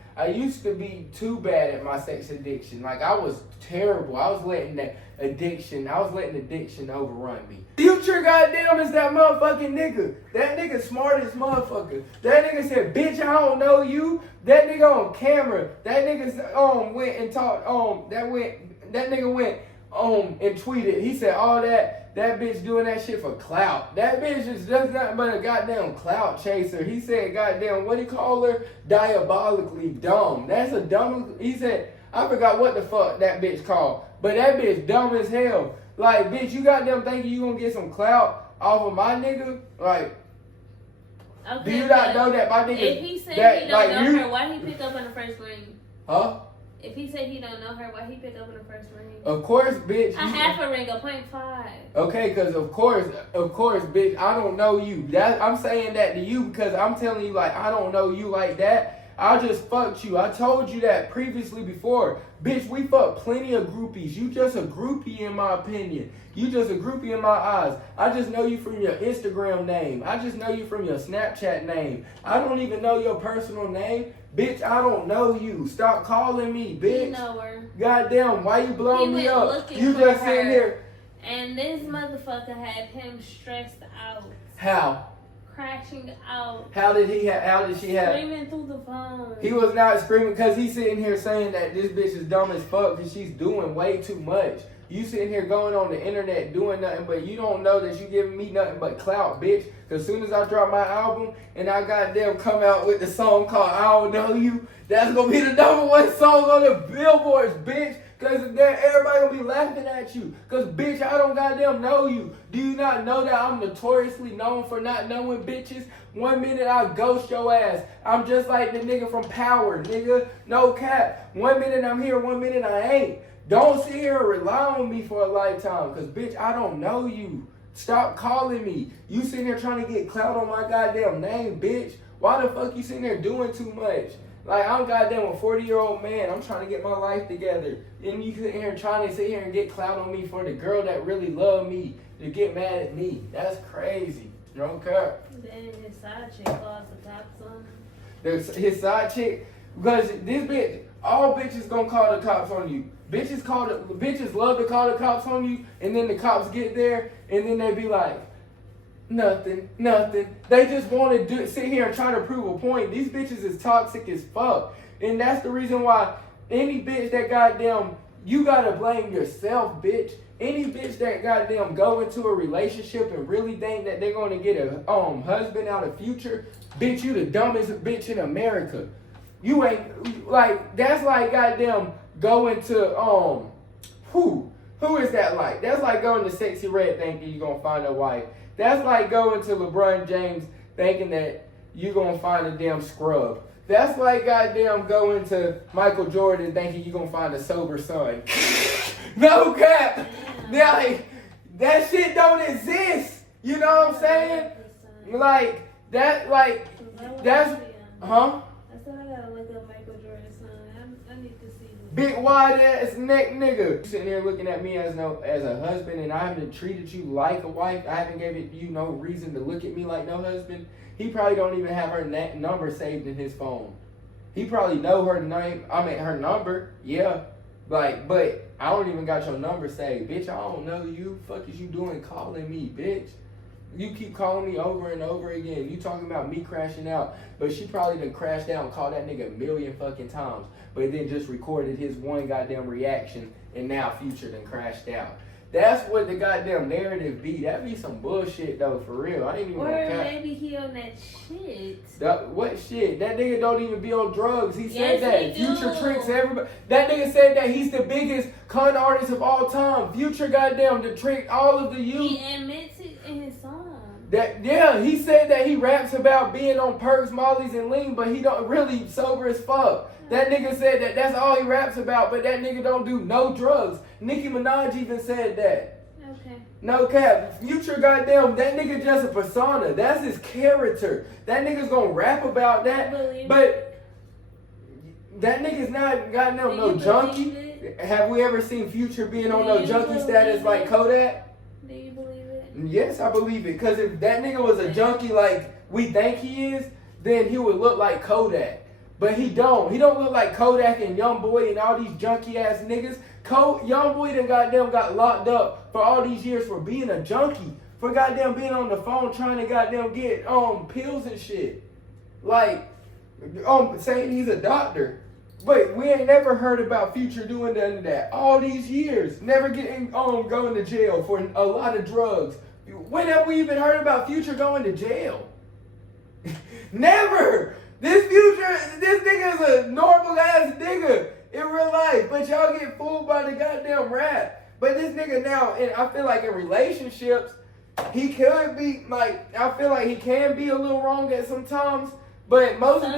too bad at my sex addiction. Like, I was terrible. I was letting addiction overrun me. Future goddamn is that motherfucking nigga. That nigga smart as motherfucker. That nigga said, bitch, I don't know you. That nigga on camera. That nigga went and talked that nigga went and tweeted. He said all that bitch doing that shit for clout. That bitch is just nothing but a goddamn clout chaser. He said goddamn, what he call her? Diabolically dumb. That's a dumb, he said, I forgot what the fuck that bitch called. But that bitch dumb as hell. Like, bitch, you goddamn thinking you gonna get some clout off of my nigga? Like, Okay, Do you not know that my nigga? If he said that, he don't like, know her, why he pick up on the first ring? Huh? If he said he don't know her, why he pick up on the first ring? Of course, bitch. A half a ring, a 0.5. Okay, because of course, bitch, I don't know you. I'm saying that to you because I'm telling you, like, I don't know you like that. I just fucked you. I told you that previously before. Bitch, we fucked plenty of groupies. You just a groupie in my opinion. You just a groupie in my eyes. I just know you from your Instagram name. I just know you from your Snapchat name. I don't even know your personal name. Bitch, I don't know you. Stop calling me, bitch. You know her. Goddamn, why you blowing me up? You for just her, sitting here. And this motherfucker had him stressed out. How? Crashing out. How did she have? Screaming through the phone. He was not screaming because he's sitting here saying that this bitch is dumb as fuck because she's doing way too much. You sitting here going on the internet doing nothing, but you don't know that you giving me nothing but clout, bitch. Because soon as I drop my album and I goddamn come out with the song called I Don't Know You, that's going to be the #1 song on the billboards, bitch. Because then everybody going to be laughing at you. Because, bitch, I don't goddamn know you. Do you not know that I'm notoriously known for not knowing bitches? 1 minute I ghost your ass. I'm just like the nigga from Power, nigga. No cap. 1 minute I'm here, 1 minute I ain't. Don't sit here and rely on me for a lifetime. Because, bitch, I don't know you. Stop calling me. You sitting here trying to get clout on my goddamn name, bitch. Why the fuck you sitting there doing too much? Like, I'm goddamn a 40-year-old man. I'm trying to get my life together. And you sitting here trying to sit here and get clout on me for the girl that really loved me to get mad at me. That's crazy. No cap. Then his side chick calls the cops on him. His side chick, because this bitch, all bitches gonna call the cops on you. Bitches love to call the cops on you, and then the cops get there, and then they be like, nothing. They just want to sit here and try to prove a point. These bitches is toxic as fuck. And that's the reason why any bitch that goddamn, you gotta blame yourself, bitch. Any bitch that goddamn go into a relationship and really think that they're gonna get a husband out of Future, bitch, you the dumbest bitch in America. You ain't, like, that's like goddamn going to, who is that like? That's like going to Sexy Red thinking you're gonna find a wife. That's like going to LeBron James thinking that you're going to find a damn scrub. That's like goddamn going to Michael Jordan thinking you're going to find a sober son. No cap. Like, that shit don't exist. You know what I'm saying? Like, that's, huh? I said I gotta look up Michael Jordan's son. I need to see this. Big wide ass neck nigga. You sitting here looking at me as a husband and I haven't treated you like a wife. I haven't given you no reason to look at me like no husband. He probably don't even have her number saved in his phone. He probably know her name. I mean her number. Yeah. Like, but I don't even got your number saved. Bitch, I don't know you. Fuck is you doing calling me, bitch? You keep calling me over and over again. You talking about me crashing out. But she probably done crashed out and called that nigga a million fucking times. But then just recorded his one goddamn reaction and now Future done crashed out. That's what the goddamn narrative be. That be some bullshit though, for real. I didn't even Or know maybe he on that shit. What shit? That nigga don't even be on drugs. He Yes, said that. he do. Future tricks everybody. That nigga said that he's the biggest con artist of all time. Future goddamn to trick all of the youth. He admits it in his song. He said that he raps about being on perks, mollies, and lean, but he don't really sober as fuck. That nigga said that that's all he raps about, but that nigga don't do no drugs. Nicki Minaj even said that. Okay. No cap. Future goddamn, that nigga just a persona. That's his character. That nigga's gonna rap about that, but that nigga's not goddamn no junkie. Have we ever seen Future being on no junkie status like Kodak? Do you believe it? Yes, I believe it. Because if that nigga was a junkie like we think he is, then he would look like Kodak. But he don't. He don't look like Kodak and Youngboy and all these junkie ass niggas. Youngboy done goddamn got locked up for all these years for being a junkie. For goddamn being on the phone trying to goddamn get pills and shit. Like, saying he's a doctor. But we ain't never heard about Future doing none of that. All these years. Never getting going to jail for a lot of drugs. When have we even heard about Future going to jail? Never! This nigga is a normal ass nigga in real life, but y'all get fooled by the goddamn rap. But this nigga now, and I feel like in relationships, he could be, like, I feel like he can be a little wrong at some times, but most of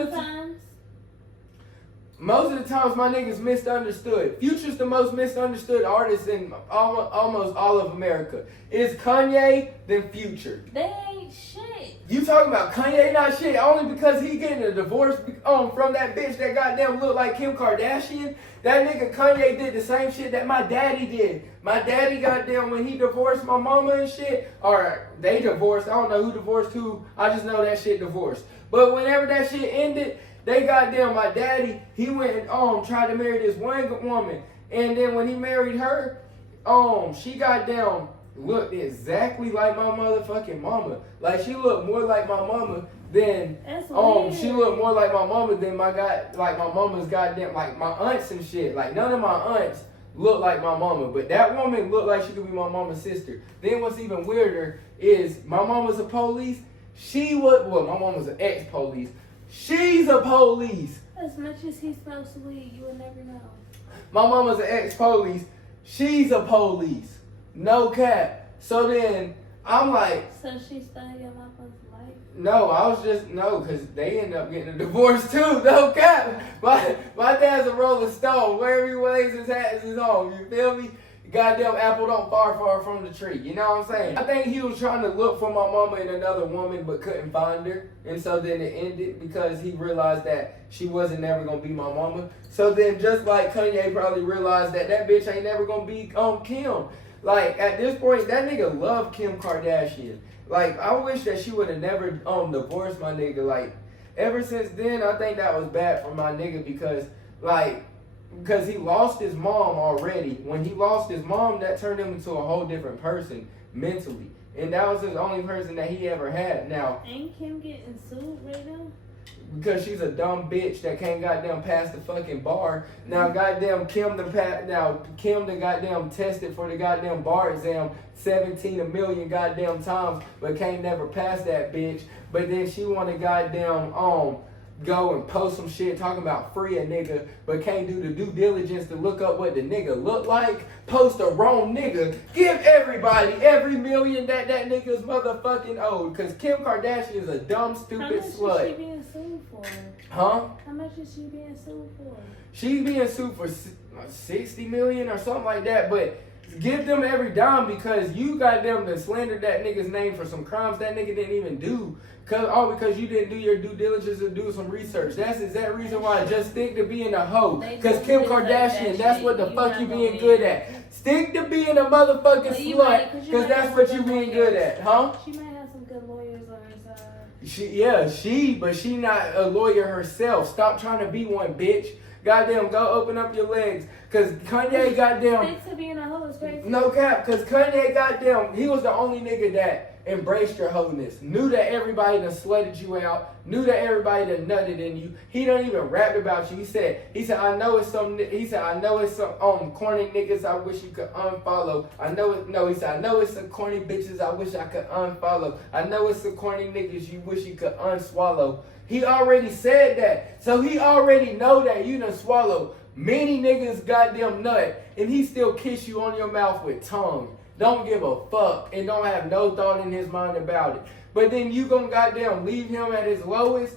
the times my nigga's misunderstood. Future's the most misunderstood artist in almost all of America. It's Kanye, then Future. They ain't shit. You talking about Kanye not shit only because he getting a divorce from that bitch that goddamn look like Kim Kardashian? That nigga Kanye did the same shit that my daddy did. My daddy goddamn, when he divorced my mama and shit, or they divorced, I don't know who divorced who, I just know that shit divorced. But whenever that shit ended, they goddamn, my daddy, he went and tried to marry this one woman. And then when he married her, she goddamn looked exactly like my motherfucking mama. Like, she looked more like my mama than she looked more like my mama than my mama's goddamn, like my aunts and shit. Like, none of my aunts look like my mama, but that woman looked like she could be my mama's sister. Then what's even weirder is my mama's a police. My mama's an ex-police. She's a police. As much as he smokes weed, you would never know. My mama's an ex-police. She's a police. No cap. So then I'm like, so she started your mama's life? No, because they end up getting a divorce too. No cap. My dad's a rolling stone. Wherever he waves his hat is his home. You feel me? Goddamn apple don't fall far from the tree. You know what I'm saying? I think he was trying to look for my mama in another woman but couldn't find her. And so then it ended because he realized that she wasn't never going to be my mama. So then just like Kanye probably realized that bitch ain't never going to be Kim. Like, at this point, that nigga loved Kim Kardashian. Like, I wish that she would have never divorced my nigga. Like, ever since then, I think that was bad for my nigga because he lost his mom already. When he lost his mom, that turned him into a whole different person mentally. And that was his only person that he ever had. Now, ain't Kim getting sued right now? Because she's a dumb bitch that can't goddamn pass the fucking bar. Now goddamn Kim done goddamn tested for the goddamn bar exam 17 million goddamn times, but can't never pass that bitch. But then she wanna goddamn go and post some shit talking about free a nigga, but can't do the due diligence to look up what the nigga look like. Post a wrong nigga. Give everybody every million that nigga's motherfucking owed. Cause Kim Kardashian is a dumb, stupid slut. How much is she being sued for? Huh? How much is she being sued for? She's being sued for 60 million or something like that, but give them every dime because you goddamn done slandered that nigga's name for some crimes that nigga didn't even do. Because you didn't do your due diligence or do some research. That's the exact reason why I just stick to being a hoe. Because Kim Kardashian, that's what the fuck you being good at. Stick to being a motherfucking slut, because that's what you being good at, huh? She might have some good lawyers on her side. But she not a lawyer herself. Stop trying to be one, bitch. Goddamn, go open up your legs. Cause Kanye goddamn. Stick to being a hoe is crazy. No cap, cause Kanye goddamn, he was the only nigga that embraced your wholeness. Knew that everybody done slutted you out. Knew that everybody done nutted in you. He done even rapped about you. He said, I know it's some corny niggas I wish you could unfollow. He said, I know it's some corny bitches I wish I could unfollow. I know it's some corny niggas you wish you could unswallow. He already said that. So he already know that you done swallow many niggas goddamn nut and he still kiss you on your mouth with tongue. Don't give a fuck and don't have no thought in his mind about it. But then you gonna goddamn leave him at his lowest?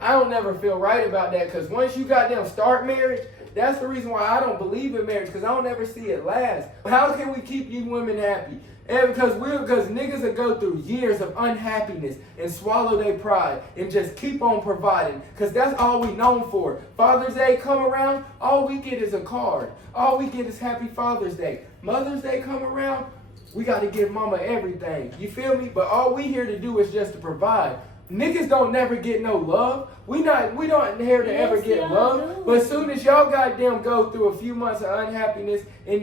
I don't never feel right about that because once you goddamn start marriage, that's the reason why I don't believe in marriage because I don't ever see it last. How can we keep you women happy? And because niggas will go through years of unhappiness and swallow their pride and just keep on providing. Because that's all we known for. Father's Day come around, all we get is a card. All we get is Happy Father's Day. Mother's Day come around, we got to give mama everything. You feel me? But all we here to do is just to provide. Niggas don't never get no love. We don't here to ever get love. But as soon as y'all goddamn go through a few months of unhappiness and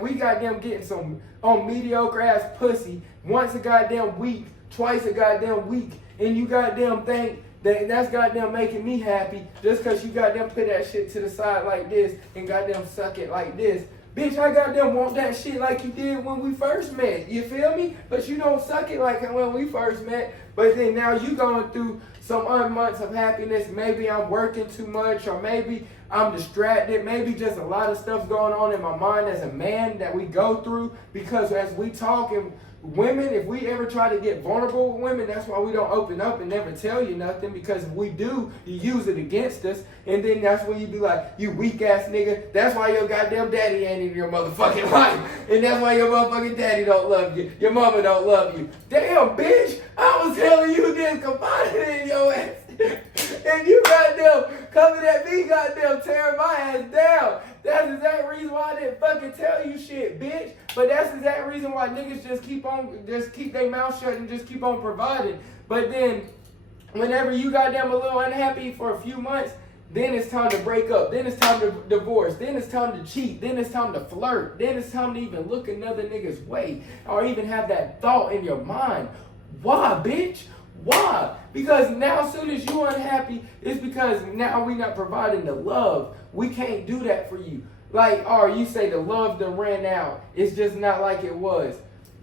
we goddamn getting some mediocre ass pussy once a goddamn week, twice a goddamn week, and you goddamn think that's goddamn making me happy just because you goddamn put that shit to the side like this and goddamn suck it like this. Bitch, I goddamn want that shit like you did when we first met. You feel me? But you don't suck it like when we first met. But then now you going through some months of happiness. Maybe I'm working too much or maybe I'm distracted. Maybe just a lot of stuff's going on in my mind as a man that we go through. Because as we talk, and women, if we ever try to get vulnerable with women, that's why we don't open up and never tell you nothing. Because if we do, you use it against us. And then that's when you be like, you weak ass nigga. That's why your goddamn daddy ain't in your motherfucking life. And that's why your motherfucking daddy don't love you. Your mama don't love you. Damn, bitch. I was telling you this, confiding in your ass. And you goddamn coming at me, goddamn tearing my ass down. That's the exact reason why I didn't fucking tell you shit, bitch. But that's the exact reason why niggas just keep their mouth shut and just keep on providing. But then, whenever you goddamn a little unhappy for a few months, then it's time to break up. Then it's time to divorce. Then it's time to cheat. Then it's time to flirt. Then it's time to even look another nigga's way. Or even have that thought in your mind. Why, bitch? Why? Because now as soon as you unhappy, it's because now we not providing the love. We can't do that for you. Like, or you say the love done ran out. It's just not like it was.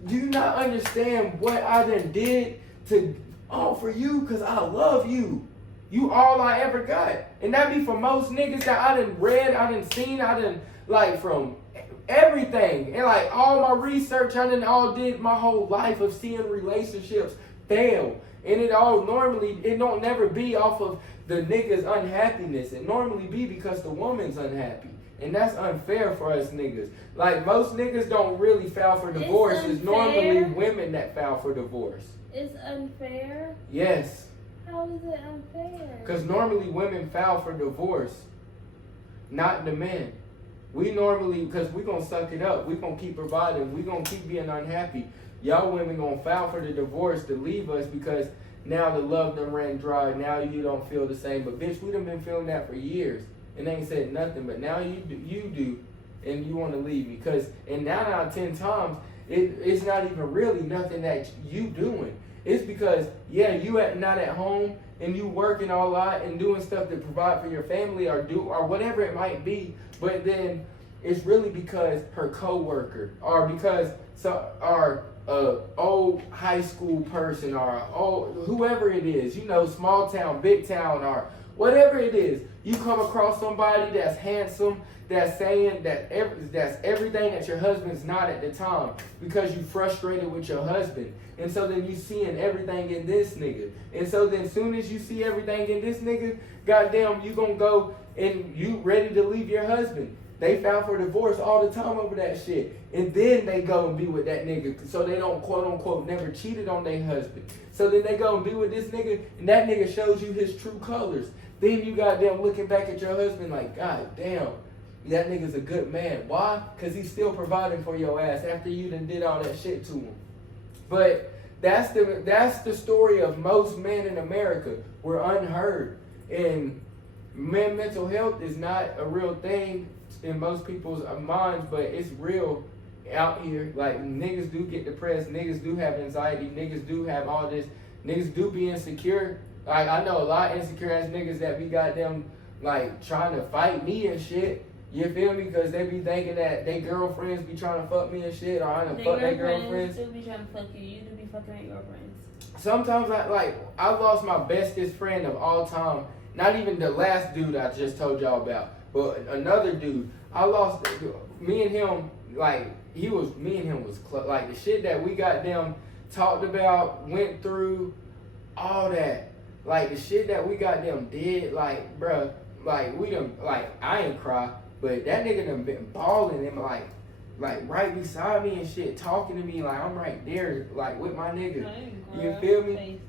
Do you not understand what I done did to offer you? Because I love you. You all I ever got. And that be for most niggas that I done read, I done seen, I done, like, from everything. And like all my research, I done all did my whole life of seeing relationships fail. And it don't never be off of the nigga's unhappiness. It normally be because the woman's unhappy. And that's unfair for us niggas. Like, most niggas don't really file for divorce. It's normally women that file for divorce. It's unfair? Yes. How is it unfair? Because normally women file for divorce, not the men. We normally, because we going to suck it up. We going to keep providing. We going to keep being unhappy. Y'all women going to file for the divorce to leave us because now the love done ran dry. Now you don't feel the same. But bitch, we done been feeling that for years. And they ain't said nothing. But now you do. And you want to leave me. And 9 out of 10 times, it's not even really nothing that you doing. It's because, yeah, you not at home and you working a lot and doing stuff to provide for your family or whatever it might be. But then it's really because her coworker or because old high school person or whoever it is, small town, big town, or whatever it is, you come across somebody that's handsome, that's saying that's everything that your husband's not at the time because you frustrated with your husband. And so then you seeing everything in this nigga. And so then soon as you see everything in this nigga, goddamn, you gonna go and you ready to leave your husband. They file for divorce all the time over that shit. And then they go and be with that nigga so they don't, quote unquote, never cheated on their husband. So then they go and be with this nigga and that nigga shows you his true colors. Then you goddamn looking back at your husband like, God damn, that nigga's a good man. Why? Because he's still providing for your ass after you done did all that shit to him. But that's the story of most men in America. We're unheard. And mental health is not a real thing in most people's minds, but it's real out here. Like, niggas do get depressed, niggas do have anxiety, niggas do have all this, niggas do be insecure. Like, I know a lot of insecure ass niggas that be goddamn like trying to fight me and shit. You feel me? Because they be thinking that they girlfriends be trying to fuck me and shit, or I done fuck their girlfriends. Still be trying to fuck you. You do be fucking at your friends. Sometimes I lost my bestest friend of all time. Not even the last dude I just told y'all about, but another dude. I lost me and him. Like, me and him was like the shit that we goddamn talked about, went through, all that. Like, the shit that we goddamn did, like, bruh, like, we done, like, I ain't cry, but that nigga done been balling and like right beside me and shit, talking to me like I'm right there, like, with my nigga. You feel me?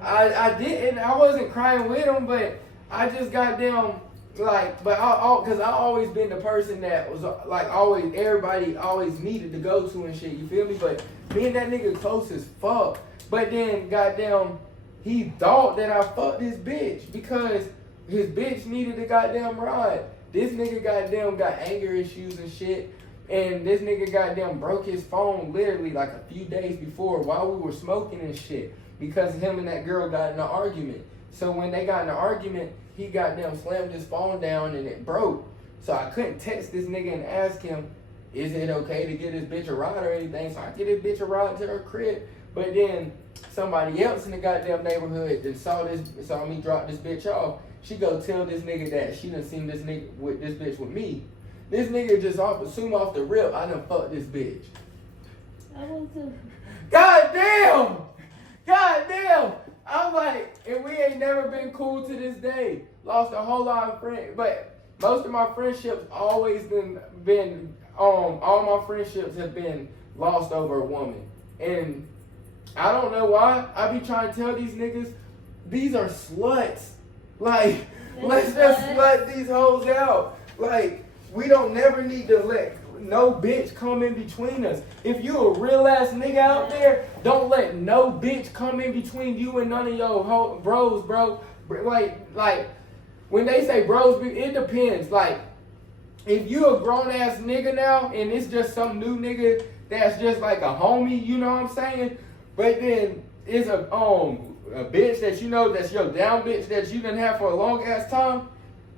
I didn't, I wasn't crying with him, but I just goddamn, like, but cause I always been the person that was like always, everybody always needed to go to and shit, you feel me? But me and that nigga close as fuck. But then goddamn, he thought that I fucked this bitch because his bitch needed a goddamn ride. This nigga goddamn got anger issues and shit. And this nigga goddamn broke his phone literally like a few days before while we were smoking and shit. Because him and that girl got in an argument. So when they got in an argument, he goddamn slammed his phone down and it broke. So I couldn't text this nigga and ask him, is it okay to get this bitch a ride or anything? So I get this bitch a ride to her crib. But then somebody else in the goddamn neighborhood that saw me drop this bitch off. she go tell this nigga that she done seen this nigga with this bitch with me. This nigga just assume off the rip, I done fucked this bitch. I want to. God damn! God damn! I'm like, and we ain't never been cool to this day. Lost a whole lot of friends, but most of my friendships always been all my friendships have been lost over a woman. And I don't know why. I be trying to tell these niggas, these are sluts. Like, let's just slut these hoes out. Like, we don't never need to let no bitch come in between us. If you a real ass nigga out there, don't let no bitch come in between you and none of your bros, bro. Like when they say bros, it depends. Like if you a grown ass nigga now and it's just some new nigga that's just like a homie, you know what I'm saying? But then it's a bitch that you know that's your down bitch that you done have for a long ass time.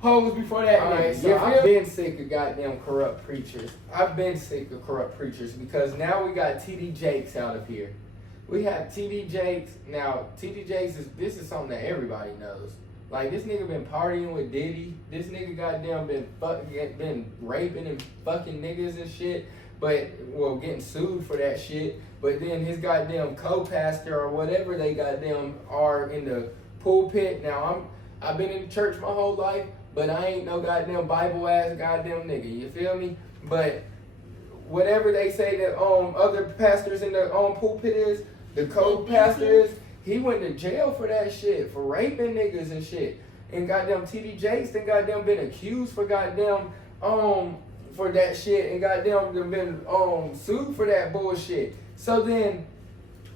Hoes before that. Right, so I've been sick of goddamn corrupt preachers. I've been sick of corrupt preachers because now we got TD Jakes out of here. We have TD Jakes. Now, TD Jakes this is something that everybody knows. Like, this nigga been partying with Diddy. This nigga goddamn been raping and fucking niggas and shit. But, well, getting sued for that shit. But then his goddamn co-pastor or whatever they goddamn are in the pulpit. Now, I've been in church my whole life. But I ain't no goddamn Bible ass goddamn nigga, you feel me? But whatever they say that other pastors in the pulpit is, the co-pastor is, he went to jail for that shit, for raping niggas and shit. And goddamn TD Jakes then goddamn been accused for goddamn for that shit and goddamn been sued for that bullshit. So then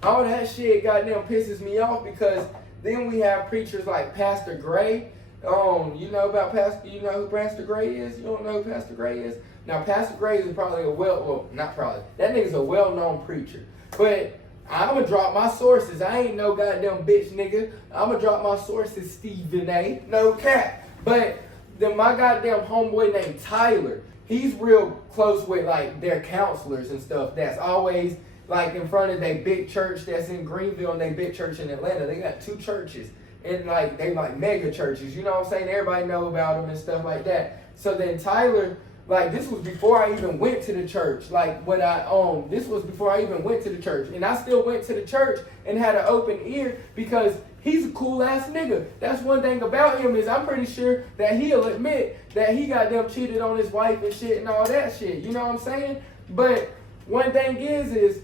all that shit goddamn pisses me off because then we have preachers like Pastor Gray. You know about you know who Pastor Gray is? You don't know who Pastor Gray is? Now, Pastor Gray is probably that nigga's a well-known preacher. But I'm going to drop my sources. I ain't no goddamn bitch nigga. I'm going to drop my sources, Stephen A. No cap. But then my goddamn homeboy named Tyler, he's real close with, like, their counselors and stuff that's always, like, in front of their big church that's in Greenville and their big church in Atlanta. They got 2 churches. And like they like mega churches, you know what I'm saying? Everybody know about them and stuff like that. So then Tyler, like this was before I even went to the church. Like this was before I even went to the church. And I still went to the church and had an open ear because he's a cool ass nigga. That's one thing about him is I'm pretty sure that he'll admit that he got them cheated on his wife and shit and all that shit. You know what I'm saying? But one thing is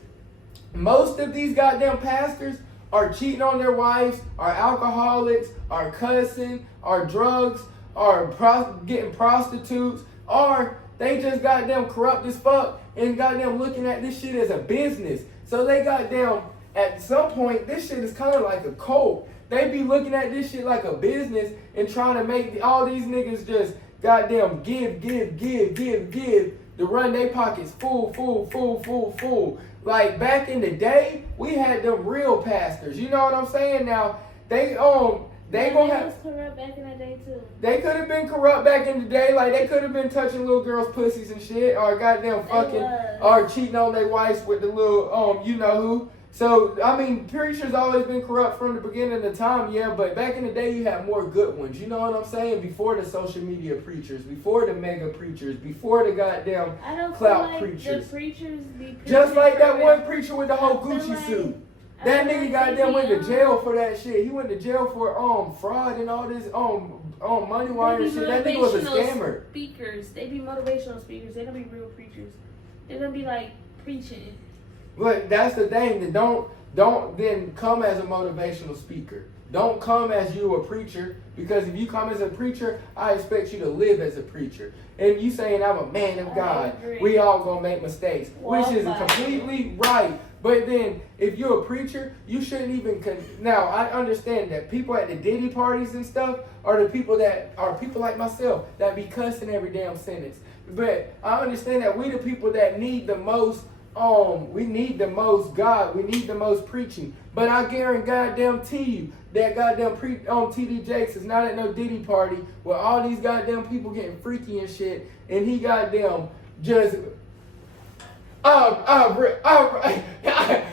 most of these goddamn pastors are cheating on their wives, are alcoholics, are cussing, are drugs, are getting prostitutes, or they just goddamn corrupt as fuck and goddamn looking at this shit as a business. So they goddamn, at some point, this shit is kind of like a cult. They be looking at this shit like a business and trying to make all these niggas just goddamn give to run their pockets full. Like back in the day, we had them real pastors. You know what I'm saying? Now they gonna have corrupt back in the day too. They could have been corrupt back in the day. Like they could have been touching little girls' pussies and shit, or goddamn fucking, or cheating on their wives with the little you know who. So I mean, preachers always been corrupt from the beginning of the time, yeah. But back in the day, you had more good ones. You know what I'm saying? Before the social media preachers, before the mega preachers, before the goddamn clout preachers. The preachers be just like that one preacher with the whole Gucci suit. That nigga goddamn went to jail for that shit. He went to jail for fraud and all this money wire shit. That nigga was a scammer. Speakers, they be motivational speakers. They don't be real preachers. They're gonna be like preaching. But that's the thing. That don't then come as a motivational speaker. Don't come as you a preacher, because if you come as a preacher, I expect you to live as a preacher. And you saying I'm a man of God, we all gonna make mistakes, which is completely right. But then, if you're a preacher, you shouldn't even. Now, I understand that people at the Diddy parties and stuff are the people that are people like myself that be cussing every damn sentence. But I understand that we the people that need the most. We need the most God. We need the most preaching. But I guarantee you that goddamn TD Jakes is not at no Diddy party where all these goddamn people getting freaky and shit, and he goddamn just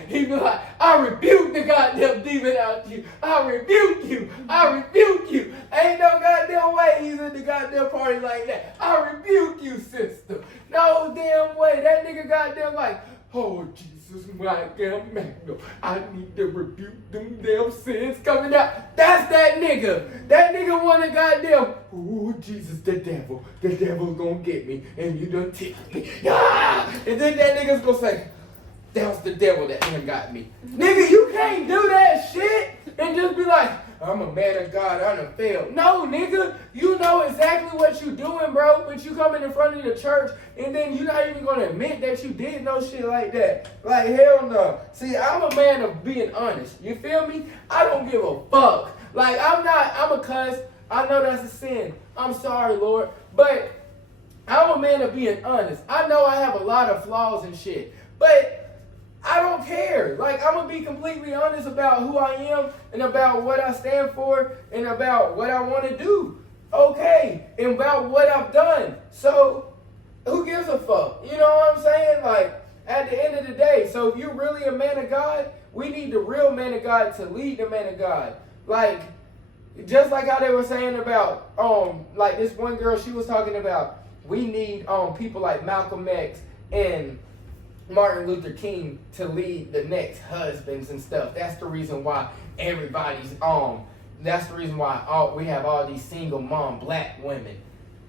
He be like, I rebuke the goddamn demon out of you. I rebuke you. I rebuke you. Ain't no goddamn way he's in the goddamn party like that. I rebuke you, sister. No damn way. That nigga goddamn like, oh Jesus, my damn Magno. I need to rebuke them damn sins coming out. That's that nigga. That nigga wanna goddamn, ooh, Jesus, the devil's gonna get me, and you done tipped me. Ah! And then that nigga's gonna say, that was the devil that done got me. Nigga, you can't do that shit and just be like, I'm a man of God, I done failed. No, nigga, you know exactly what you doing, bro, but you coming in front of the church and then you're not even gonna admit that you did no shit like that. Like, hell no. See, I'm a man of being honest. You feel me? I don't give a fuck. Like, I'm a cuss. I know that's a sin. I'm sorry, Lord. But I'm a man of being honest. I know I have a lot of flaws and shit. But I don't care. Like, I'm going to be completely honest about who I am and about what I stand for and about what I want to do. Okay. And about what I've done. So, who gives a fuck? You know what I'm saying? Like, at the end of the day, so if you're really a man of God, we need the real man of God to lead the man of God. Like, just like how they were saying about, like this one girl, she was talking about, we need people like Malcolm X and Martin Luther King to lead the next husbands and stuff. That's the reason why everybody's that's the reason why we have all these single mom black women.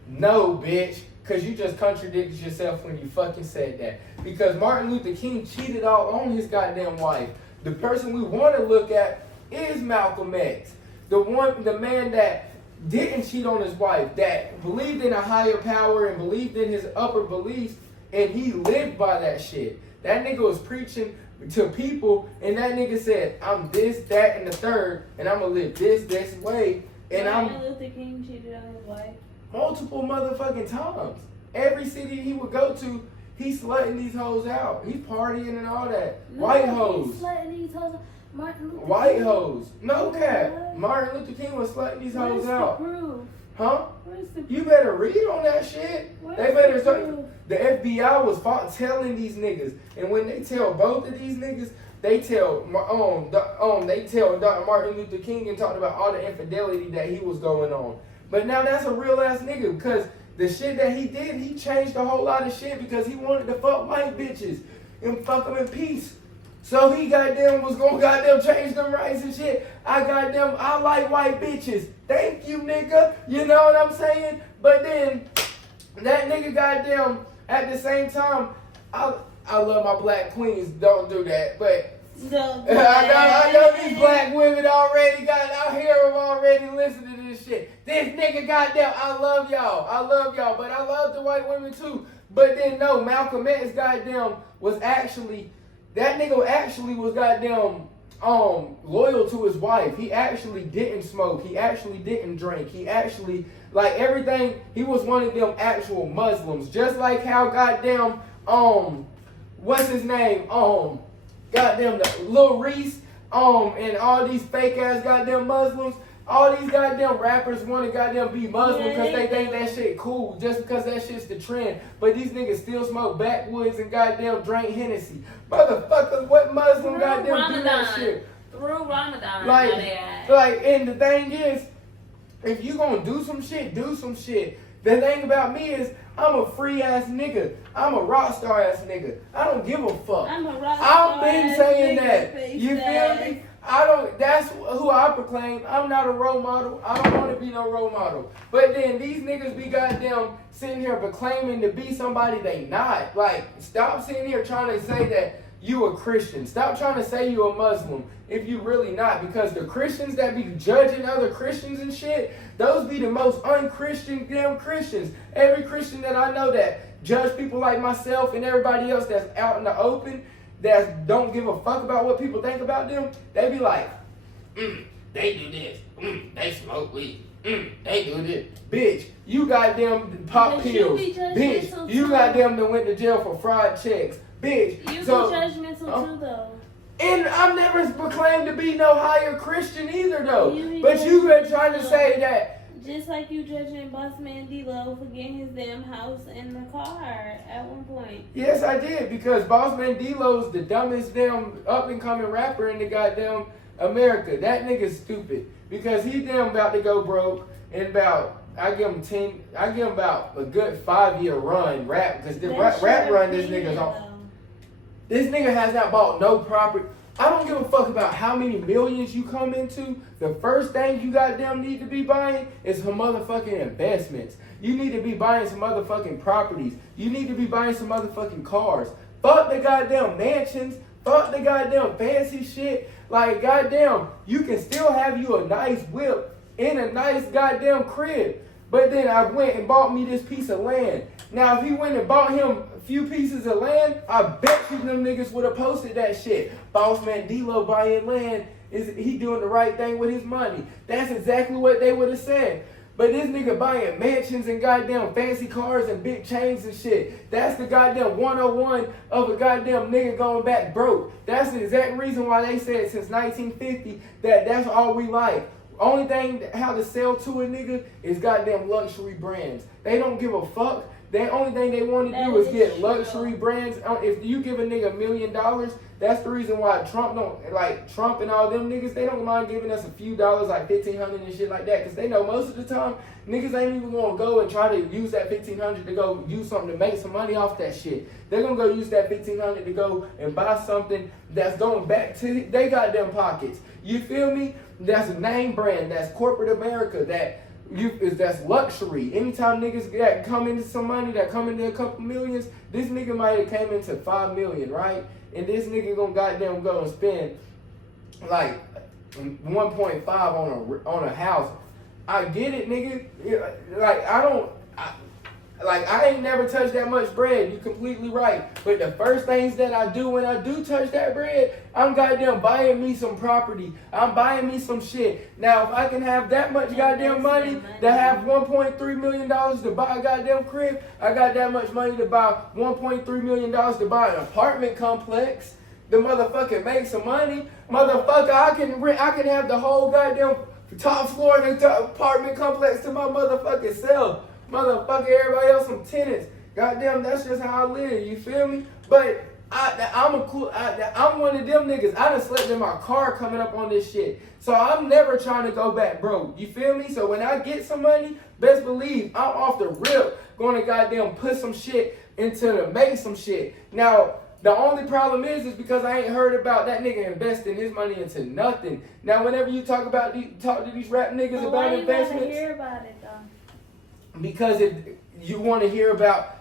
No, bitch, because you just contradicted yourself when you fucking said that. Because Martin Luther King cheated all on his goddamn wife. The person we want to look at is Malcolm X. The man that didn't cheat on his wife, that believed in a higher power and believed in his upper beliefs. And he lived by that shit. That nigga was preaching to people, and that nigga said, I'm this, that, and the third, and I'm gonna live this way. And Martin Luther King cheated on his wife multiple motherfucking times. Every city he would go to, he's slutting these hoes out. He's partying and all that. No, White hoes. He's slutting these hoes out. Martin Luther White King. hoes. No cap. What? Martin Luther King was slutting these hoes Where's out. the proof? Huh? Where's the You better read on that shit. Where's They better the start. proof? The FBI was telling these niggas, and when they tell both of these niggas, they tell they tell Dr. Martin Luther King and talked about all the infidelity that he was going on. But now that's a real ass nigga because the shit that he did, he changed a whole lot of shit because he wanted to fuck white bitches and fuck them in peace. So he goddamn was gonna goddamn change them rights and shit. I like white bitches. Thank you, nigga. You know what I'm saying? But then that nigga goddamn at the same time, I love my black queens. Don't do that. But I know these black women already I hear them already listening to this shit. This nigga goddamn, I love y'all. But I love the white women too. But then no, Malcolm X goddamn was actually, that nigga actually was goddamn loyal to his wife. He actually didn't smoke. He actually didn't drink. He actually, like everything, he was one of them actual Muslims. Just like how goddamn, what's his name? Goddamn the Lil Reese, and all these fake ass goddamn Muslims. All these goddamn rappers want to goddamn be Muslim because they think that shit cool, just because that shit's the trend. But these niggas still smoke backwoods and goddamn drink Hennessy. Motherfuckers, what Muslim Through goddamn Ramadan. do that shit? Through Ramadan. Like, and the thing is, if you gonna do some shit, do some shit. The thing about me is, I'm a free ass nigga. I'm a rock star ass nigga. I don't give a fuck. I'm a rock star. I've been saying that. You feel me? That's who I proclaim. I'm not a role model. I don't want to be no role model. But then these niggas be goddamn sitting here proclaiming to be somebody they not. Like, stop sitting here trying to say that you a Christian. Stop trying to say you a Muslim if you really not. Because the Christians that be judging other Christians and shit, those be the most unchristian damn Christians. Every Christian that I know that judge people like myself and everybody else that's out in the open, that don't give a fuck about what people think about them, they be like, they do this, they smoke weed, they do this. Bitch, you goddamn pop pills. Bitch, you goddamn done went to jail for fraud checks. Bitch. You be judgmental too, though. And I'm never proclaimed to be no higher Christian either, though. But you been trying to say that Just like you judging Boss Man D-Lo for getting his damn house and the car at one point. Yes, I did, because Boss Man D-Lo's the dumbest damn up-and-coming rapper in the goddamn America. That nigga's stupid, because he damn about to go broke in about, I give him about a good 5-year run rap, because the rap run this nigga's on. This nigga has not bought no property. I don't give a fuck about how many millions you come into. The first thing you goddamn need to be buying is some motherfucking investments. You need to be buying some motherfucking properties. You need to be buying some motherfucking cars. Fuck the goddamn mansions. Fuck the goddamn fancy shit. Like, goddamn, you can still have you a nice whip in a nice goddamn crib. But then I went and bought me this piece of land. Now, if he went and bought him a few pieces of land, I bet you them niggas would have posted that shit. Boss Man D-Lo buying land, is he doing the right thing with his money? That's exactly what they would have said. But this nigga buying mansions and goddamn fancy cars and big chains and shit. That's the goddamn 101 of a goddamn nigga going back broke. That's the exact reason why they said since 1950 that that's all we like. Only thing how to sell to a nigga is goddamn luxury brands. They don't give a fuck. The only thing they want to do is get luxury brands. If you give a nigga $1 million, that's the reason why Trump and all them niggas, they don't mind giving us a few dollars, like $1,500 and shit like that, because they know most of the time niggas ain't even gonna go and try to use that $1,500 to go use something to make some money off that shit. They're gonna go use that $1,500 to go and buy something that's going back to they goddamn pockets. You feel me? That's a name brand. That's corporate America. That's luxury. Anytime niggas that come into some money, that come into a couple millions, this nigga might have came into 5 million, right? And this nigga gonna goddamn go and spend like 1.5 on a house. I get it, nigga. Like I ain't never touched that much bread. You completely right. But the first things that I do when I do touch that bread, I'm goddamn buying me some property. I'm buying me some shit. Now, if I can have that much goddamn money to have $1.3 million to buy a goddamn crib, I got that much money to buy $1.3 million to buy an apartment complex. The motherfucker make some money. Motherfucker, I can have the whole goddamn top floor of the apartment complex to my motherfucking self. Motherfucker, everybody else some tenants. Goddamn, that's just how I live. You feel me? But I'm one of them niggas. I done slept in my car coming up on this shit. So I'm never trying to go back broke. You feel me? So when I get some money, best believe I'm off the rip going to goddamn put some shit into to make some shit. Now, the only problem is because I ain't heard about that nigga investing his money into nothing. Now, whenever you talk to these rap niggas about investments, why you hear about it though? Because if you want to hear about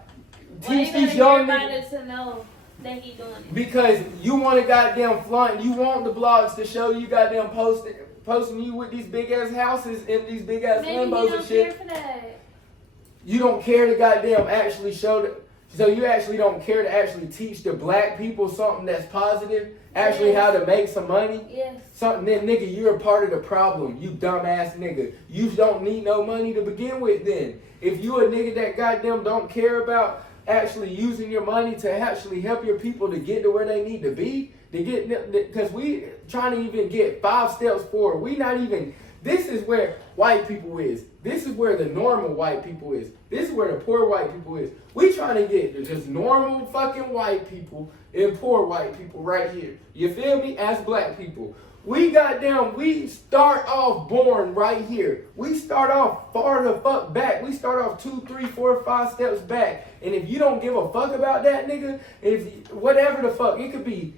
teach these young niggas to know that he doing it. Because you want to goddamn flaunt, you want the blogs to show you goddamn posting you with these big ass houses and these big ass Lambos and shit. For that. You don't care to goddamn actually show that. So you actually don't care to actually teach the black people something that's positive, actually how to make some money. Yes. Something then, nigga, you're a part of the problem. You dumbass nigga. You don't need no money to begin with then. If you a nigga that goddamn don't care about actually using your money to actually help your people to get to where they need to be, because we trying to even get 5 steps forward. We not even, this is where white people is. This is where the normal white people is. This is where the poor white people is. We trying to get just normal fucking white people and poor white people right here. You feel me? As black people. We start off born right here. We start off far the fuck back. We start off 2, 3, 4, 5 steps back. And if you don't give a fuck about that nigga, if whatever the fuck, it could be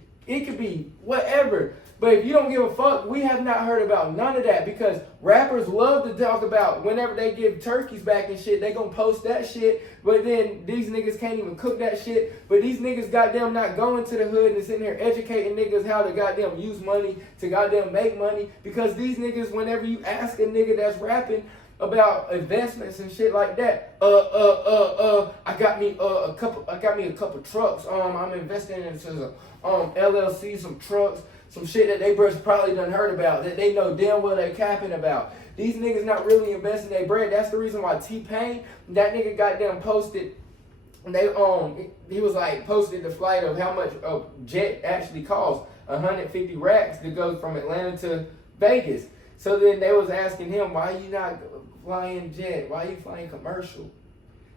whatever. But if you don't give a fuck, we have not heard about none of that, because rappers love to talk about whenever they give turkeys back and shit, they gonna post that shit, but then these niggas can't even cook that shit. But these niggas goddamn not going to the hood and sitting here educating niggas how to goddamn use money to goddamn make money, because these niggas, whenever you ask a nigga that's rapping about investments and shit like that, I got me a couple trucks. I'm investing into LLC, some trucks. Some shit that they probably done heard about, that they know damn well they capping about. These niggas not really investing their bread. That's the reason why T-Pain, that nigga goddamn posted, he was like, posted the flight of how much a jet actually costs, 150 racks to go from Atlanta to Vegas. So then they was asking him, why you not flying jet? Why you flying commercial?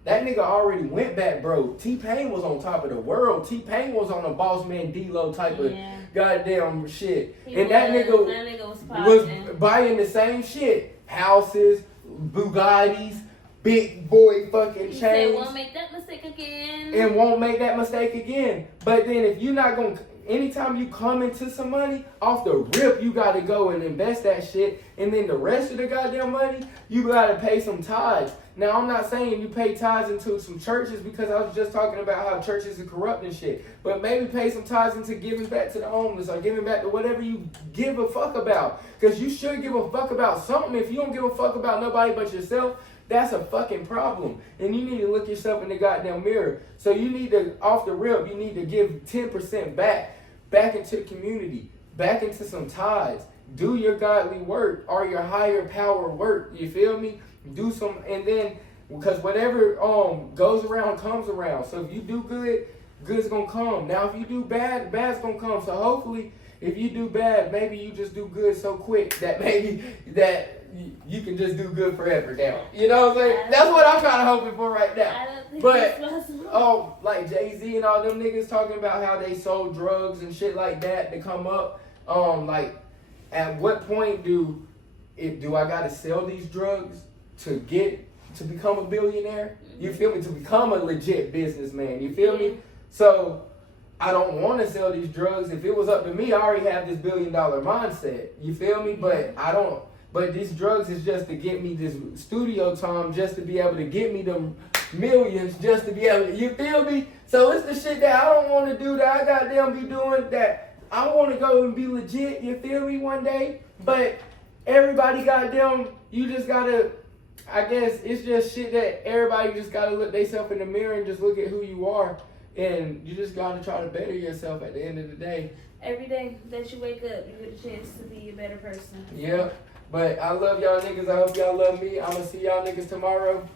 That nigga already went back, bro. T-Pain was on top of the world. T-Pain was on a boss man D-Lo type of goddamn shit. That nigga was buying the same shit. Houses, Bugattis, big boy fucking chains. Said, won't make that mistake again. And won't make that mistake again. But then if you're not going to, anytime you come into some money, off the rip, you got to go and invest that shit. And then the rest of the goddamn money, you got to pay some tithes. Now, I'm not saying you pay tithes into some churches because I was just talking about how churches are corrupt and shit. But maybe pay some tithes into giving back to the homeless or giving back to whatever you give a fuck about. Because you should give a fuck about something. If you don't give a fuck about nobody but yourself, that's a fucking problem. And you need to look yourself in the goddamn mirror. So you need to, off the rip, you need to give 10% back into the community, back into some tithes. Do your godly work or your higher power work. You feel me? Do some, and then, because whatever goes around comes around. So if you do good, good's gonna come. Now if you do bad, bad's gonna come. So hopefully, if you do bad, maybe you just do good so quick that maybe that you can just do good forever now. You know what I'm saying? That's what I'm kind of hoping for right now. But like Jay-Z and all them niggas talking about how they sold drugs and shit like that to come up. Like, at what point do I gotta sell these drugs to become a billionaire? You feel me? To become a legit businessman. You feel me? So I don't want to sell these drugs. If it was up to me, I already have this $1 billion mindset. You feel me? But I don't. But these drugs is just to get me this studio time, just to be able to get me them millions, just to be able to, you feel me? So it's the shit that I don't want to do, that I goddamn be doing, that I want to go and be legit, you feel me, one day. But everybody goddamn, you just gotta, I guess it's just shit that everybody just gotta look themselves in the mirror and just look at who you are. And you just gotta try to better yourself at the end of the day. Every day that you wake up, you get a chance to be a better person. Yeah. But I love y'all niggas. I hope y'all love me. I'm gonna see y'all niggas tomorrow.